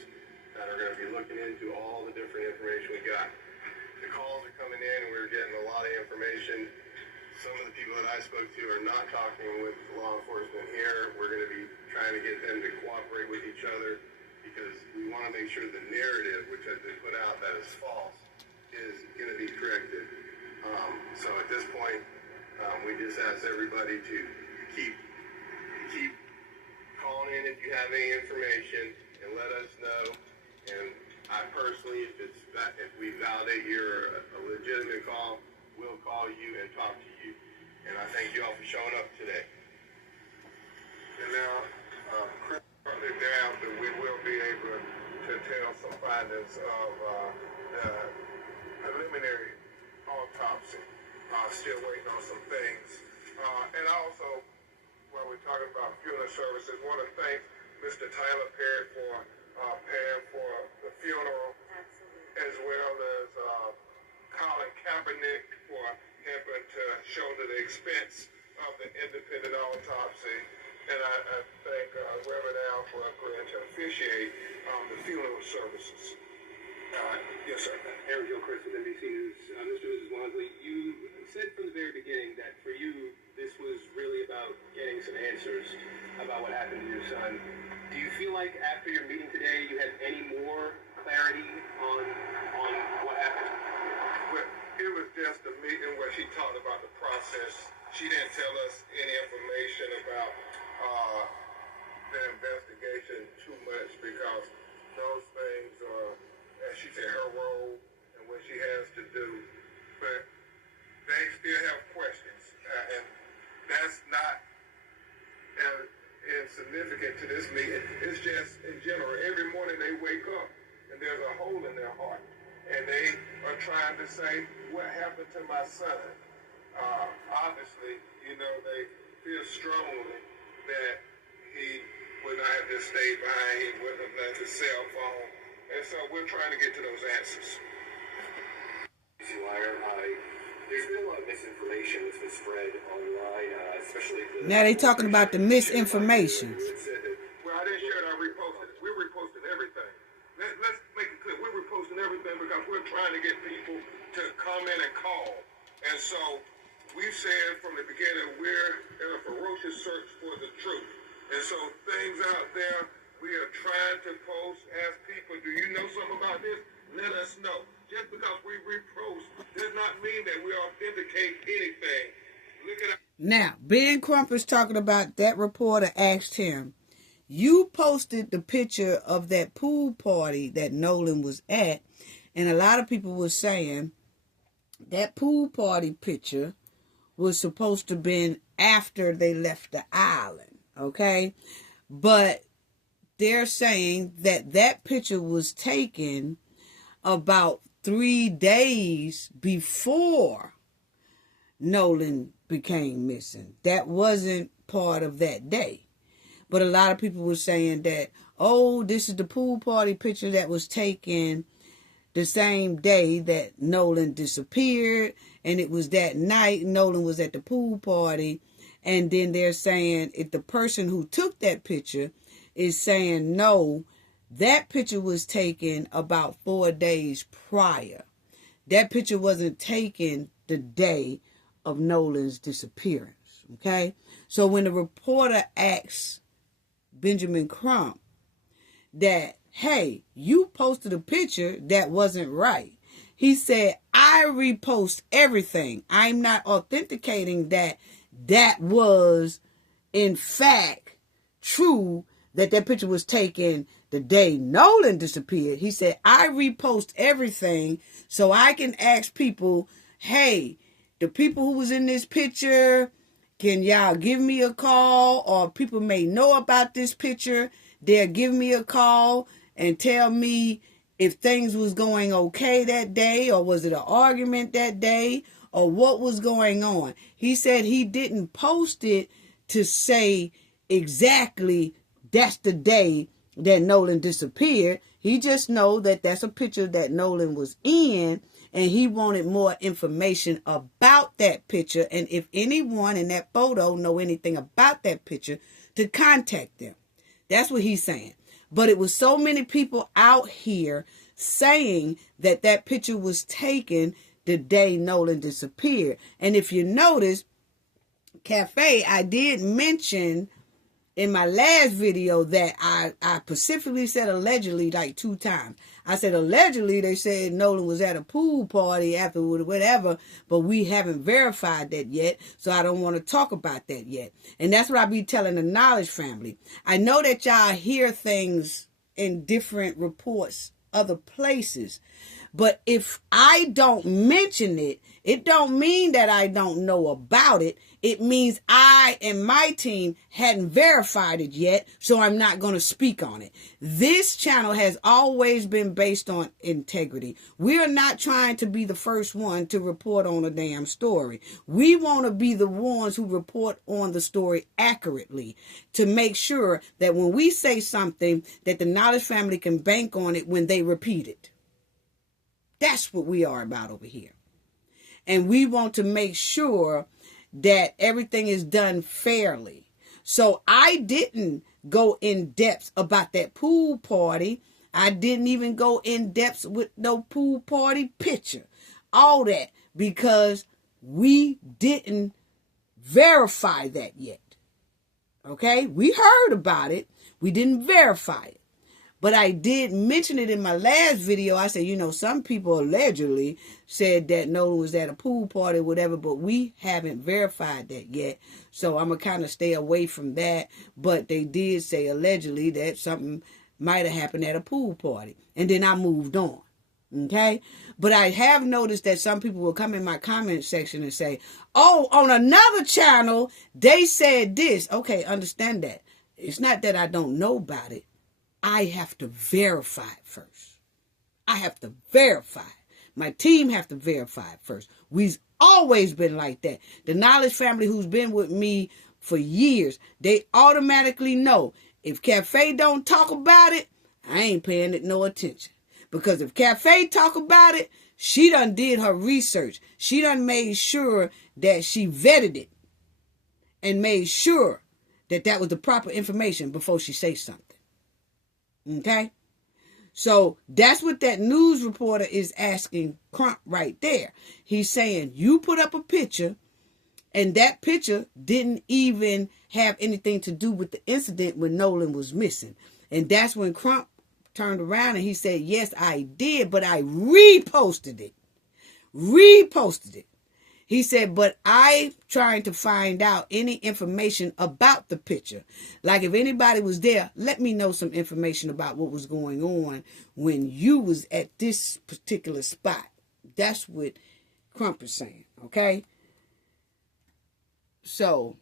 that are going to be looking into all the different information we got. The calls are coming in, and we're getting a lot of information. Some of the people that I spoke to are not talking with law enforcement here. We're going to be trying to get them to cooperate with each other because we want to make sure the narrative, which has been put out that is false, is going to be corrected. So at this point, we just ask everybody to keep calling in if you have any information and let us know. And I personally, if we validate you're a legitimate call, we'll call you and talk to you. And I thank you all for showing up today. And now, Chris brought it down that we will be able to tell some findings of the preliminary autopsy. Still waiting on some things. And also, while we're talking about funeral services, want to thank Mr. Tyler Perry for paying for the funeral, as well as Colin Kaepernick for helping to shoulder the expense of the independent autopsy. And I thank Reverend Al for agreeing to officiate the funeral services. Yes, sir. Eric Gilchrist with NBC News. Mr. and Mrs. Wansley, you said from the very beginning that for you, this was really about getting some answers about what happened to your son. Do you feel like after your meeting today, you had any more clarity on what happened? Well, it was just a meeting where she talked about the process. She didn't tell us any information about the investigation too much because those things are, as she said, her role and what she has to do. But they still have questions. And that's not insignificant to this meeting. It's just, in general, every morning they wake up and there's a hole in their heart. And they are trying to say, what happened to my son? Obviously, they feel strongly that he would not have just stayed behind. He wouldn't have left his cell phone. And so we're trying to get to those answers. There's been a lot of misinformation that's been spread online, especially Now they talking about the misinformation. Well, I didn't share it. I reposted it. We're reposting everything. Let's make it clear. We're reposting everything because we're trying to get people to come in and call. And so we've said from the beginning we're in a ferocious search for the truth. And so things out there, We are trying to post as people. Do you know something about this? Let us know. Just because we repost does not mean that we authenticate anything. Look at Now, Ben Crump is talking about that reporter asked him, you posted the picture of that pool party that Nolan was at, and a lot of people were saying that pool party picture was supposed to have been after they left the island, okay? But they're saying that that picture was taken about 3 days before Nolan became missing. That wasn't part of that day. But a lot of people were saying that, oh, this is the pool party picture that was taken the same day that Nolan disappeared, and it was that night Nolan was at the pool party. And then they're saying if the person who took that picture is saying no, that picture was taken about 4 days prior. That picture wasn't taken the day of Nolan's disappearance, okay? So when the reporter asks Benjamin Crump that, hey, you posted a picture that wasn't right, he said, I repost everything. I'm not authenticating that that was, in fact, true, that that picture was taken the day Nolan disappeared. He said, I repost everything so I can ask people, hey, the people who was in this picture, can y'all give me a call? Or people may know about this picture. They'll give me a call and tell me if things was going okay that day, or was it an argument that day, or what was going on. He said he didn't post it to say exactly that's the day that Nolan disappeared. He just know that that's a picture that Nolan was in, and he wanted more information about that picture, and if anyone in that photo know anything about that picture, to contact them. That's what he's saying. But it was so many people out here saying that that picture was taken the day Nolan disappeared. And if you notice, Cafe, I did mention in my last video that I specifically said allegedly like 2 times. I said allegedly they said Nolan was at a pool party after whatever, but we haven't verified that yet, so I don't want to talk about that yet. And that's what I be telling the Knowledge family. I know that y'all hear things in different reports other places, but if I don't mention it, it don't mean that I don't know about it. It means I and my team hadn't verified it yet, so I'm not going to speak on it. This channel has always been based on integrity. We are not trying to be the first one to report on a damn story. We want to be the ones who report on the story accurately, to make sure that when we say something, that the Knowledge family can bank on it when they repeat it. That's what we are about over here. And we want to make sure that everything is done fairly. So I didn't go in depth about that pool party. I didn't even go in depth with no pool party picture. All that because we didn't verify that yet. Okay? We heard about it. We didn't verify it. But I did mention it in my last video. I said, some people allegedly said that Nolan was at a pool party or whatever, but we haven't verified that yet. So I'm going to kind of stay away from that. But they did say allegedly that something might have happened at a pool party. And then I moved on. Okay? But I have noticed that some people will come in my comment section and say, oh, on another channel, they said this. Okay, understand that. It's not that I don't know about it. I have to verify it first. I have to verify it. My team have to verify it first. We've always been like that. The Knowledge family who's been with me for years, they automatically know if Cafe don't talk about it, I ain't paying it no attention. Because if Cafe talk about it, she done did her research. She done made sure that she vetted it and made sure that that was the proper information before she say something. Okay? So that's what that news reporter is asking Crump right there. He's saying, you put up a picture, and that picture didn't even have anything to do with the incident when Nolan was missing. And that's when Crump turned around and he said, yes, I did, but I reposted it. Reposted it. He said, but I trying to find out any information about the picture. Like if anybody was there, let me know some information about what was going on when you was at this particular spot. That's what Crump is saying, okay? So,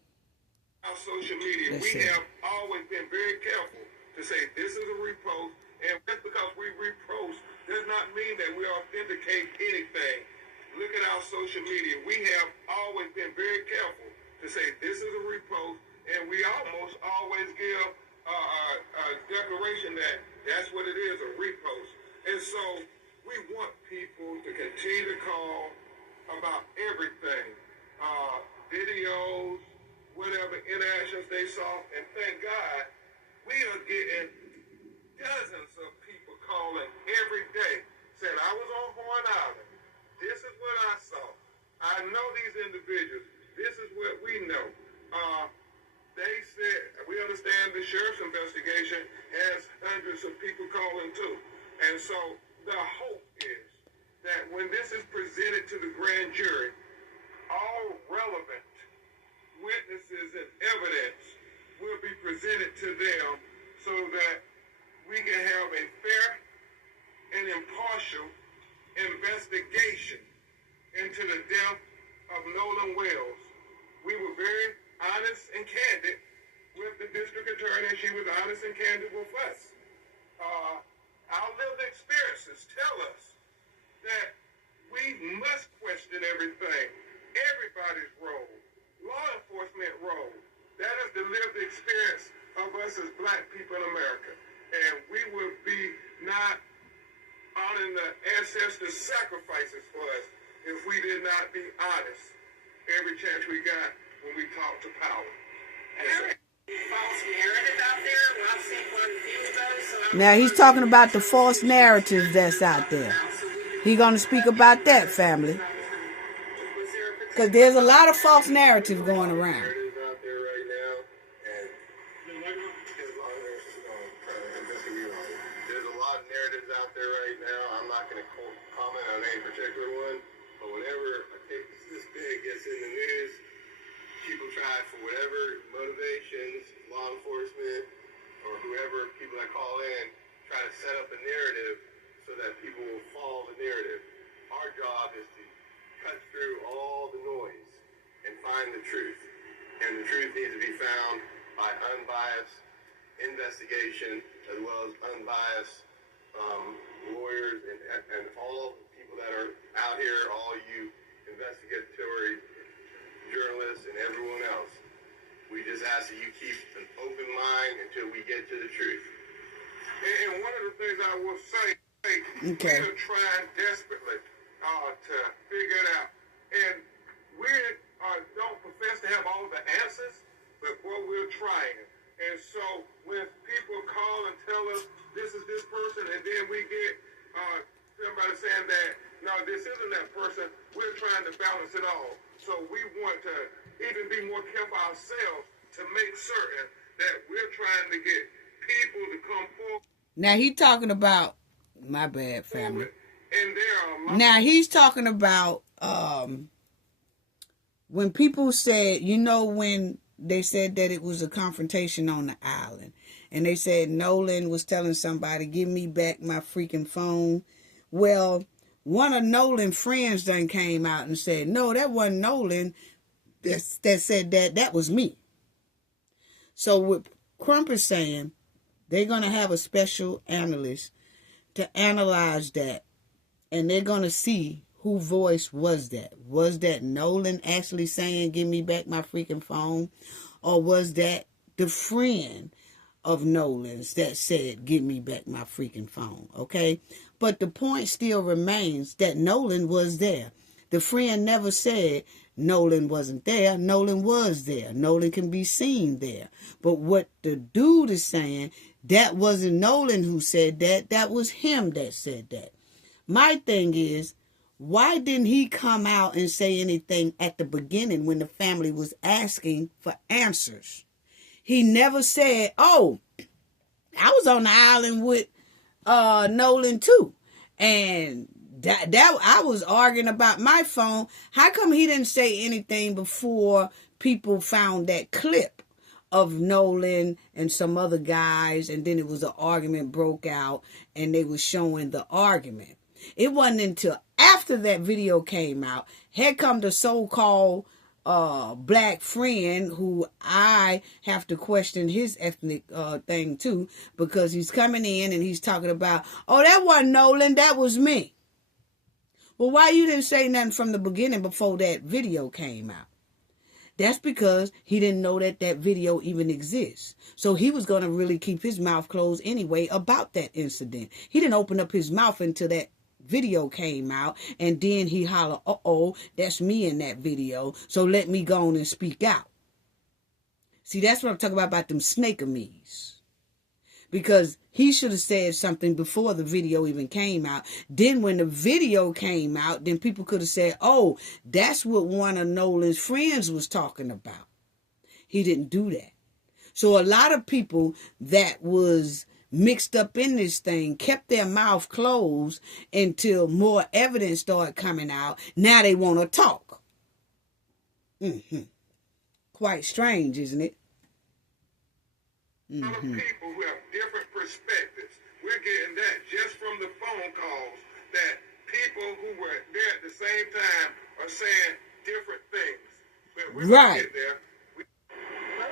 on social media, we have always been very careful to say this is a repost, and just because we repost does not mean that we authenticate anything. Look at our social media. We have always been very careful to say this is a repost, and we almost always give a declaration that that's what it is, a repost. And so we want people to continue to call about everything, videos, whatever interactions they saw, and thank God we are getting dozens of people calling every day saying, I was on Horn Island. This is what I saw. I know these individuals. This is what we know. They said, we understand the sheriff's investigation has hundreds of people calling too. And so the hope is that when this is presented to the grand jury, all relevant witnesses and evidence will be presented to them so that we can have a fair and impartial investigation into the death of Nolan Wells. We were very honest and candid with the district attorney, and she was honest and candid with us. Our lived experiences tell us that we must question everything, everybody's role, law enforcement role. That is the lived experience of us as black people in America. And we will be not honoring the ancestors' sacrifices for us if we did not be honest every chance we got when we talk to power. False narrative out there. Well, I've seen one few of those. So now he's talking about the false narratives that's out there. He's going to speak about that, family. Because there's a lot of false narratives going around. For whatever motivations, law enforcement or whoever, people that call in, try to set up a narrative so that people will follow the narrative. Our job is to cut through all the noise and find the truth. And the truth needs to be found by unbiased investigation as well as unbiased lawyers and all the people that are out here, all you investigatory journalists and everyone else. We just ask that you keep an open mind until we get to the truth. And one of the things I will say, we are trying desperately to figure it out. And we don't profess to have all the answers, but boy, we're trying. And so when people call and tell us this is this person, and then we get somebody saying that, no, this isn't that person, we're trying to balance it all. So we want to even be more careful ourselves to make certain that we're trying to get people to come forward. Now he's talking about, my bad, family. And there are a lot. Now he's talking about when people said, you know, when they said that it was a confrontation on the island, and they said Nolan was telling somebody, give me back my freaking phone. Well, one of Nolan's friends done came out and said, no, that wasn't Nolan that said that. That was me. So what Crump is saying, they're going to have a special analyst to analyze that. And they're going to see whose voice was that. Was that Nolan actually saying, give me back my freaking phone? Or was that the friend of Nolan's that said, give me back my freaking phone? Okay? But the point still remains that Nolan was there. The friend never said Nolan wasn't there. Nolan was there. Nolan can be seen there. But what the dude is saying, that wasn't Nolan who said that. That was him that said that. My thing is, why didn't he come out and say anything at the beginning when the family was asking for answers? He never said, oh, I was on the island with Nolan too. And that I was arguing about my phone. How come he didn't say anything before people found that clip of Nolan and some other guys, and then it was an argument broke out and they were showing the argument? It wasn't until after that video came out, had come the so-called black friend, who I have to question his ethnic thing too, because he's coming in and he's talking about, oh, that wasn't Nolan, that was me. Well, why you didn't say nothing from the beginning before that video came out? That's because he didn't know that that video even exists. So he was going to really keep his mouth closed anyway about that incident. He didn't open up his mouth until that video came out, and then he hollered, uh-oh, that's me in that video, so let me go on and speak out. See, that's what I'm talking about them snake-a-me's. Because he should have said something before the video even came out. Then when the video came out, then people could have said, oh, that's what one of Nolan's friends was talking about. He didn't do that. So a lot of people that was mixed up in this thing kept their mouth closed until more evidence started coming out. Now they want to talk. Quite strange, isn't it? A lot of people who have different perspectives. We're getting that just from the phone calls, that people who were there at the same time are saying different things. But we're going to get there.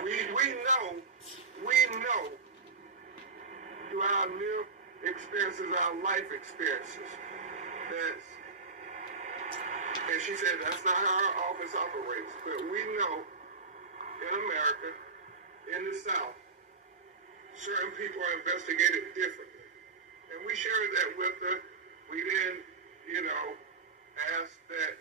We know through our lived experiences, our life experiences, and she said that's not how our office operates. But we know in America, in the South, certain people are investigated differently. And we shared that with her. We then, asked that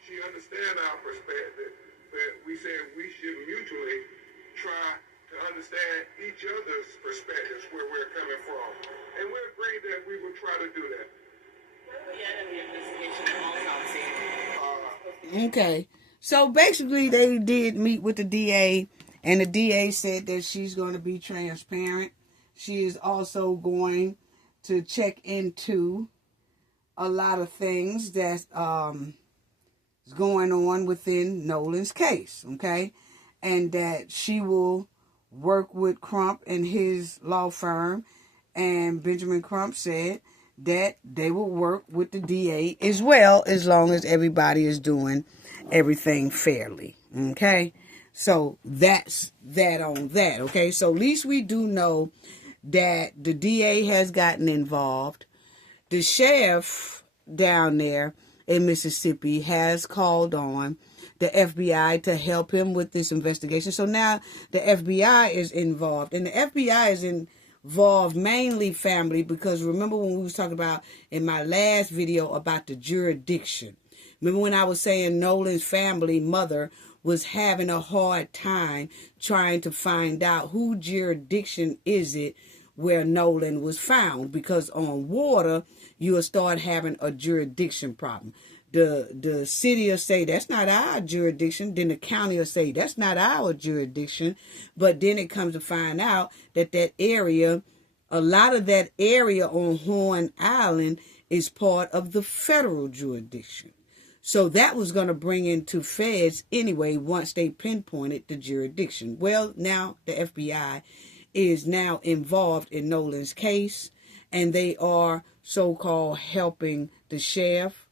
she understand our perspective. But we said we should mutually try to understand each other's perspectives, where we're coming from. And we agreed that we would try to do that. Okay. So basically they did meet with the DA. And the DA said that she's going to be transparent. She is also going to check into a lot of things that's going on within Nolan's case, okay? And that she will work with Crump and his law firm. And Benjamin Crump said that they will work with the DA as well, as long as everybody is doing everything fairly, okay? So that's that on that, okay? So at least we do know that the DA has gotten involved. The sheriff down there in Mississippi has called on the FBI to help him with this investigation. So now the FBI is involved. And the FBI is involved mainly, family, because remember when we was talking about in my last video about the jurisdiction. Remember when I was saying Nolan's family mother was having a hard time trying to find out who jurisdiction is it where Nolan was found, because on water you'll start having a jurisdiction problem. The city will say that's not our jurisdiction, then the county will say that's not our jurisdiction, but then it comes to find out that that area, a lot of that area on Horn Island is part of the federal jurisdiction. So that was going to bring into feds anyway once they pinpointed the jurisdiction. Well, now the FBI is now involved in Nolan's case, and they are so-called helping the sheriff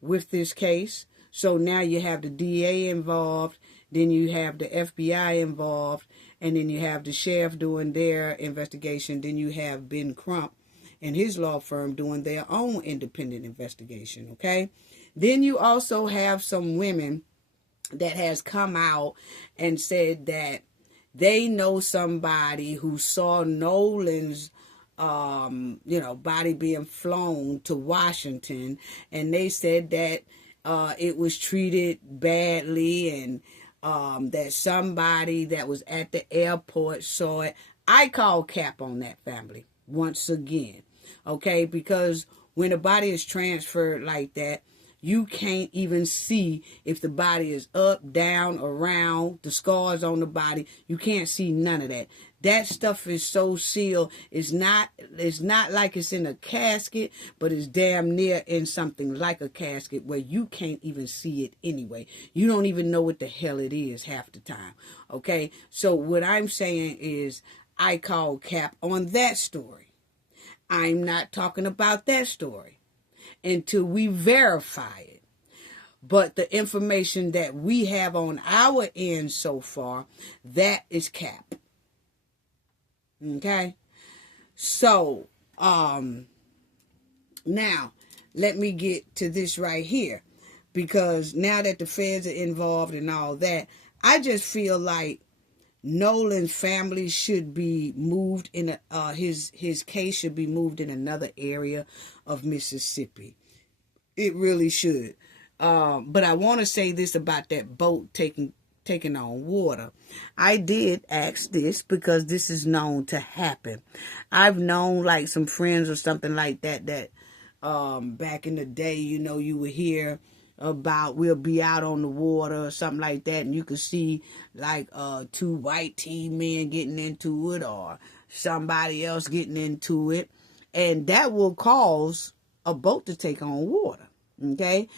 with this case. So now you have the DA involved, then you have the FBI involved, and then you have the sheriff doing their investigation. Then you have Ben Crump and his law firm doing their own independent investigation, okay? Then you also have some women that has come out and said that they know somebody who saw Nolan's, body being flown to Washington, and they said that it was treated badly, and that somebody that was at the airport saw it. I call cap on that, family, once again, okay? Because when a body is transferred like that, You can't even see if the body is up, down, around, the scars on the body. You can't see none of that. That stuff is so sealed. It's not like it's in a casket, but it's damn near in something like a casket where you can't even see it anyway. You don't even know what the hell it is half the time. Okay? So what I'm saying is I call cap on that story. I'm not talking about that story until we verify it. But the information that we have on our end so far, that is cap. Okay? So, now, let me get to this right here. Because now that the feds are involved and all that, I just feel like Nolan's family should be moved in his case should be moved in another area of Mississippi. It really should. But I want to say this about that boat taking on water. I did ask this because this is known to happen. I've known like some friends or something like that back in the day, you would hear about we'll be out on the water or something like that, and you could see like 2 white team men getting into it or somebody else getting into it, and that will cause a boat to take on water. Okay,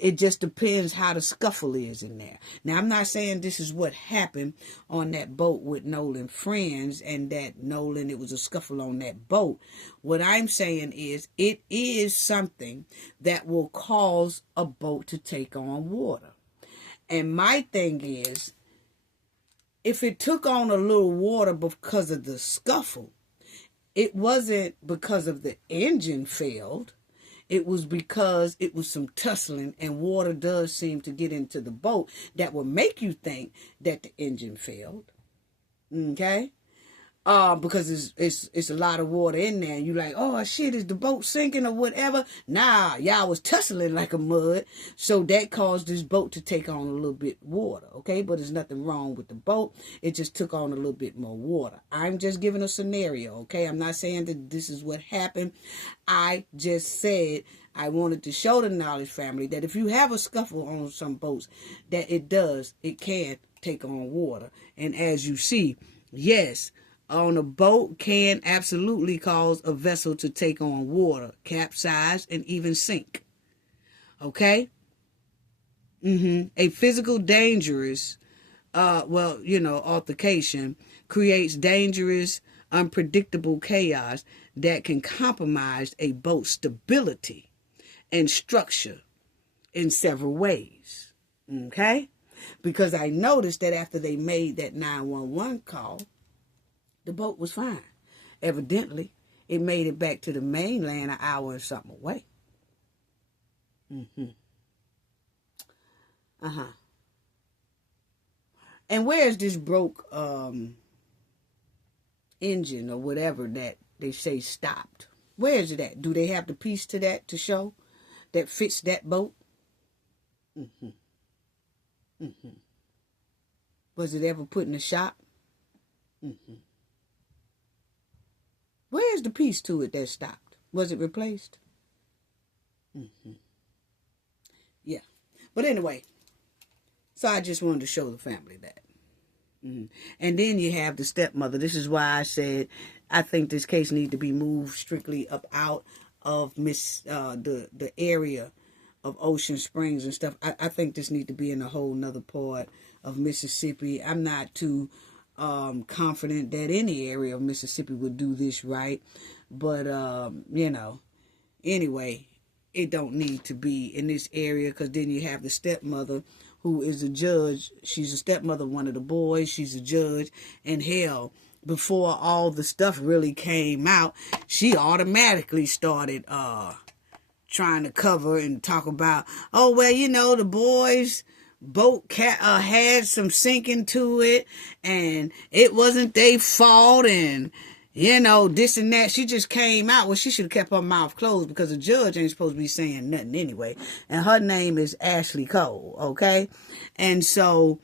it just depends how the scuffle is in there. Now, I'm not saying this is what happened on that boat with Nolan friends and that Nolan, it was a scuffle on that boat. What I'm saying is it is something that will cause a boat to take on water. And my thing is, if it took on a little water because of the scuffle, it wasn't because of the engine failed. It was because it was some tussling, and water does seem to get into the boat that will make you think that the engine failed. Okay? Because it's a lot of water in there, and you're like, oh shit, is the boat sinking or whatever? Nah, y'all was tussling like a mud, so that caused this boat to take on a little bit water, okay? But there's nothing wrong with the boat. It just took on a little bit more water. I'm just giving a scenario, okay? I'm not saying that this is what happened. I just said I wanted to show the Knowledge family that if you have a scuffle on some boats, that it can take on water. And as you see, yes, on a boat can absolutely cause a vessel to take on water, capsize, and even sink. Okay? A physical dangerous, altercation creates dangerous, unpredictable chaos that can compromise a boat's stability and structure in several ways. Okay? Because I noticed that after they made that 911 call, the boat was fine. Evidently, it made it back to the mainland an hour and something away. And where's this broke engine or whatever that they say stopped? Where is it at? Do they have the piece to that to show that fits that boat? Was it ever put in the shop? Where's the piece to it that stopped? Was it replaced? Yeah. But anyway, so I just wanted to show the family that. And then you have the stepmother. This is why I said I think this case needs to be moved strictly up out of the area of Ocean Springs and stuff. I think this needs to be in a whole nother part of Mississippi. I'm not too confident that any area of Mississippi would do this right, but anyway, it don't need to be in this area, because then you have the stepmother who is a judge. She's a stepmother of one of the boys. She's a judge, and hell, before all the stuff really came out, she automatically started trying to cover and talk about, oh well, the boys boat had some sinking to it, and it wasn't their fault, and this and that. She just came out. Well, she should have kept her mouth closed, because a judge ain't supposed to be saying nothing anyway. And her name is Ashley Cole, okay? And so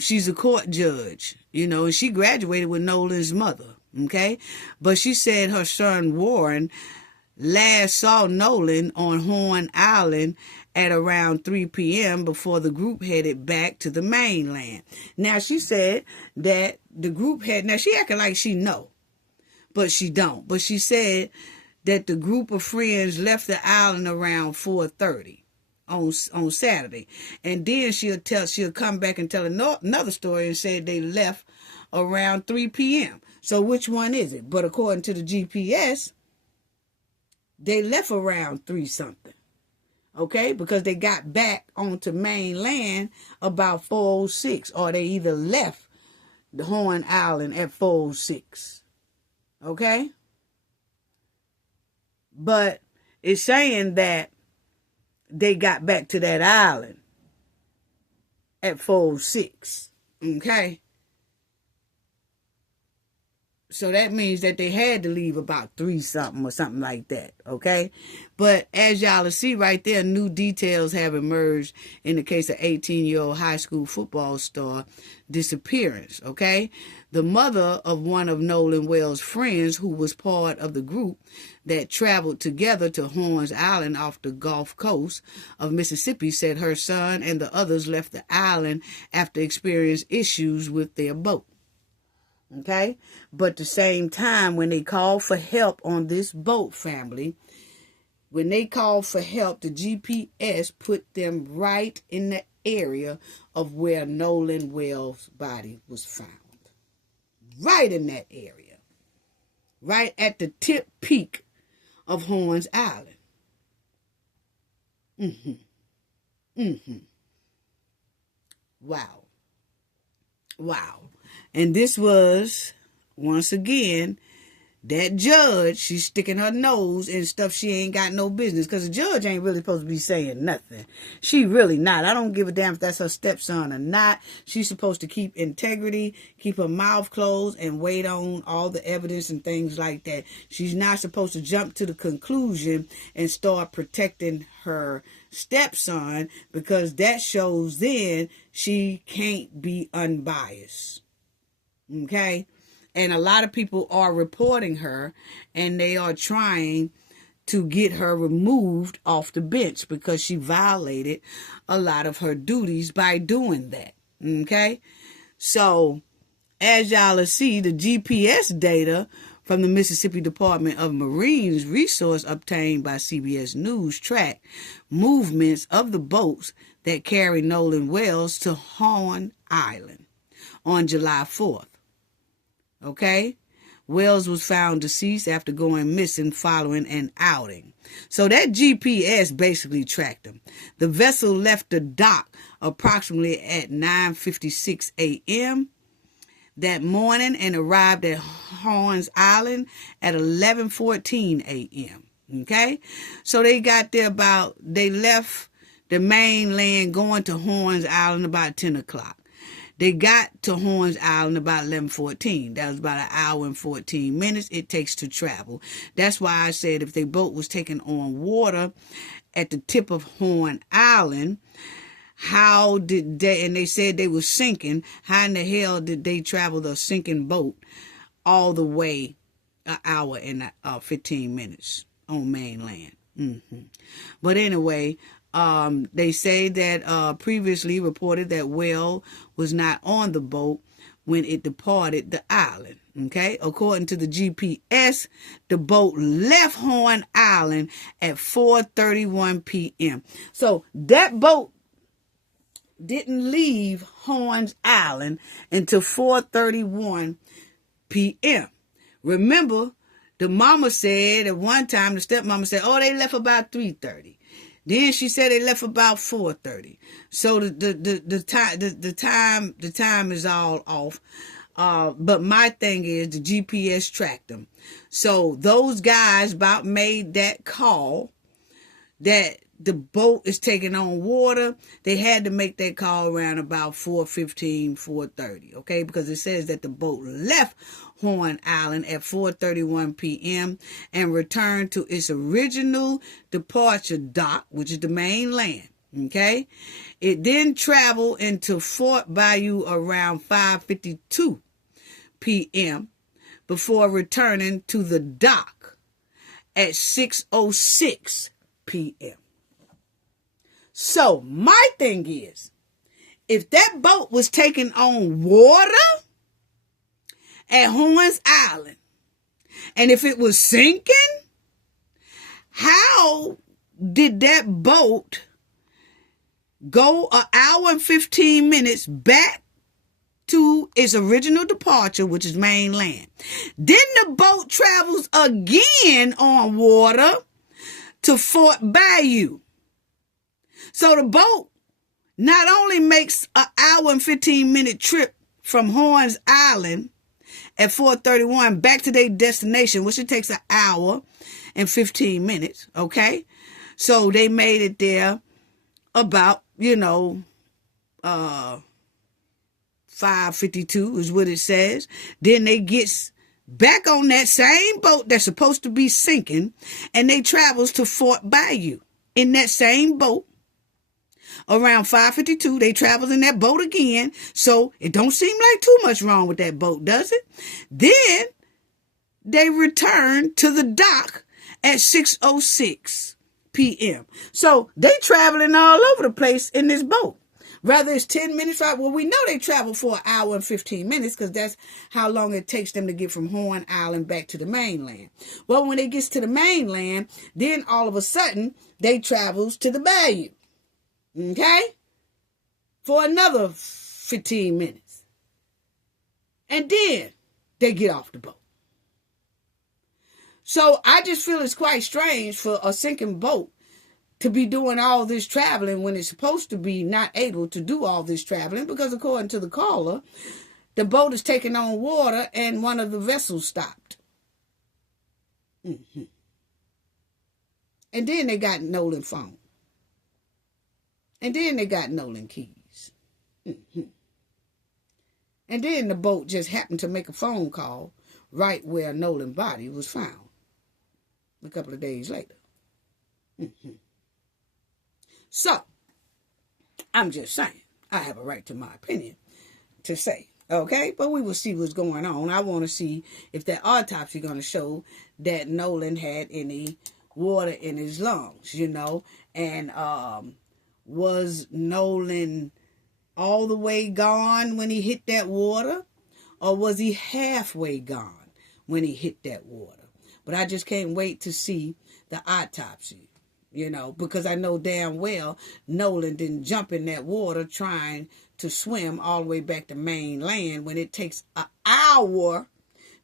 she's a court judge, and she graduated with Nolan's mother, okay? But she said her son Warren last saw Nolan on Horn Island at around 3 p.m. before the group headed back to the mainland. Now, she said that the group now she acting like she know, but she don't. But she said that the group of friends left the island around 4:30 on Saturday. And then she'll come back and tell another story and say they left around 3 p.m. So which one is it? But according to the GPS, they left around 3 something. Okay? Because they got back onto mainland about 4:06, or they either left the Horn Island at 4:06. Okay? But it's saying that they got back to that island at 4:06. Okay? So that means that they had to leave about 3 something or something like that, okay? But as y'all will see right there, new details have emerged in the case of 18-year-old high school football star disappearance, okay? The mother of one of Nolan Wells' friends, who was part of the group that traveled together to Horns Island off the Gulf Coast of Mississippi, said her son and the others left the island after experiencing issues with their boat. Okay, but at the same time, when they called for help on this boat, family, when they called for help, the GPS put them right in the area of where Nolan Wells' body was found. Right in that area. Right at the tip peak of Horns Island. Wow. Wow. And this was, once again, that judge, she's sticking her nose in stuff she ain't got no business. Because the judge ain't really supposed to be saying nothing. She really not. I don't give a damn if that's her stepson or not. She's supposed to keep integrity, keep her mouth closed, and wait on all the evidence and things like that. She's not supposed to jump to the conclusion and start protecting her stepson, because that shows then she can't be unbiased. Okay? And a lot of people are reporting her, and they are trying to get her removed off the bench because she violated a lot of her duties by doing that. Okay? So, as y'all will see, the GPS data from the Mississippi Department of Marine resource obtained by CBS News track movements of the boats that carry Nolan Wells to Horn Island on July 4th. Okay? Wells was found deceased after going missing following an outing. So that GPS basically tracked him. The vessel left the dock approximately at 9:56 a.m. that morning and arrived at Horns Island at 11:14 a.m. Okay? So they got there they left the mainland going to Horns Island about 10 o'clock. They got to Horns Island about 11:14. That was about an hour and 14 minutes it takes to travel. That's why I said if their boat was taken on water at the tip of Horn Island, how did they, and they said they were sinking, how in the hell did they travel the sinking boat all the way an hour and 15 minutes on mainland? But anyway, they say that previously reported that Well was not on the boat when it departed the island. Okay, according to the GPS, the boat left Horn Island at 4:31 p.m. So that boat didn't leave Horns Island until 4:31 p.m. Remember, the mama said at one time, the stepmama said, oh, they left about 3:30. Then she said they left about 4:30. So the time is all off. But my thing is the GPS tracked them. So those guys about made that call that the boat is taking on water. They had to make that call around about 4:15, 4:30. Okay, because it says that the boat left Horn Island at 4:31 p.m. and returned to its original departure dock, which is the main land. Okay, it then traveled into Fort Bayou around 5:52 p.m. before returning to the dock at 6:06 p.m. So my thing is, if that boat was taking on water at Horns Island, and if it was sinking, how did that boat go an hour and 15 minutes back to its original departure, which is mainland? Then the boat travels again on water to Fort Bayou. So the boat not only makes an hour and 15-minute trip from Horns Island at 4:31 back to their destination, which it takes an hour and 15 minutes, okay? So they made it there about, 5:52 is what it says. Then they gets back on that same boat that's supposed to be sinking, and they travels to Fort Bayou in that same boat. Around 5:52, they travels in that boat again. So it don't seem like too much wrong with that boat, does it? Then they return to the dock at 6:06 p.m. So they traveling all over the place in this boat. Whether it's 10 minutes, right? Well, we know they travel for an hour and 15 minutes because that's how long it takes them to get from Horn Island back to the mainland. Well, when they gets to the mainland, then all of a sudden, they travels to the bayou. Okay? For another 15 minutes. And then they get off the boat. So I just feel it's quite strange for a sinking boat to be doing all this traveling when it's supposed to be not able to do all this traveling, because according to the caller, the boat is taking on water and one of the vessels stopped. And then they got Nolan phone. And then they got Nolan keys. And then the boat just happened to make a phone call right where Nolan's body was found a couple of days later. So, I'm just saying, I have a right to my opinion to say, okay? But we will see what's going on. I want to see if that autopsy going to show that Nolan had any water in his lungs, and was Nolan all the way gone when he hit that water, or was he halfway gone when he hit that water? But I just can't wait to see the autopsy. Because I know damn well Nolan didn't jump in that water trying to swim all the way back to mainland when it takes an hour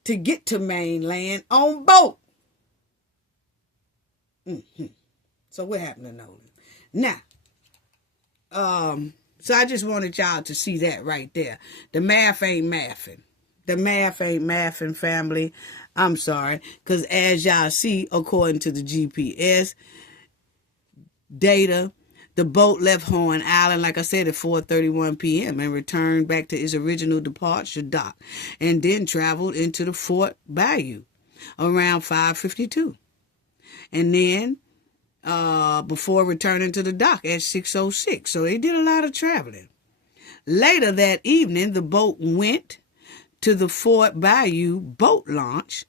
to get to mainland on boat. So what happened to Nolan? Now, so I just wanted y'all to see that right there. The math ain't mathing. The math ain't mathing, family. I'm sorry. Because as y'all see, according to the GPS data, the boat left Horn Island, like I said, at 4:31 p.m. and returned back to its original departure dock, and then traveled into the Fort Bayou around 5:52. And then before returning to the dock at 6:06. So they did a lot of traveling. Later that evening, the boat went to the Fort Bayou boat launch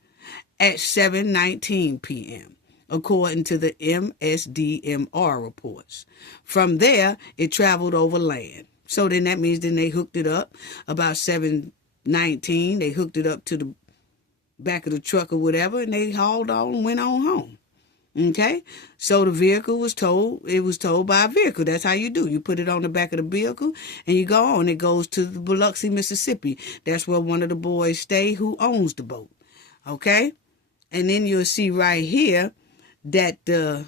at 7:19 p.m. according to the MSDMR reports. From there, it traveled over land. So then that means then they hooked it up about 7:19. They hooked it up to the back of the truck or whatever, and they hauled on and went on home. Okay? So the vehicle was towed. It was towed by a vehicle. That's how you do. You put it on the back of the vehicle, and you go on. It goes to the Biloxi, Mississippi. That's where one of the boys stay who owns the boat. Okay? And then you'll see right here that the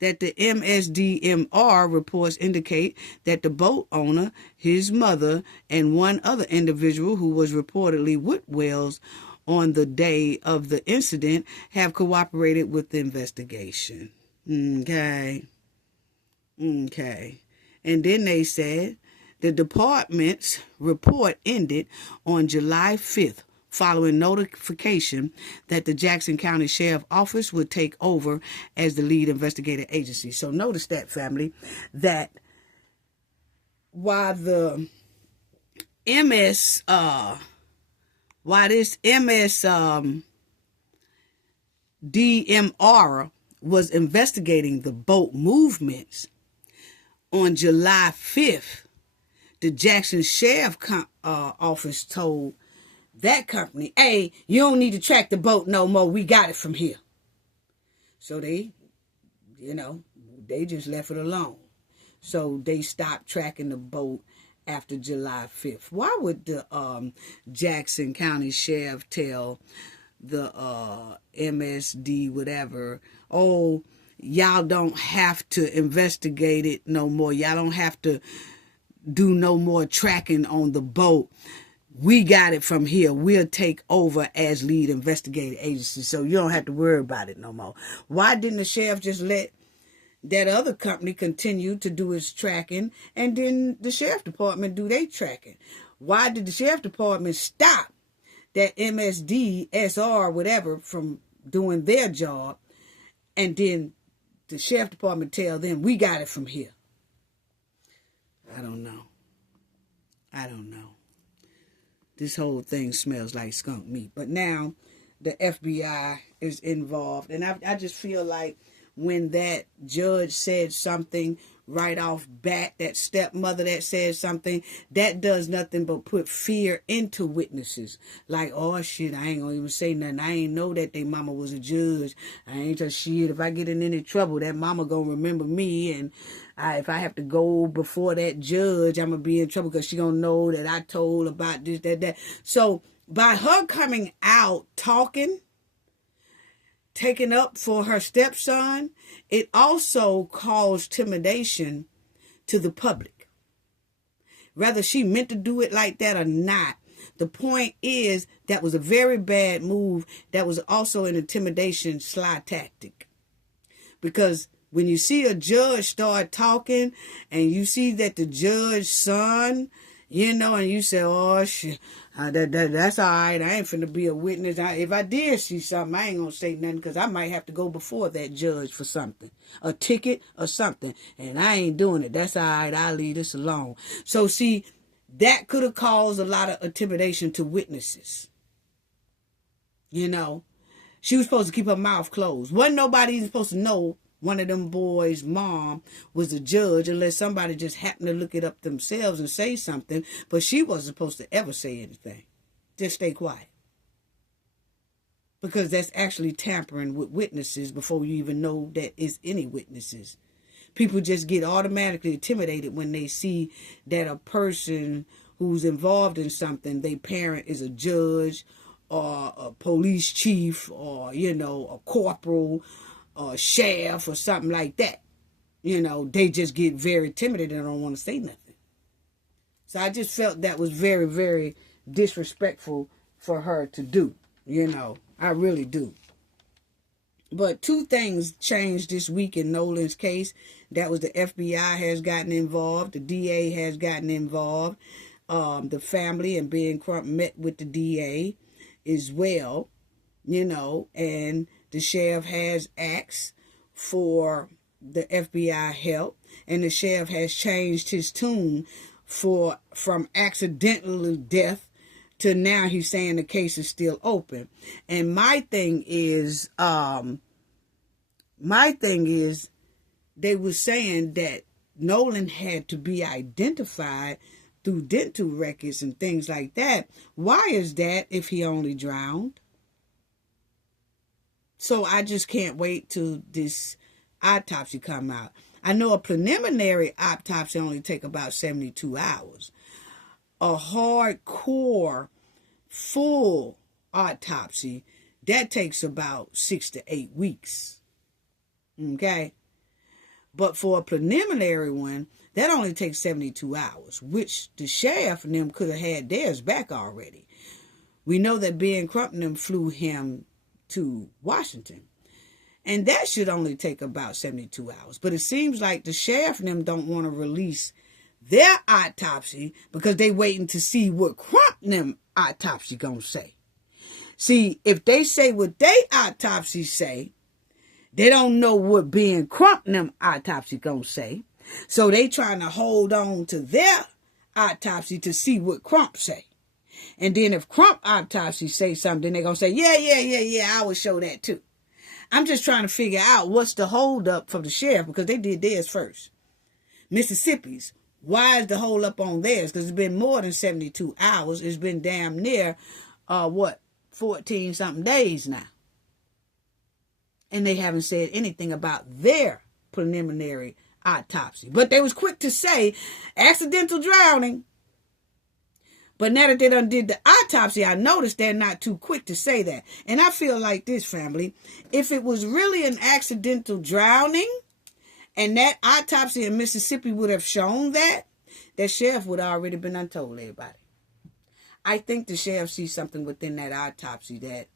MSDMR reports indicate that the boat owner, his mother, and one other individual who was reportedly with Wells on the day of the incident have cooperated with the investigation. Okay. And then they said the department's report ended on July 5th, following notification that the Jackson County Sheriff Office would take over as the lead investigative agency. So notice that, family, that while this MS DMR was investigating the boat movements. On July 5th, the Jackson Sheriff Office told that company, hey, you don't need to track the boat no more. We got it from here. So they just left it alone. So they stopped tracking the boat after July 5th. Why would the Jackson County Sheriff tell the MSD, whatever, oh, y'all don't have to investigate it no more. Y'all don't have to do no more tracking on the boat. We got it from here. We'll take over as lead investigative agency, so you don't have to worry about it no more. Why didn't the sheriff just let that other company continue to do its tracking, and then the sheriff department do their tracking? Why did the sheriff department stop that MSD, SR, whatever, from doing their job, and then the sheriff department tell them, we got it from here? I don't know. This whole thing smells like skunk meat. But now the FBI is involved. And I just feel like when that judge said something right off bat, that stepmother that said something, that does nothing but put fear into witnesses. Like, oh shit, I ain't gonna even say nothing. I ain't know that they mama was a judge. I ain't just shit. If I get in any trouble, that mama gonna remember me. And if I have to go before that judge, I'm gonna be in trouble because she gonna know that I told about this, that. So by her coming out talking, taking up for her stepson, it also caused intimidation to the public. Whether she meant to do it like that or not, the point is that was a very bad move. That was also an intimidation sly tactic. Because when you see a judge start talking and you see that the judge's son, and you say, oh, shit, that's all right. I ain't finna be a witness. If I did see something, I ain't gonna say nothing because I might have to go before that judge for something, a ticket or something, and I ain't doing it. That's all right. I'll leave this alone. So, see, that could have caused a lot of intimidation to witnesses. She was supposed to keep her mouth closed. Wasn't nobody even supposed to know one of them boys' mom was a judge unless somebody just happened to look it up themselves and say something. But she wasn't supposed to ever say anything. Just stay quiet. Because that's actually tampering with witnesses before you even know that it's any witnesses. People just get automatically intimidated when they see that a person who's involved in something, their parent is a judge or a police chief or, a corporal or sheriff or something like that. They just get very timid and don't want to say nothing. So I just felt that was very, very disrespectful for her to do. I really do. But two things changed this week in Nolan's case. That was the FBI has gotten involved. The DA has gotten involved. The family and Ben Crump met with the DA as well, and the sheriff has asked for the FBI help, and the sheriff has changed his tune from accidental death to now he's saying the case is still open. And my thing is they were saying that Nolan had to be identified through dental records and things like that. Why is that if he only drowned? So I just can't wait till this autopsy come out. I know a preliminary autopsy only take about 72 hours. A hardcore, full autopsy, that takes about 6 to 8 weeks. Okay? But for a preliminary one, that only takes 72 hours, which the sheriff and them could have had theirs back already. We know that Ben Crump and them flew him to Washington. And that should only take about 72 hours. But it seems like the sheriff and them don't want to release their autopsy because they waiting to see what Crump and them autopsy gonna say. See, if they say what they autopsy say, they don't know what Ben Crump and them autopsy gonna say. So they trying to hold on to their autopsy to see what Crump say. And then if Crump autopsy say something, they're going to say, yeah, I will show that too. I'm just trying to figure out what's the holdup for the sheriff, because they did theirs first. Mississippi's, why is the holdup on theirs? Because it's been more than 72 hours. It's been damn near, 14 something days now. And they haven't said anything about their preliminary autopsy. But they was quick to say accidental drowning. But now that they done did the autopsy, I noticed they're not too quick to say that. And I feel like this, family. If it was really an accidental drowning, and that autopsy in Mississippi would have shown that sheriff would have already been untold everybody. I think the sheriff sees something within that autopsy that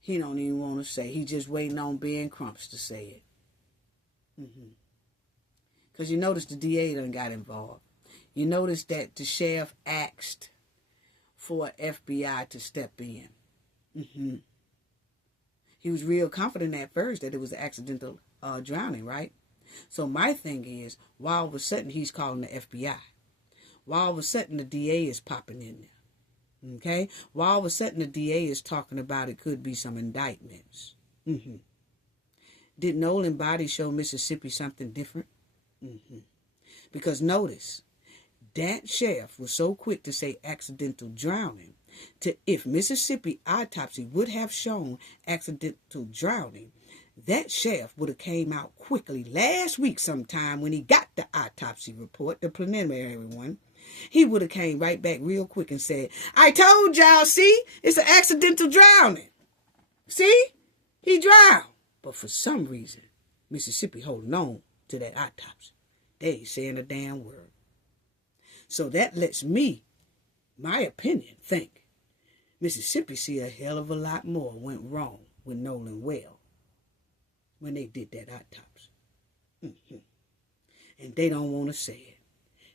he don't even want to say. He just waiting on Ben Crumps to say it. Because you notice the DA done got involved. You notice that the sheriff asked for FBI to step in. He was real confident at first that it was an accidental drowning, right? So my thing is, why all of a sudden he's calling the FBI? Why all of a sudden the DA is popping in there? Okay? Why all of a sudden the DA is talking about it could be some indictments? Did Nolan body show Mississippi something different? Because notice, that sheriff was so quick to say accidental drowning, to if Mississippi autopsy would have shown accidental drowning, that sheriff would have came out quickly last week sometime when he got the autopsy report, the preliminary one. He would have came right back real quick and said, I told y'all, see, it's an accidental drowning. See, he drowned. But for some reason, Mississippi holding on to that autopsy. They ain't saying a damn word. So that lets me, my opinion, think Mississippi see a hell of a lot more went wrong with Nolan Wells when they did that autopsy. And they don't want to say it.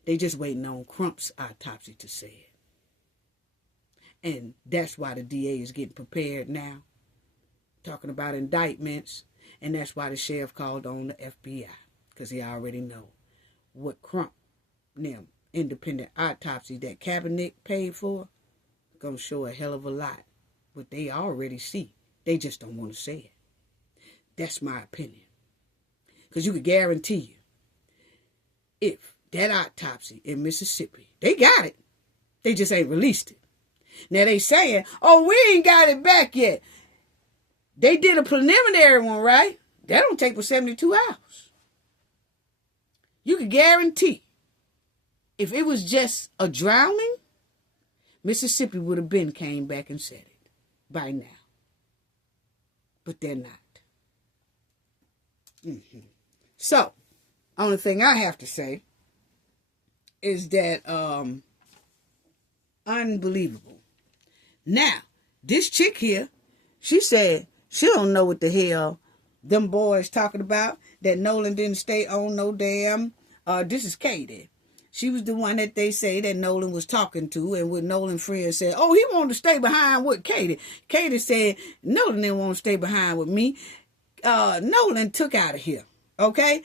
They just waiting on Crump's autopsy to say it. And that's why the DA is getting prepared now, talking about indictments. And that's why the sheriff called on the FBI, because he already know what Crump, them independent autopsy that Cabinet paid for, gonna show a hell of a lot. What they already see. They just don't want to say it. That's my opinion. Because you could guarantee you, if that autopsy in Mississippi, they got it. They just ain't released it. Now they saying, oh, we ain't got it back yet. They did a preliminary one, right? That don't take but 72 hours. You could guarantee, if it was just a drowning, Mississippi would have been came back and said it by now. But they're not. So, only thing I have to say is that unbelievable. Now, this chick here, she said she don't know what the hell them boys talking about, that Nolan didn't stay on no damn, this is Katie. She was the one that they say that Nolan was talking to, and what Nolan friend said, oh, he wanted to stay behind with Katie. Katie said, Nolan didn't want to stay behind with me. Nolan took out of here, okay?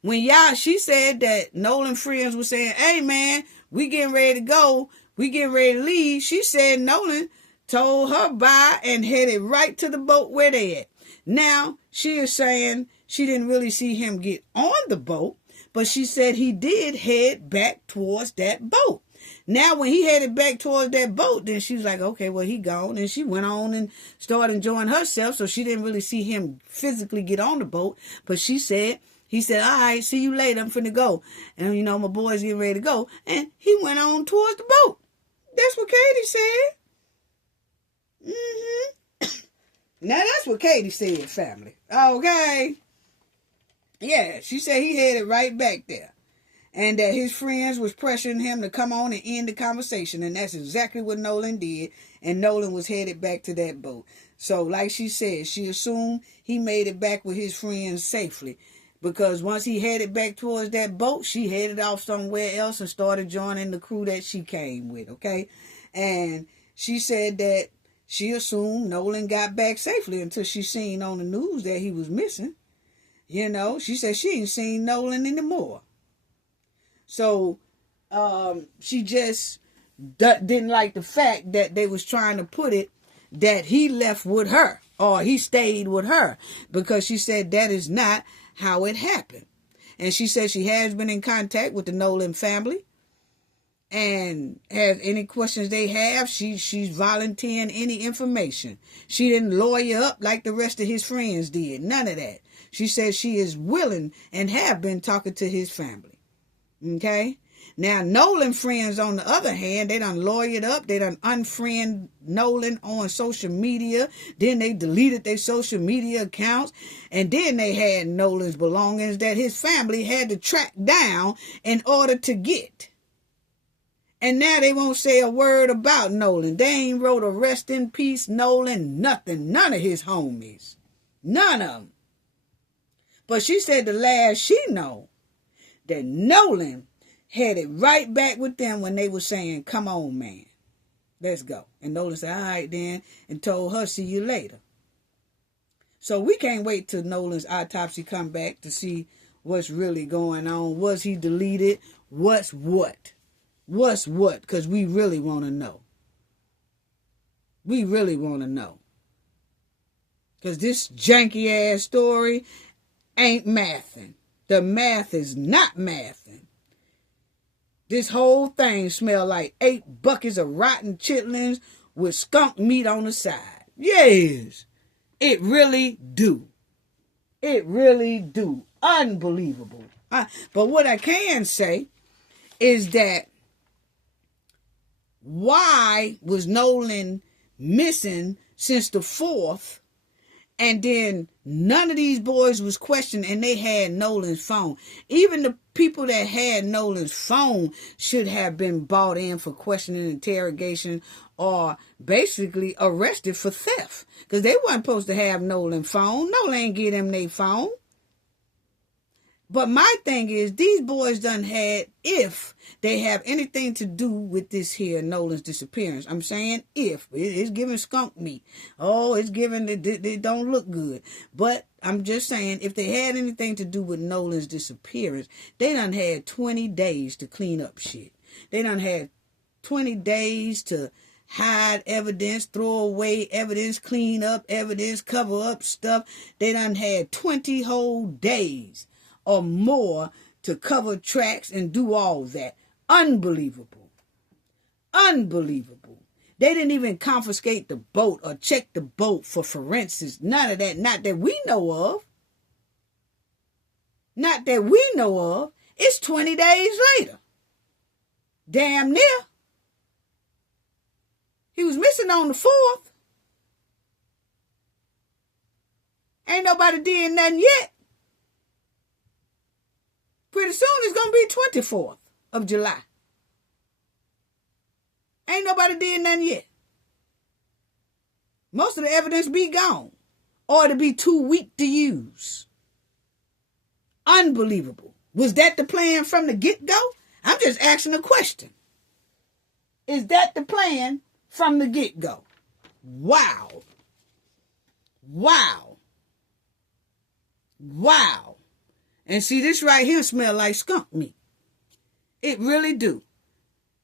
When she said that Nolan friends were saying, hey, man, we getting ready to go. We getting ready to leave. She said Nolan told her bye and headed right to the boat where they at. Now, she is saying she didn't really see him get on the boat, but she said he did head back towards that boat. Now, when he headed back towards that boat, then she was like, okay, well, he gone. And she went on and started enjoying herself, so she didn't really see him physically get on the boat. But he said, all right, see you later, I'm finna go. And, you know, my boy's getting ready to go. And he went on towards the boat. That's what Katie said. Now, that's what Katie said, family. Okay. Yeah, she said he headed right back there. And that his friends was pressuring him to come on and end the conversation. And that's exactly what Nolan did. And Nolan was headed back to that boat. So, like she said, she assumed he made it back with his friends safely. Because once he headed back towards that boat, she headed off somewhere else and started joining the crew that she came with, okay? And she said that she assumed Nolan got back safely until she seen on the news that he was missing. You know, she said she ain't seen Nolan anymore. So, she just didn't like the fact that they was trying to put it that he left with her or he stayed with her, because she said that is not how it happened. And she said she has been in contact with the Nolan family, and has any questions they have, she's volunteering any information. She didn't lawyer up like the rest of his friends did. None of that. She says she is willing and have been talking to his family. Okay? Now, Nolan friends, on the other hand, they done lawyered up. They done unfriend Nolan on social media. Then they deleted their social media accounts. And then they had Nolan's belongings that his family had to track down in order to get. And now they won't say a word about Nolan. They ain't wrote a rest in peace Nolan, nothing. None of his homies. None of them. But she said the last she know, that Nolan had it right back with them when they were saying, come on, man, let's go. And Nolan said, all right then, and told her, see you later. So we can't wait till Nolan's autopsy come back to see what's really going on. Was he deleted? What's what? What's what? Because we really want to know. We really want to know. Because this janky ass story ain't mathing. The math is not mathing. This whole thing smell like 8 buckets of rotten chitlins with skunk meat on the side. Yes, it really do. It really do. Unbelievable. But what I can say is that, why was Nolan missing since the 4th? And then none of these boys was questioned, and they had Nolan's phone. Even the people that had Nolan's phone should have been brought in for questioning, interrogation, or basically arrested for theft. Because they weren't supposed to have Nolan's phone. Nolan ain't give them their phone. But my thing is, these boys done had, if they have anything to do with this here Nolan's disappearance. I'm saying if. It's giving skunk meat. Oh, it's giving, it don't look good. But I'm just saying, if they had anything to do with Nolan's disappearance, they done had 20 days to clean up shit. They done had 20 days to hide evidence, throw away evidence, clean up evidence, cover up stuff. They done had 20 whole days or more to cover tracks and do all that. Unbelievable. Unbelievable. They didn't even confiscate the boat or check the boat for forensics. None of that. Not that we know of. Not that we know of. It's 20 days later. Damn near. He was missing on the 4th. Ain't nobody did nothing yet. Pretty soon it's going to be 24th of July. Ain't nobody did nothing yet. Most of the evidence be gone. Or to be too weak to use. Unbelievable. Was that the plan from the get-go? I'm just asking a question. Is that the plan from the get-go? Wow. Wow. Wow. And see, this right here smell like skunk meat. It really do.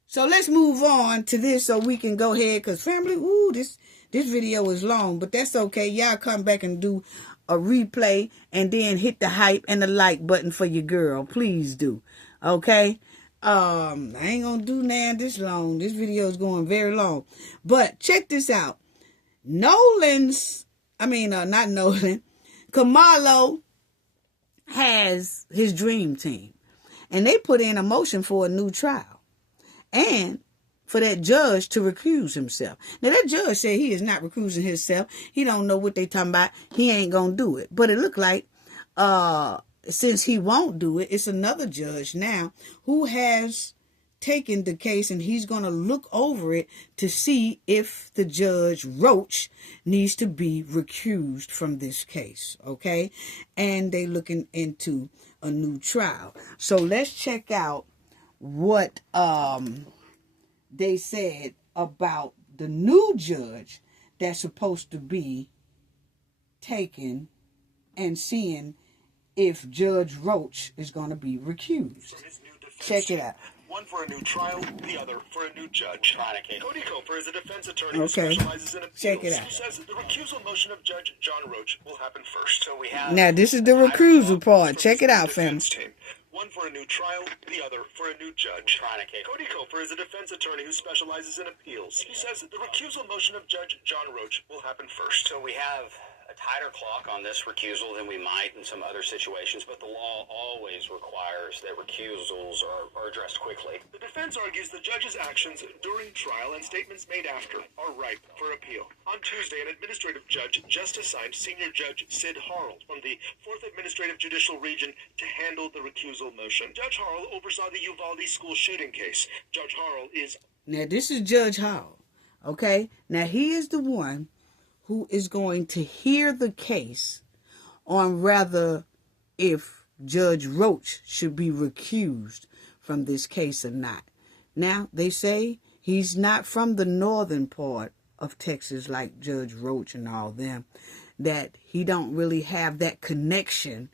So let's move on to this so we can go ahead. Because family, this video is long. But that's okay. Y'all come back and do a replay. And then hit the hype and the like button for your girl. Please do. Okay? I ain't going to do now this long. This video is going very long. But check this out. Karmelo has his dream team, and they put in a motion for a new trial and for that judge to recuse himself. Now that judge said he is not recusing himself. He don't know what they talking about. He ain't gonna do it. But it look like since he won't do it, it's another judge now who has taken the case, and he's going to look over it to see if the Judge Roach needs to be recused from this case, okay? And they looking into a new trial. So let's check out what they said about the new judge that's supposed to be taken and seeing if Judge Roach is going to be recused. Check it out. One for a new trial, the other for a new judge. Cody Coper is a defense attorney Okay. who specializes in appeals. Check it out. Who says that the recusal motion of Judge John Roach will happen first. So we have Now, this is the recusal part. Check it out, fam. team. One for a new trial, the other for a new judge. Cody Coper is a defense attorney who specializes in appeals. He says that the recusal motion of Judge John Roach will happen first. So we have a tighter clock on this recusal than we might in some other situations, but the law always requires that recusals are addressed quickly. The defense argues the judge's actions during trial and statements made after are ripe for appeal. On Tuesday, an administrative judge just assigned Senior Judge Sid Harrell from the 4th Administrative Judicial Region to handle the recusal motion. Judge Harrell oversaw the Uvalde school shooting case. Judge Harrell is... Now, this is Judge Harrell, okay? Now, he is the one who is going to hear the case on whether if Judge Roach should be recused from this case or not. Now, they say he's not from the northern part of Texas like Judge Roach and all them, that he don't really have that connection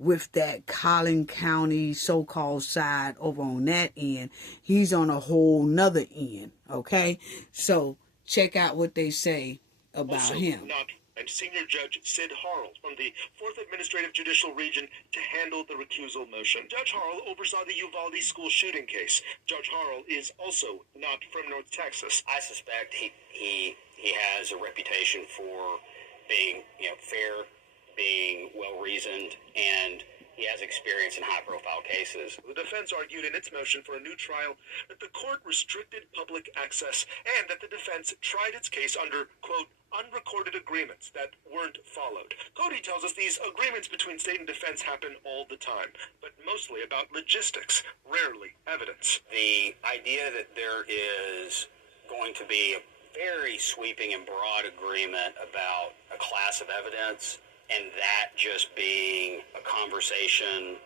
with that Collin County so-called side over on that end. He's on a whole nother end, okay? So, check out what they say about also him. Not, and Senior Judge Sid Harrell from the 4th Administrative Judicial Region to handle the recusal motion. Judge Harrell oversaw the Uvalde school shooting case. Judge Harrell is also not from North Texas. I suspect he has a reputation for being fair, being well-reasoned, and he has experience in high-profile cases. The defense argued in its motion for a new trial that the court restricted public access and that the defense tried its case under, quote, unrecorded agreements that weren't followed. Cody tells us these agreements between state and defense happen all the time, but mostly about logistics, rarely evidence. The idea that there is going to be a very sweeping and broad agreement about a class of evidence, and that just being a conversation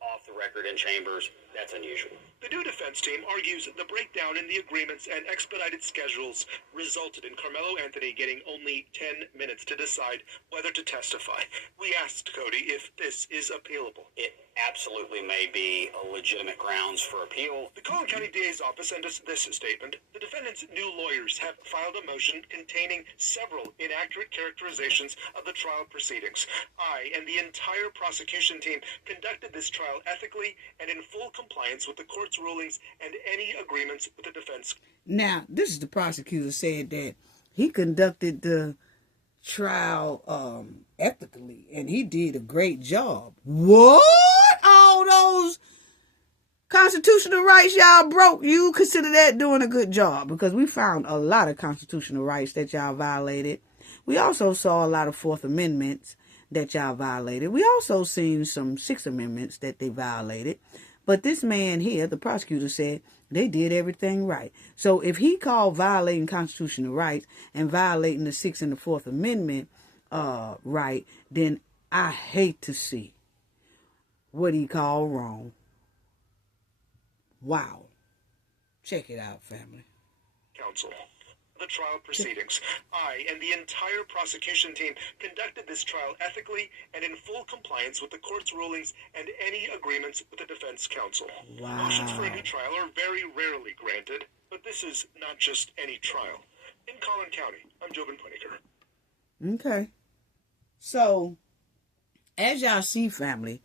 off the record in chambers, that's unusual. The new defense team argues the breakdown in the agreements and expedited schedules resulted in Karmelo Anthony getting only 10 minutes to decide whether to testify. We asked Cody if this is appealable. It absolutely may be a legitimate grounds for appeal. The Collin County DA's office sent us this statement. The defendant's new lawyers have filed a motion containing several inaccurate characterizations of the trial proceedings. I and the entire prosecution team conducted this trial ethically and in full compliance with the court's rulings and any agreements with the defense. Now, this is the prosecutor said that he conducted the trial ethically, and he did a great job. What? All those constitutional rights y'all broke, you consider that doing a good job? Because we found a lot of constitutional rights that y'all violated. We also saw a lot of Fourth Amendments that y'all violated. We also seen some Sixth Amendments that they violated. But this man here, the prosecutor, said they did everything right. So if he called violating constitutional rights and violating the Sixth and the Fourth Amendment right, then I hate to see what he called wrong. Wow. Check it out, family. Counsel. The trial proceedings. I and the entire prosecution team conducted this trial ethically and in full compliance with the court's rulings and any agreements with the defense counsel. Wow. Motions for a new trial are very rarely granted, but this is not just any trial. In Collin County, I'm Jovan Pueniger. Okay. So, as y'all see, family,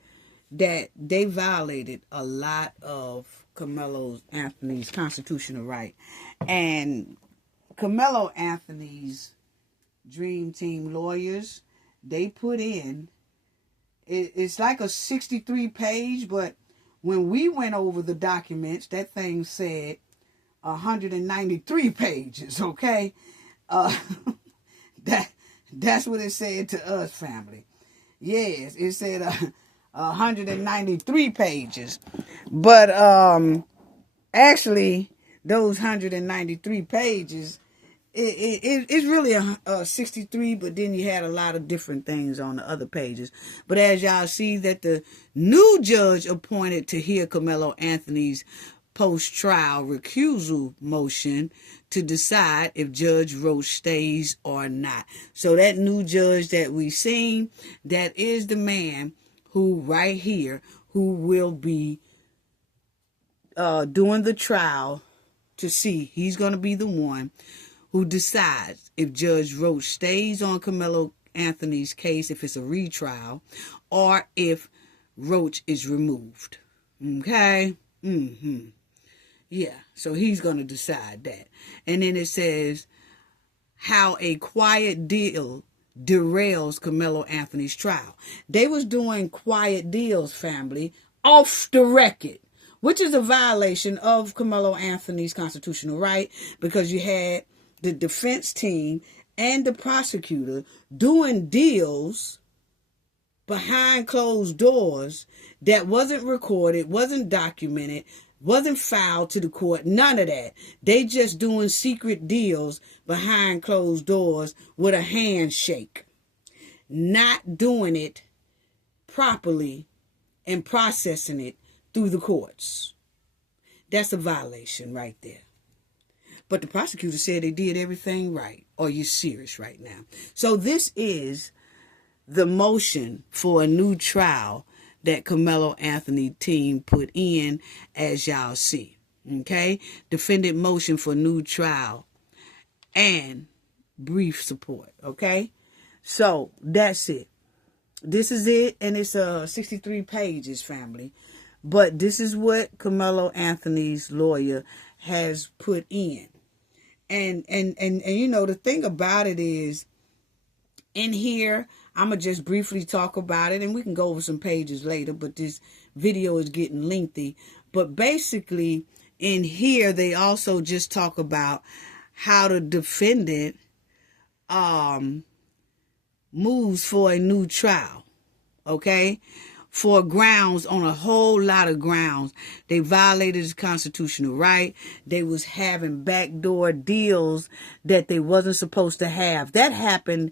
that they violated a lot of Karmelo Anthony's constitutional right. And Karmelo Anthony's Dream Team lawyers, they put in, it's like a 63 page, but when we went over the documents, that thing said 193 pages, okay? That's what it said to us, family. Yes, it said 193 pages. But actually, those 193 pages, it's really a 63, but then you had a lot of different things on the other pages. But as y'all see that the new judge appointed to hear Karmelo Anthony's post-trial recusal motion to decide if Judge Roach stays or not. So that new judge that we seen, that is the man who right here, who will be during the trial to see. He's going to be the one who decides if Judge Roach stays on Karmelo Anthony's case, if it's a retrial, or if Roach is removed. Okay? Yeah, so he's going to decide that. And then it says how a quiet deal derails Karmelo Anthony's trial. They was doing quiet deals, family, off the record, which is a violation of Karmelo Anthony's constitutional right, because you had the defense team and the prosecutor doing deals behind closed doors that wasn't recorded, wasn't documented, wasn't filed to the court, none of that. They just doing secret deals behind closed doors with a handshake. Not doing it properly and processing it through the courts. That's a violation right there. But the prosecutor said they did everything right. Are you serious right now? So this is the motion for a new trial that Karmelo Anthony team put in, as y'all see. Okay? Defendant motion for new trial and brief support. Okay? So that's it. This is it, and it's 63 pages, family. But this is what Karmelo Anthony's lawyer has put in. And you know, the thing about it is, in here, I'm going to just briefly talk about it, and we can go over some pages later, but this video is getting lengthy. But basically, in here, they also just talk about how the defendant moves for a new trial, okay? For grounds, on a whole lot of grounds. They violated his constitutional right. They was having backdoor deals that they wasn't supposed to have. That happened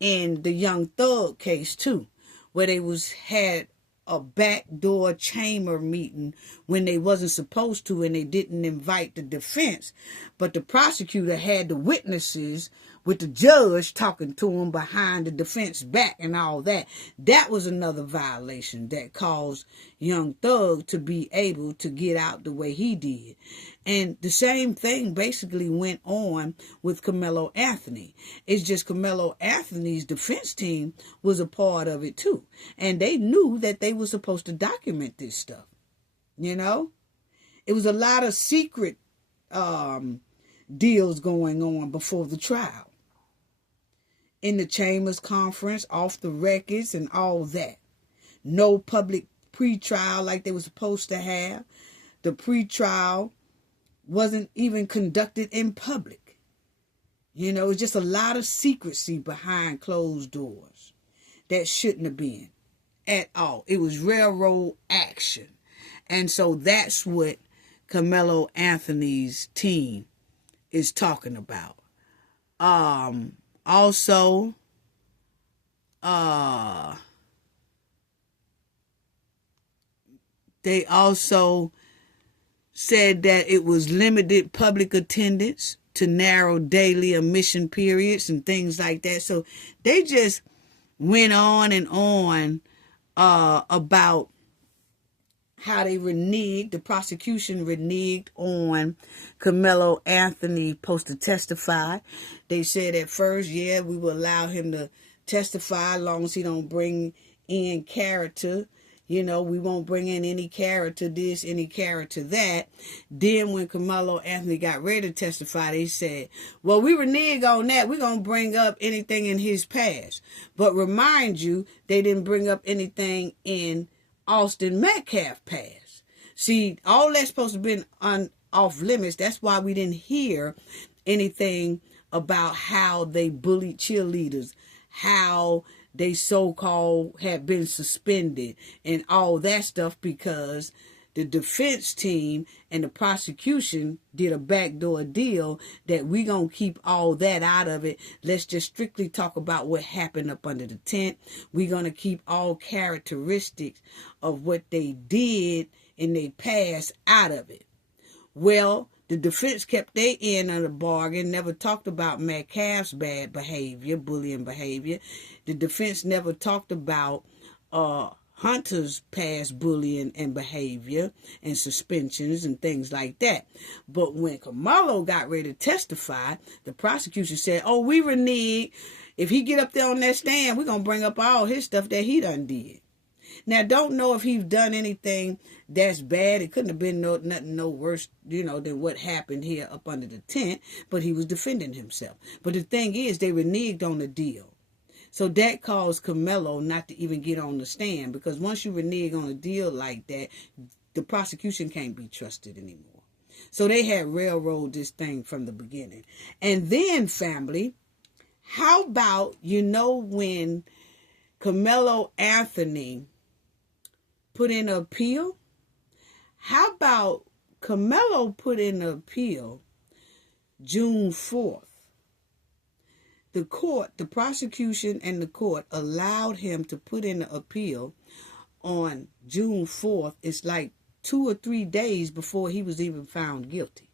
in the Young Thug case too, where they had a backdoor chamber meeting when they wasn't supposed to, and they didn't invite the defense. But the prosecutor had the witnesses with the judge talking to him behind the defense back and all that. That was another violation that caused Young Thug to be able to get out the way he did. And the same thing basically went on with Karmelo Anthony. It's just Karmelo Anthony's defense team was a part of it too. And they knew that they were supposed to document this stuff. You know? It was a lot of secret deals going on before the trial. In the Chambers Conference, off the records and all that. No public pretrial like they were supposed to have. The pretrial wasn't even conducted in public. You know, it's just a lot of secrecy behind closed doors that shouldn't have been at all. It was railroad action. And so that's what Karmelo Anthony's team is talking about. Also, they also said that it was limited public attendance to narrow daily admission periods and things like that. So they just went on and on about how they reneged, the prosecution reneged on Karmelo Anthony supposed to testify. They said at first, yeah, we will allow him to testify as long as he don't bring in character. You know, we won't bring in any character this, any character that. Then when Karmelo Anthony got ready to testify, they said, well, we renege on that. We're going to bring up anything in his past. But remind you, they didn't bring up anything in Austin Metcalf past. See, all that's supposed to have been off limits. That's why we didn't hear anything about how they bullied cheerleaders, how they so-called had been suspended and all that stuff, because the defense team and the prosecution did a backdoor deal that we gonna keep all that out of it. Let's just strictly talk about what happened up under the tent. We're gonna keep all characteristics of what they did in their past out of it. Well, the defense kept their end of the bargain, never talked about Metcalf's bad behavior, bullying behavior. The defense never talked about Hunter's past bullying and behavior and suspensions and things like that. But when Karmelo got ready to testify, the prosecution said, oh, we renege. If he get up there on that stand, we're going to bring up all his stuff that he done did. Now, don't know if he's done anything that's bad. It couldn't have been nothing no worse, than what happened here up under the tent, but he was defending himself. But the thing is, they reneged on the deal. So that caused Karmelo not to even get on the stand, because once you renege on a deal like that, the prosecution can't be trusted anymore. So they had railroaded this thing from the beginning. And then, family, how about, when Karmelo Anthony put in an appeal? How about Karmelo put in an appeal June 4th? The prosecution and the court allowed him to put in an appeal on June 4th. It's like 2 or 3 days before he was even found guilty.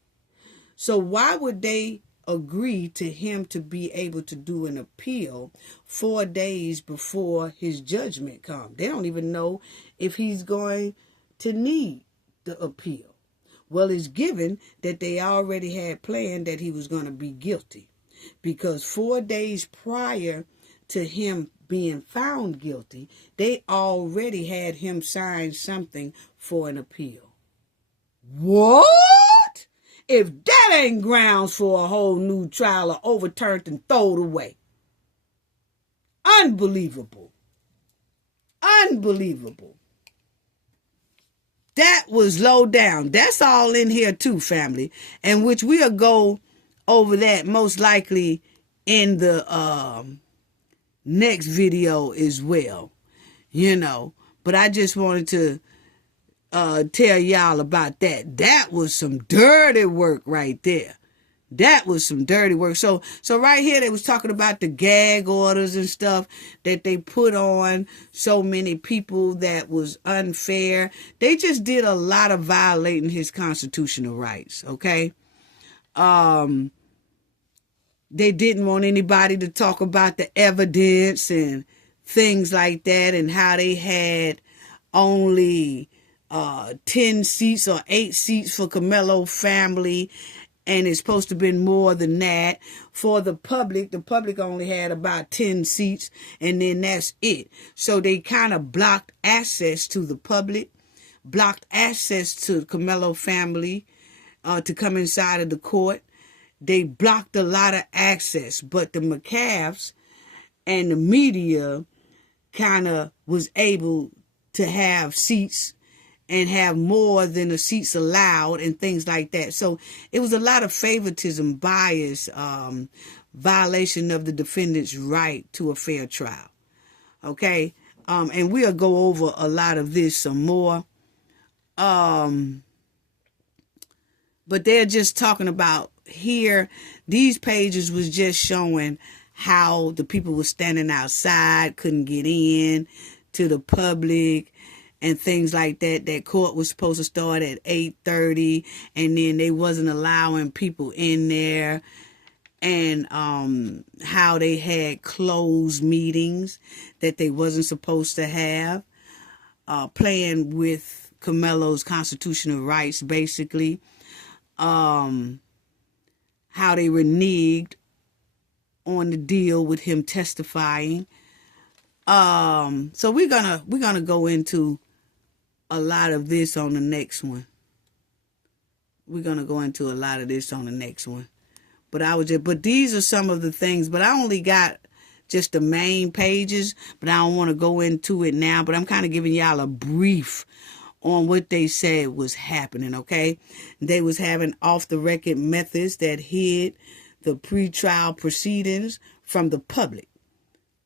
So why would they agree to him to be able to do an appeal 4 days before his judgment comes? They don't even know if he's going to need the appeal. Well, it's given that they already had planned that he was going to be guilty, because 4 days prior to him being found guilty, they already had him sign something for an appeal. What? If that ain't grounds for a whole new trial or overturned and thrown away. Unbelievable. Unbelievable. That was low down. That's all in here too, family. And which we'll go over that most likely in the next video as well. But I just wanted to tell y'all about that. That was some dirty work right there. That was some dirty work. So right here they was talking about the gag orders and stuff that they put on so many people that was unfair. They just did a lot of violating his constitutional rights, okay? They didn't want anybody to talk about the evidence and things like that, and how they had only 10 seats or 8 seats for Karmelo family, and it's supposed to have been more than that. For the public only had about 10 seats, and then that's it. So they kind of blocked access to the public, blocked access to the Karmelo family to come inside of the court. They blocked a lot of access, but the McCaffs and the media kind of was able to have seats and have more than the seats allowed and things like that. So it was a lot of favoritism, bias, violation of the defendant's right to a fair trial. Okay? And we'll go over a lot of this some more. But they're just talking about here, these pages was just showing how the people were standing outside, couldn't get in to the public and things like that. That court was supposed to start at 8:30, and then they wasn't allowing people in there, and how they had closed meetings that they wasn't supposed to have, playing with Karmelo's constitutional rights, basically. How they reneged on the deal with him testifying. So we're gonna go into a lot of this on the next one. We're gonna go into a lot of this on the next one. But these are some of the things. But I only got just the main pages, but I don't want to go into it now. But I'm kind of giving y'all a brief on what they said was happening, okay? They was having off-the-record methods that hid the pretrial proceedings from the public.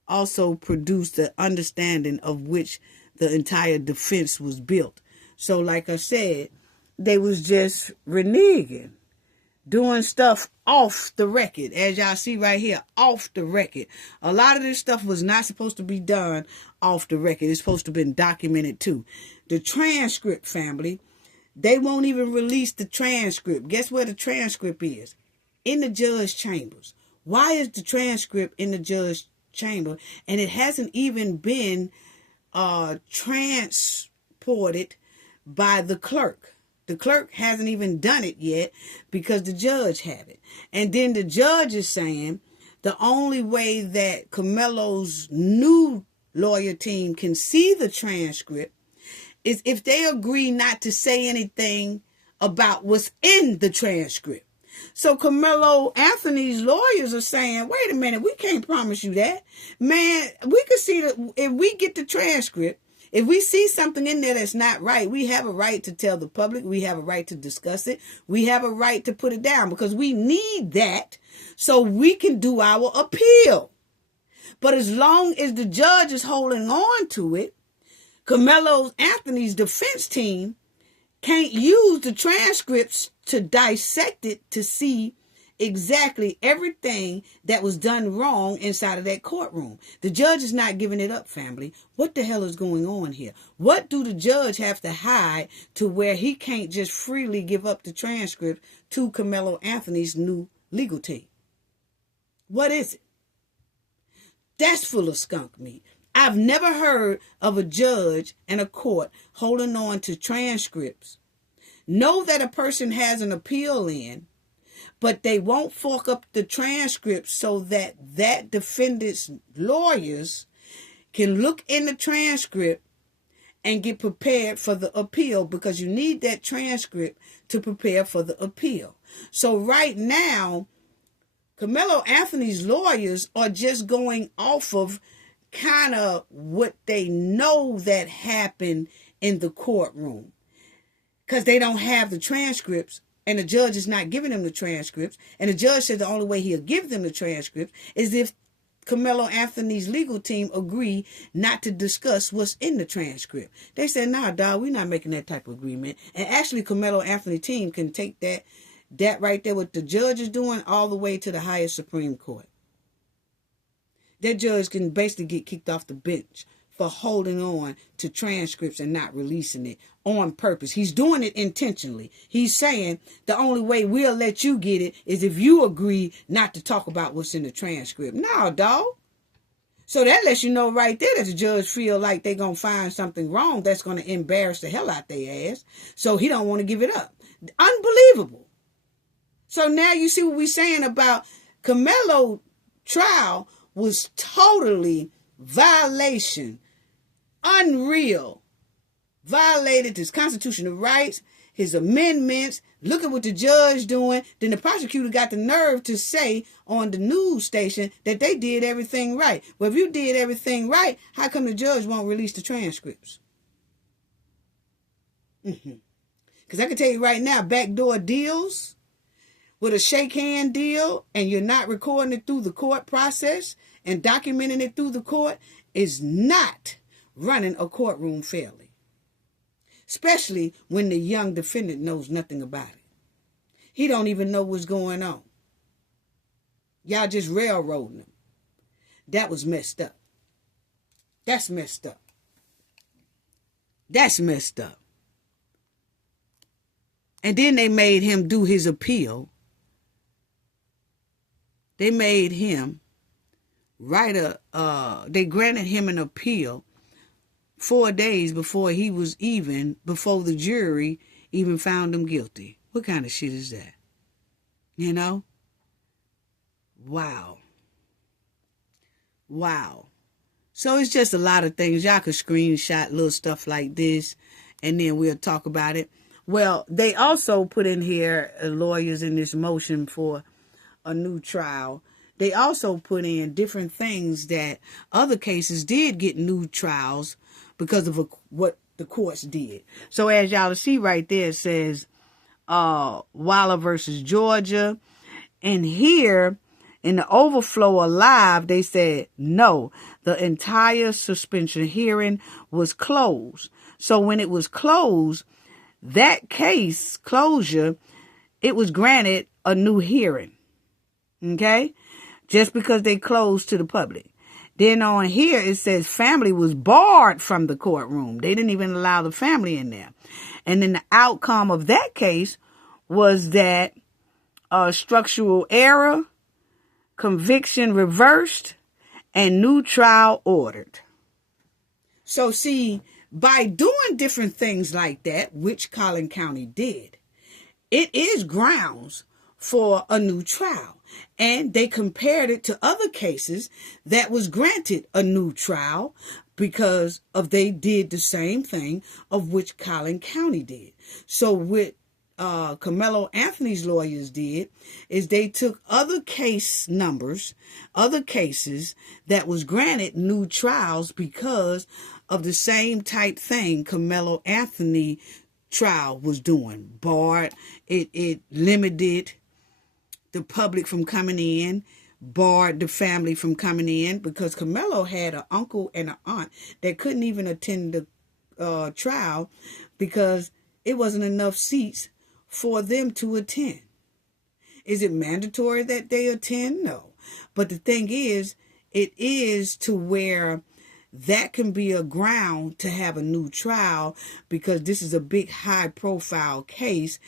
Also produced the understanding of which the entire defense was built. So like I said, they was just reneging, doing stuff off the record. As y'all see right here, off the record. A lot of this stuff was not supposed to be done off the record. It's supposed to have been documented too. The transcript, family, they won't even release the transcript. Guess where the transcript is? In the judge chambers. Why is the transcript in the judge chamber? And it hasn't even been transported by the clerk. The clerk hasn't even done it yet because the judge have it. And then the judge is saying the only way that Karmelo's new lawyer team can see the transcript is if they agree not to say anything about what's in the transcript. So Karmelo Anthony's lawyers are saying, wait a minute, we can't promise you that. Man, we could see that if we get the transcript, if we see something in there that's not right, we have a right to tell the public. We have a right to discuss it. We have a right to put it down because we need that so we can do our appeal. But as long as the judge is holding on to it, Karmelo Anthony's defense team can't use the transcripts to dissect it to see exactly everything that was done wrong inside of that courtroom. The judge is not giving it up, family. What the hell is going on here? What do the judge have to hide to where he can't just freely give up the transcript to Karmelo Anthony's new legal team? What is it? That's full of skunk meat. I've never heard of a judge and a court holding on to transcripts. Know that a person has an appeal in, but they won't fork up the transcript so that that defendant's lawyers can look in the transcript and get prepared for the appeal, because you need that transcript to prepare for the appeal. So right now, Karmelo Anthony's lawyers are just going off of kind of what they know that happened in the courtroom, because they don't have the transcripts and the judge is not giving them the transcripts. And the judge said the only way he'll give them the transcripts is if Karmelo Anthony's legal team agree not to discuss what's in the transcript. They said, nah, dog, we're not making that type of agreement. And actually, Karmelo Anthony team can take that right there, what the judge is doing, all the way to the highest Supreme Court. That judge can basically get kicked off the bench for holding on to transcripts and not releasing it on purpose. He's doing it intentionally. He's saying the only way we'll let you get it is if you agree not to talk about what's in the transcript. No, dog. So that lets you know right there that the judge feel like they're going to find something wrong that's going to embarrass the hell out their ass. So he don't want to give it up. Unbelievable. So now you see what we're saying about Karmelo trial was totally violation, unreal, violated his constitutional rights, his amendments. Look at what the judge doing. Then the prosecutor got the nerve to say on the news station that they did everything right. Well, if you did everything right, how come the judge won't release the transcripts? Because I can tell you right now, backdoor deals with a shake hand deal, and you're not recording it through the court process and documenting it through the court, is not running a courtroom fairly. Especially when the young defendant knows nothing about it. He don't even know what's going on. Y'all just railroading him. That was messed up. That's messed up. That's messed up. And then they made him do his appeal. They made him they granted him an appeal 4 days before before the jury even found him guilty. What kind of shit is that? You know? Wow. So it's just a lot of things. Y'all could screenshot little stuff like this, and then we'll talk about it. Well, they also put in here, lawyers in this motion for a new trial, they also put in different things that other cases did get new trials because of what the courts did. So as y'all see right there, it says Waller versus Georgia. And here in the overflow alive, they said no, the entire suspension hearing was closed. So when it was closed, that case closure, it was granted a new hearing. Okay? Just because they closed to the public. Then on here, it says family was barred from the courtroom. They didn't even allow the family in there. And then the outcome of that case was that structural error, conviction reversed, and new trial ordered. So see, by doing different things like that, which Collin County did, it is grounds for a new trial. And they compared it to other cases that was granted a new trial because of they did the same thing of which Collin County did. So what Karmelo Anthony's lawyers did is they took other case numbers, other cases that was granted new trials because of the same type thing Karmelo Anthony trial was doing. Barred, it limited the public from coming in, barred the family from coming in, because Karmelo had an uncle and an aunt that couldn't even attend the trial because it wasn't enough seats for them to attend. Is it mandatory that they attend? No. But the thing is, it is to where that can be a ground to have a new trial because this is a big high profile case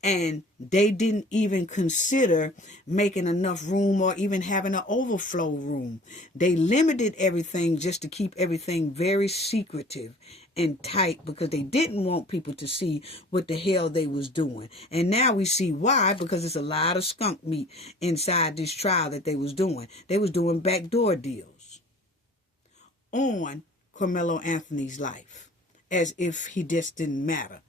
and they didn't even consider making enough room or even having an overflow room. They limited everything just to keep everything very secretive and tight because they didn't want people to see what the hell they was doing. And now we see why, because it's a lot of skunk meat inside this trial that they was doing. They was doing backdoor deals on Karmelo Anthony's life as if he just didn't matter,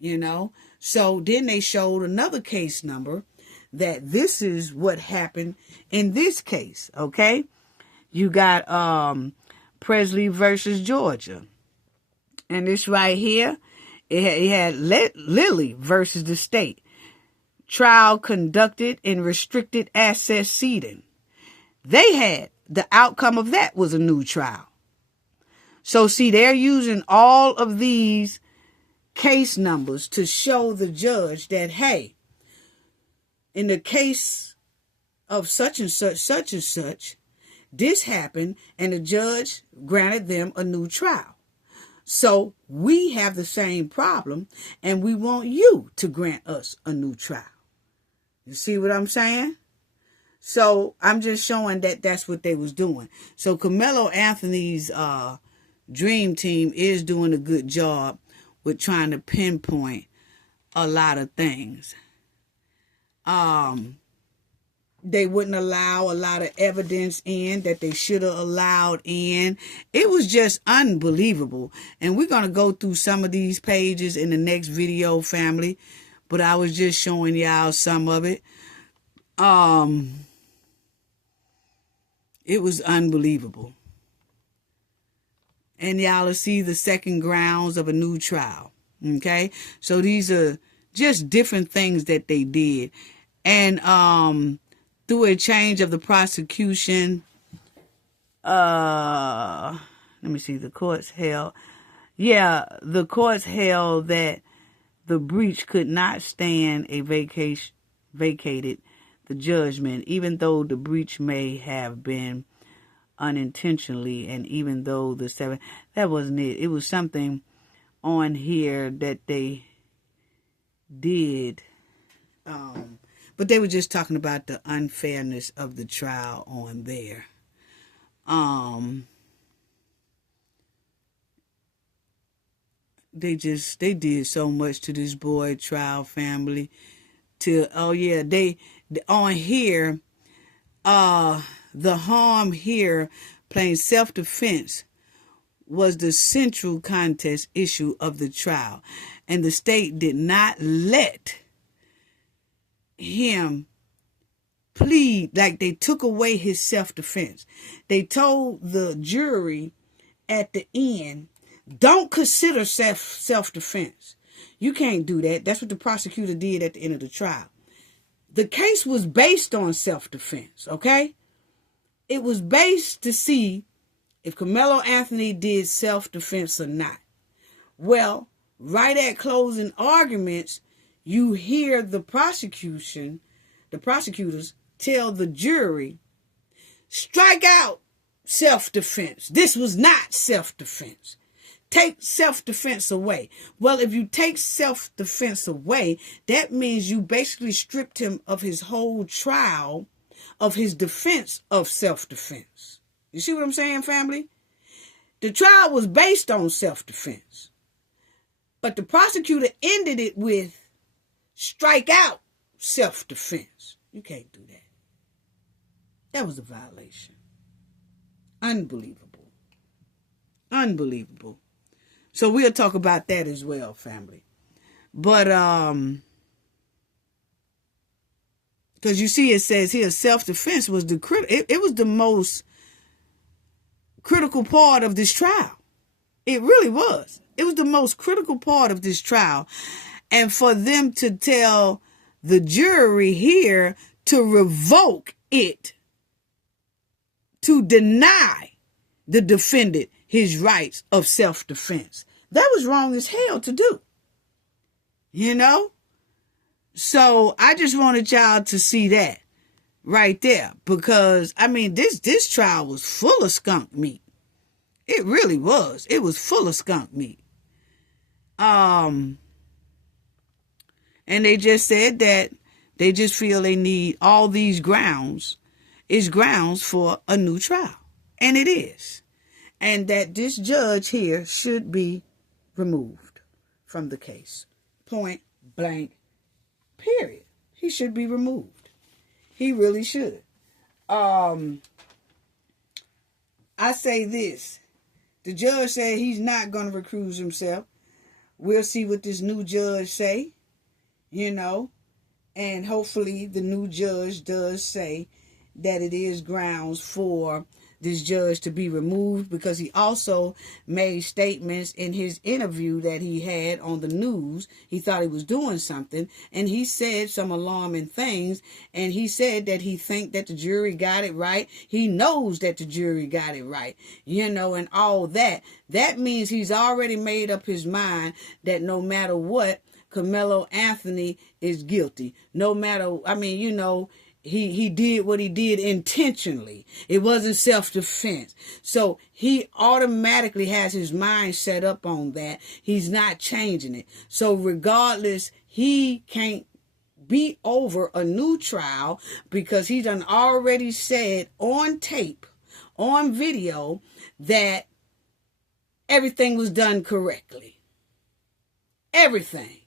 you know. So then they showed another case number that this is what happened in this case, okay? You got Presley versus Georgia. And this right here, it had Lilly versus the state. Trial conducted in restricted access seating. They had, the outcome of that was a new trial. So see, they're using all of these case numbers to show the judge that, hey, in the case of such and such, this happened, and the judge granted them a new trial. So we have the same problem, and we want you to grant us a new trial. You see what I'm saying? So I'm just showing that that's what they was doing. So Karmelo Anthony's dream team is doing a good job with trying to pinpoint a lot of things. They wouldn't allow a lot of evidence in that they should have allowed in. It was just unbelievable. And we're going to go through some of these pages in the next video, family. But I was just showing y'all some of it. It was unbelievable. And y'all will see the second grounds of a new trial. Okay? So these are just different things that they did. And through a change of the prosecution, let me see, the courts held that the breach could not stand a vacated the judgment, even though the breach may have been unintentionally, and even though that wasn't it. It was something on here that they did, but they were just talking about the unfairness of the trial on there. They did so much to this boy trial, family. They on here, the harm here, playing self-defense, was the central contest issue of the trial, and the state did not let him plead. Like, they took away his self-defense. They told the jury at the end, don't consider self-defense. You can't do that. That's what the prosecutor did at the end of the trial. The case was based on self-defense, okay? It was based to see if Karmelo Anthony did self-defense or not. Well, right at closing arguments, you hear the prosecutors tell the jury, strike out self-defense. This was not self-defense. Take self-defense away. Well, if you take self-defense away, that means you basically stripped him of his whole trial of his defense of self-defense. You see what I'm saying, family? The trial was based on self-defense. But the prosecutor ended it with strike out self-defense. You can't do that. That was a violation. Unbelievable. Unbelievable. So we'll talk about that as well, family. But, because you see it says here, self-defense was it was the most critical part of this trial. It really was. It was the most critical part of this trial. And for them to tell the jury here to revoke it, to deny the defendant his rights of self-defense, that was wrong as hell to do. You know? So I just wanted y'all to see that right there. Because, I mean, this trial was full of skunk meat. It really was. It was full of skunk meat. And they just said that they just feel they need all these grounds for a new trial. And it is. And that this judge here should be removed from the case. Point blank, period. He should be removed. He really should. I say this. The judge said he's not going to recuse himself. We'll see what this new judge say, you know. And hopefully the new judge does say that it is grounds for this judge to be removed, because he also made statements in his interview that he had on the news. He thought he was doing something, and he said some alarming things, and he said that he think that the jury got it right. He knows that the jury got it right, you know, and all that. That means he's already made up his mind that no matter what, Karmelo Anthony is guilty. No matter, I mean, you know, he did what he did intentionally. It wasn't self-defense. So he automatically has his mind set up on that. He's not changing it. So regardless, he can't be over a new trial, because he done already said on tape, on video, that everything was done correctly. Everything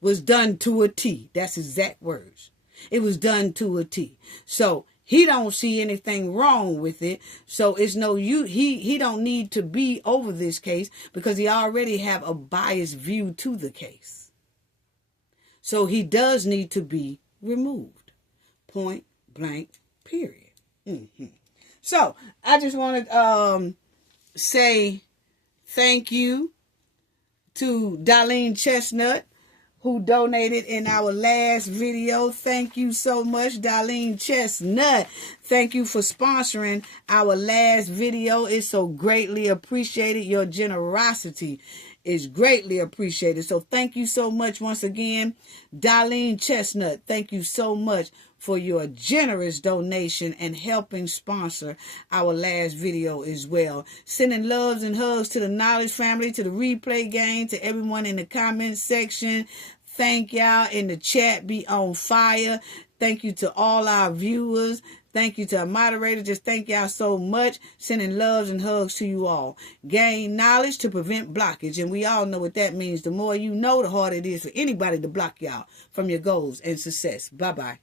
was done to a T. That's exact words. It was done to a T. So he don't see anything wrong with it. So it's no you. He don't need to be over this case, because he already have a biased view to the case. So he does need to be removed. Point blank, period. So I just want to say thank you to Darlene Chestnut, who donated in our last video. Thank you so much, Darlene Chestnut. Thank you for sponsoring our last video. It's so greatly appreciated. Your generosity is greatly appreciated. So thank you so much once again, Darlene Chestnut. Thank you so much for your generous donation and helping sponsor our last video as well. Sending loves and hugs to the Knowledge family, to the Replay Gang, to everyone in the comment section. Thank y'all in the chat. Be on fire. Thank you to all our viewers. Thank you to our moderator. Just thank y'all so much. Sending loves and hugs to you all. Gain knowledge to prevent blockage. And we all know what that means. The more you know, the harder it is for anybody to block y'all from your goals and success. Bye-bye.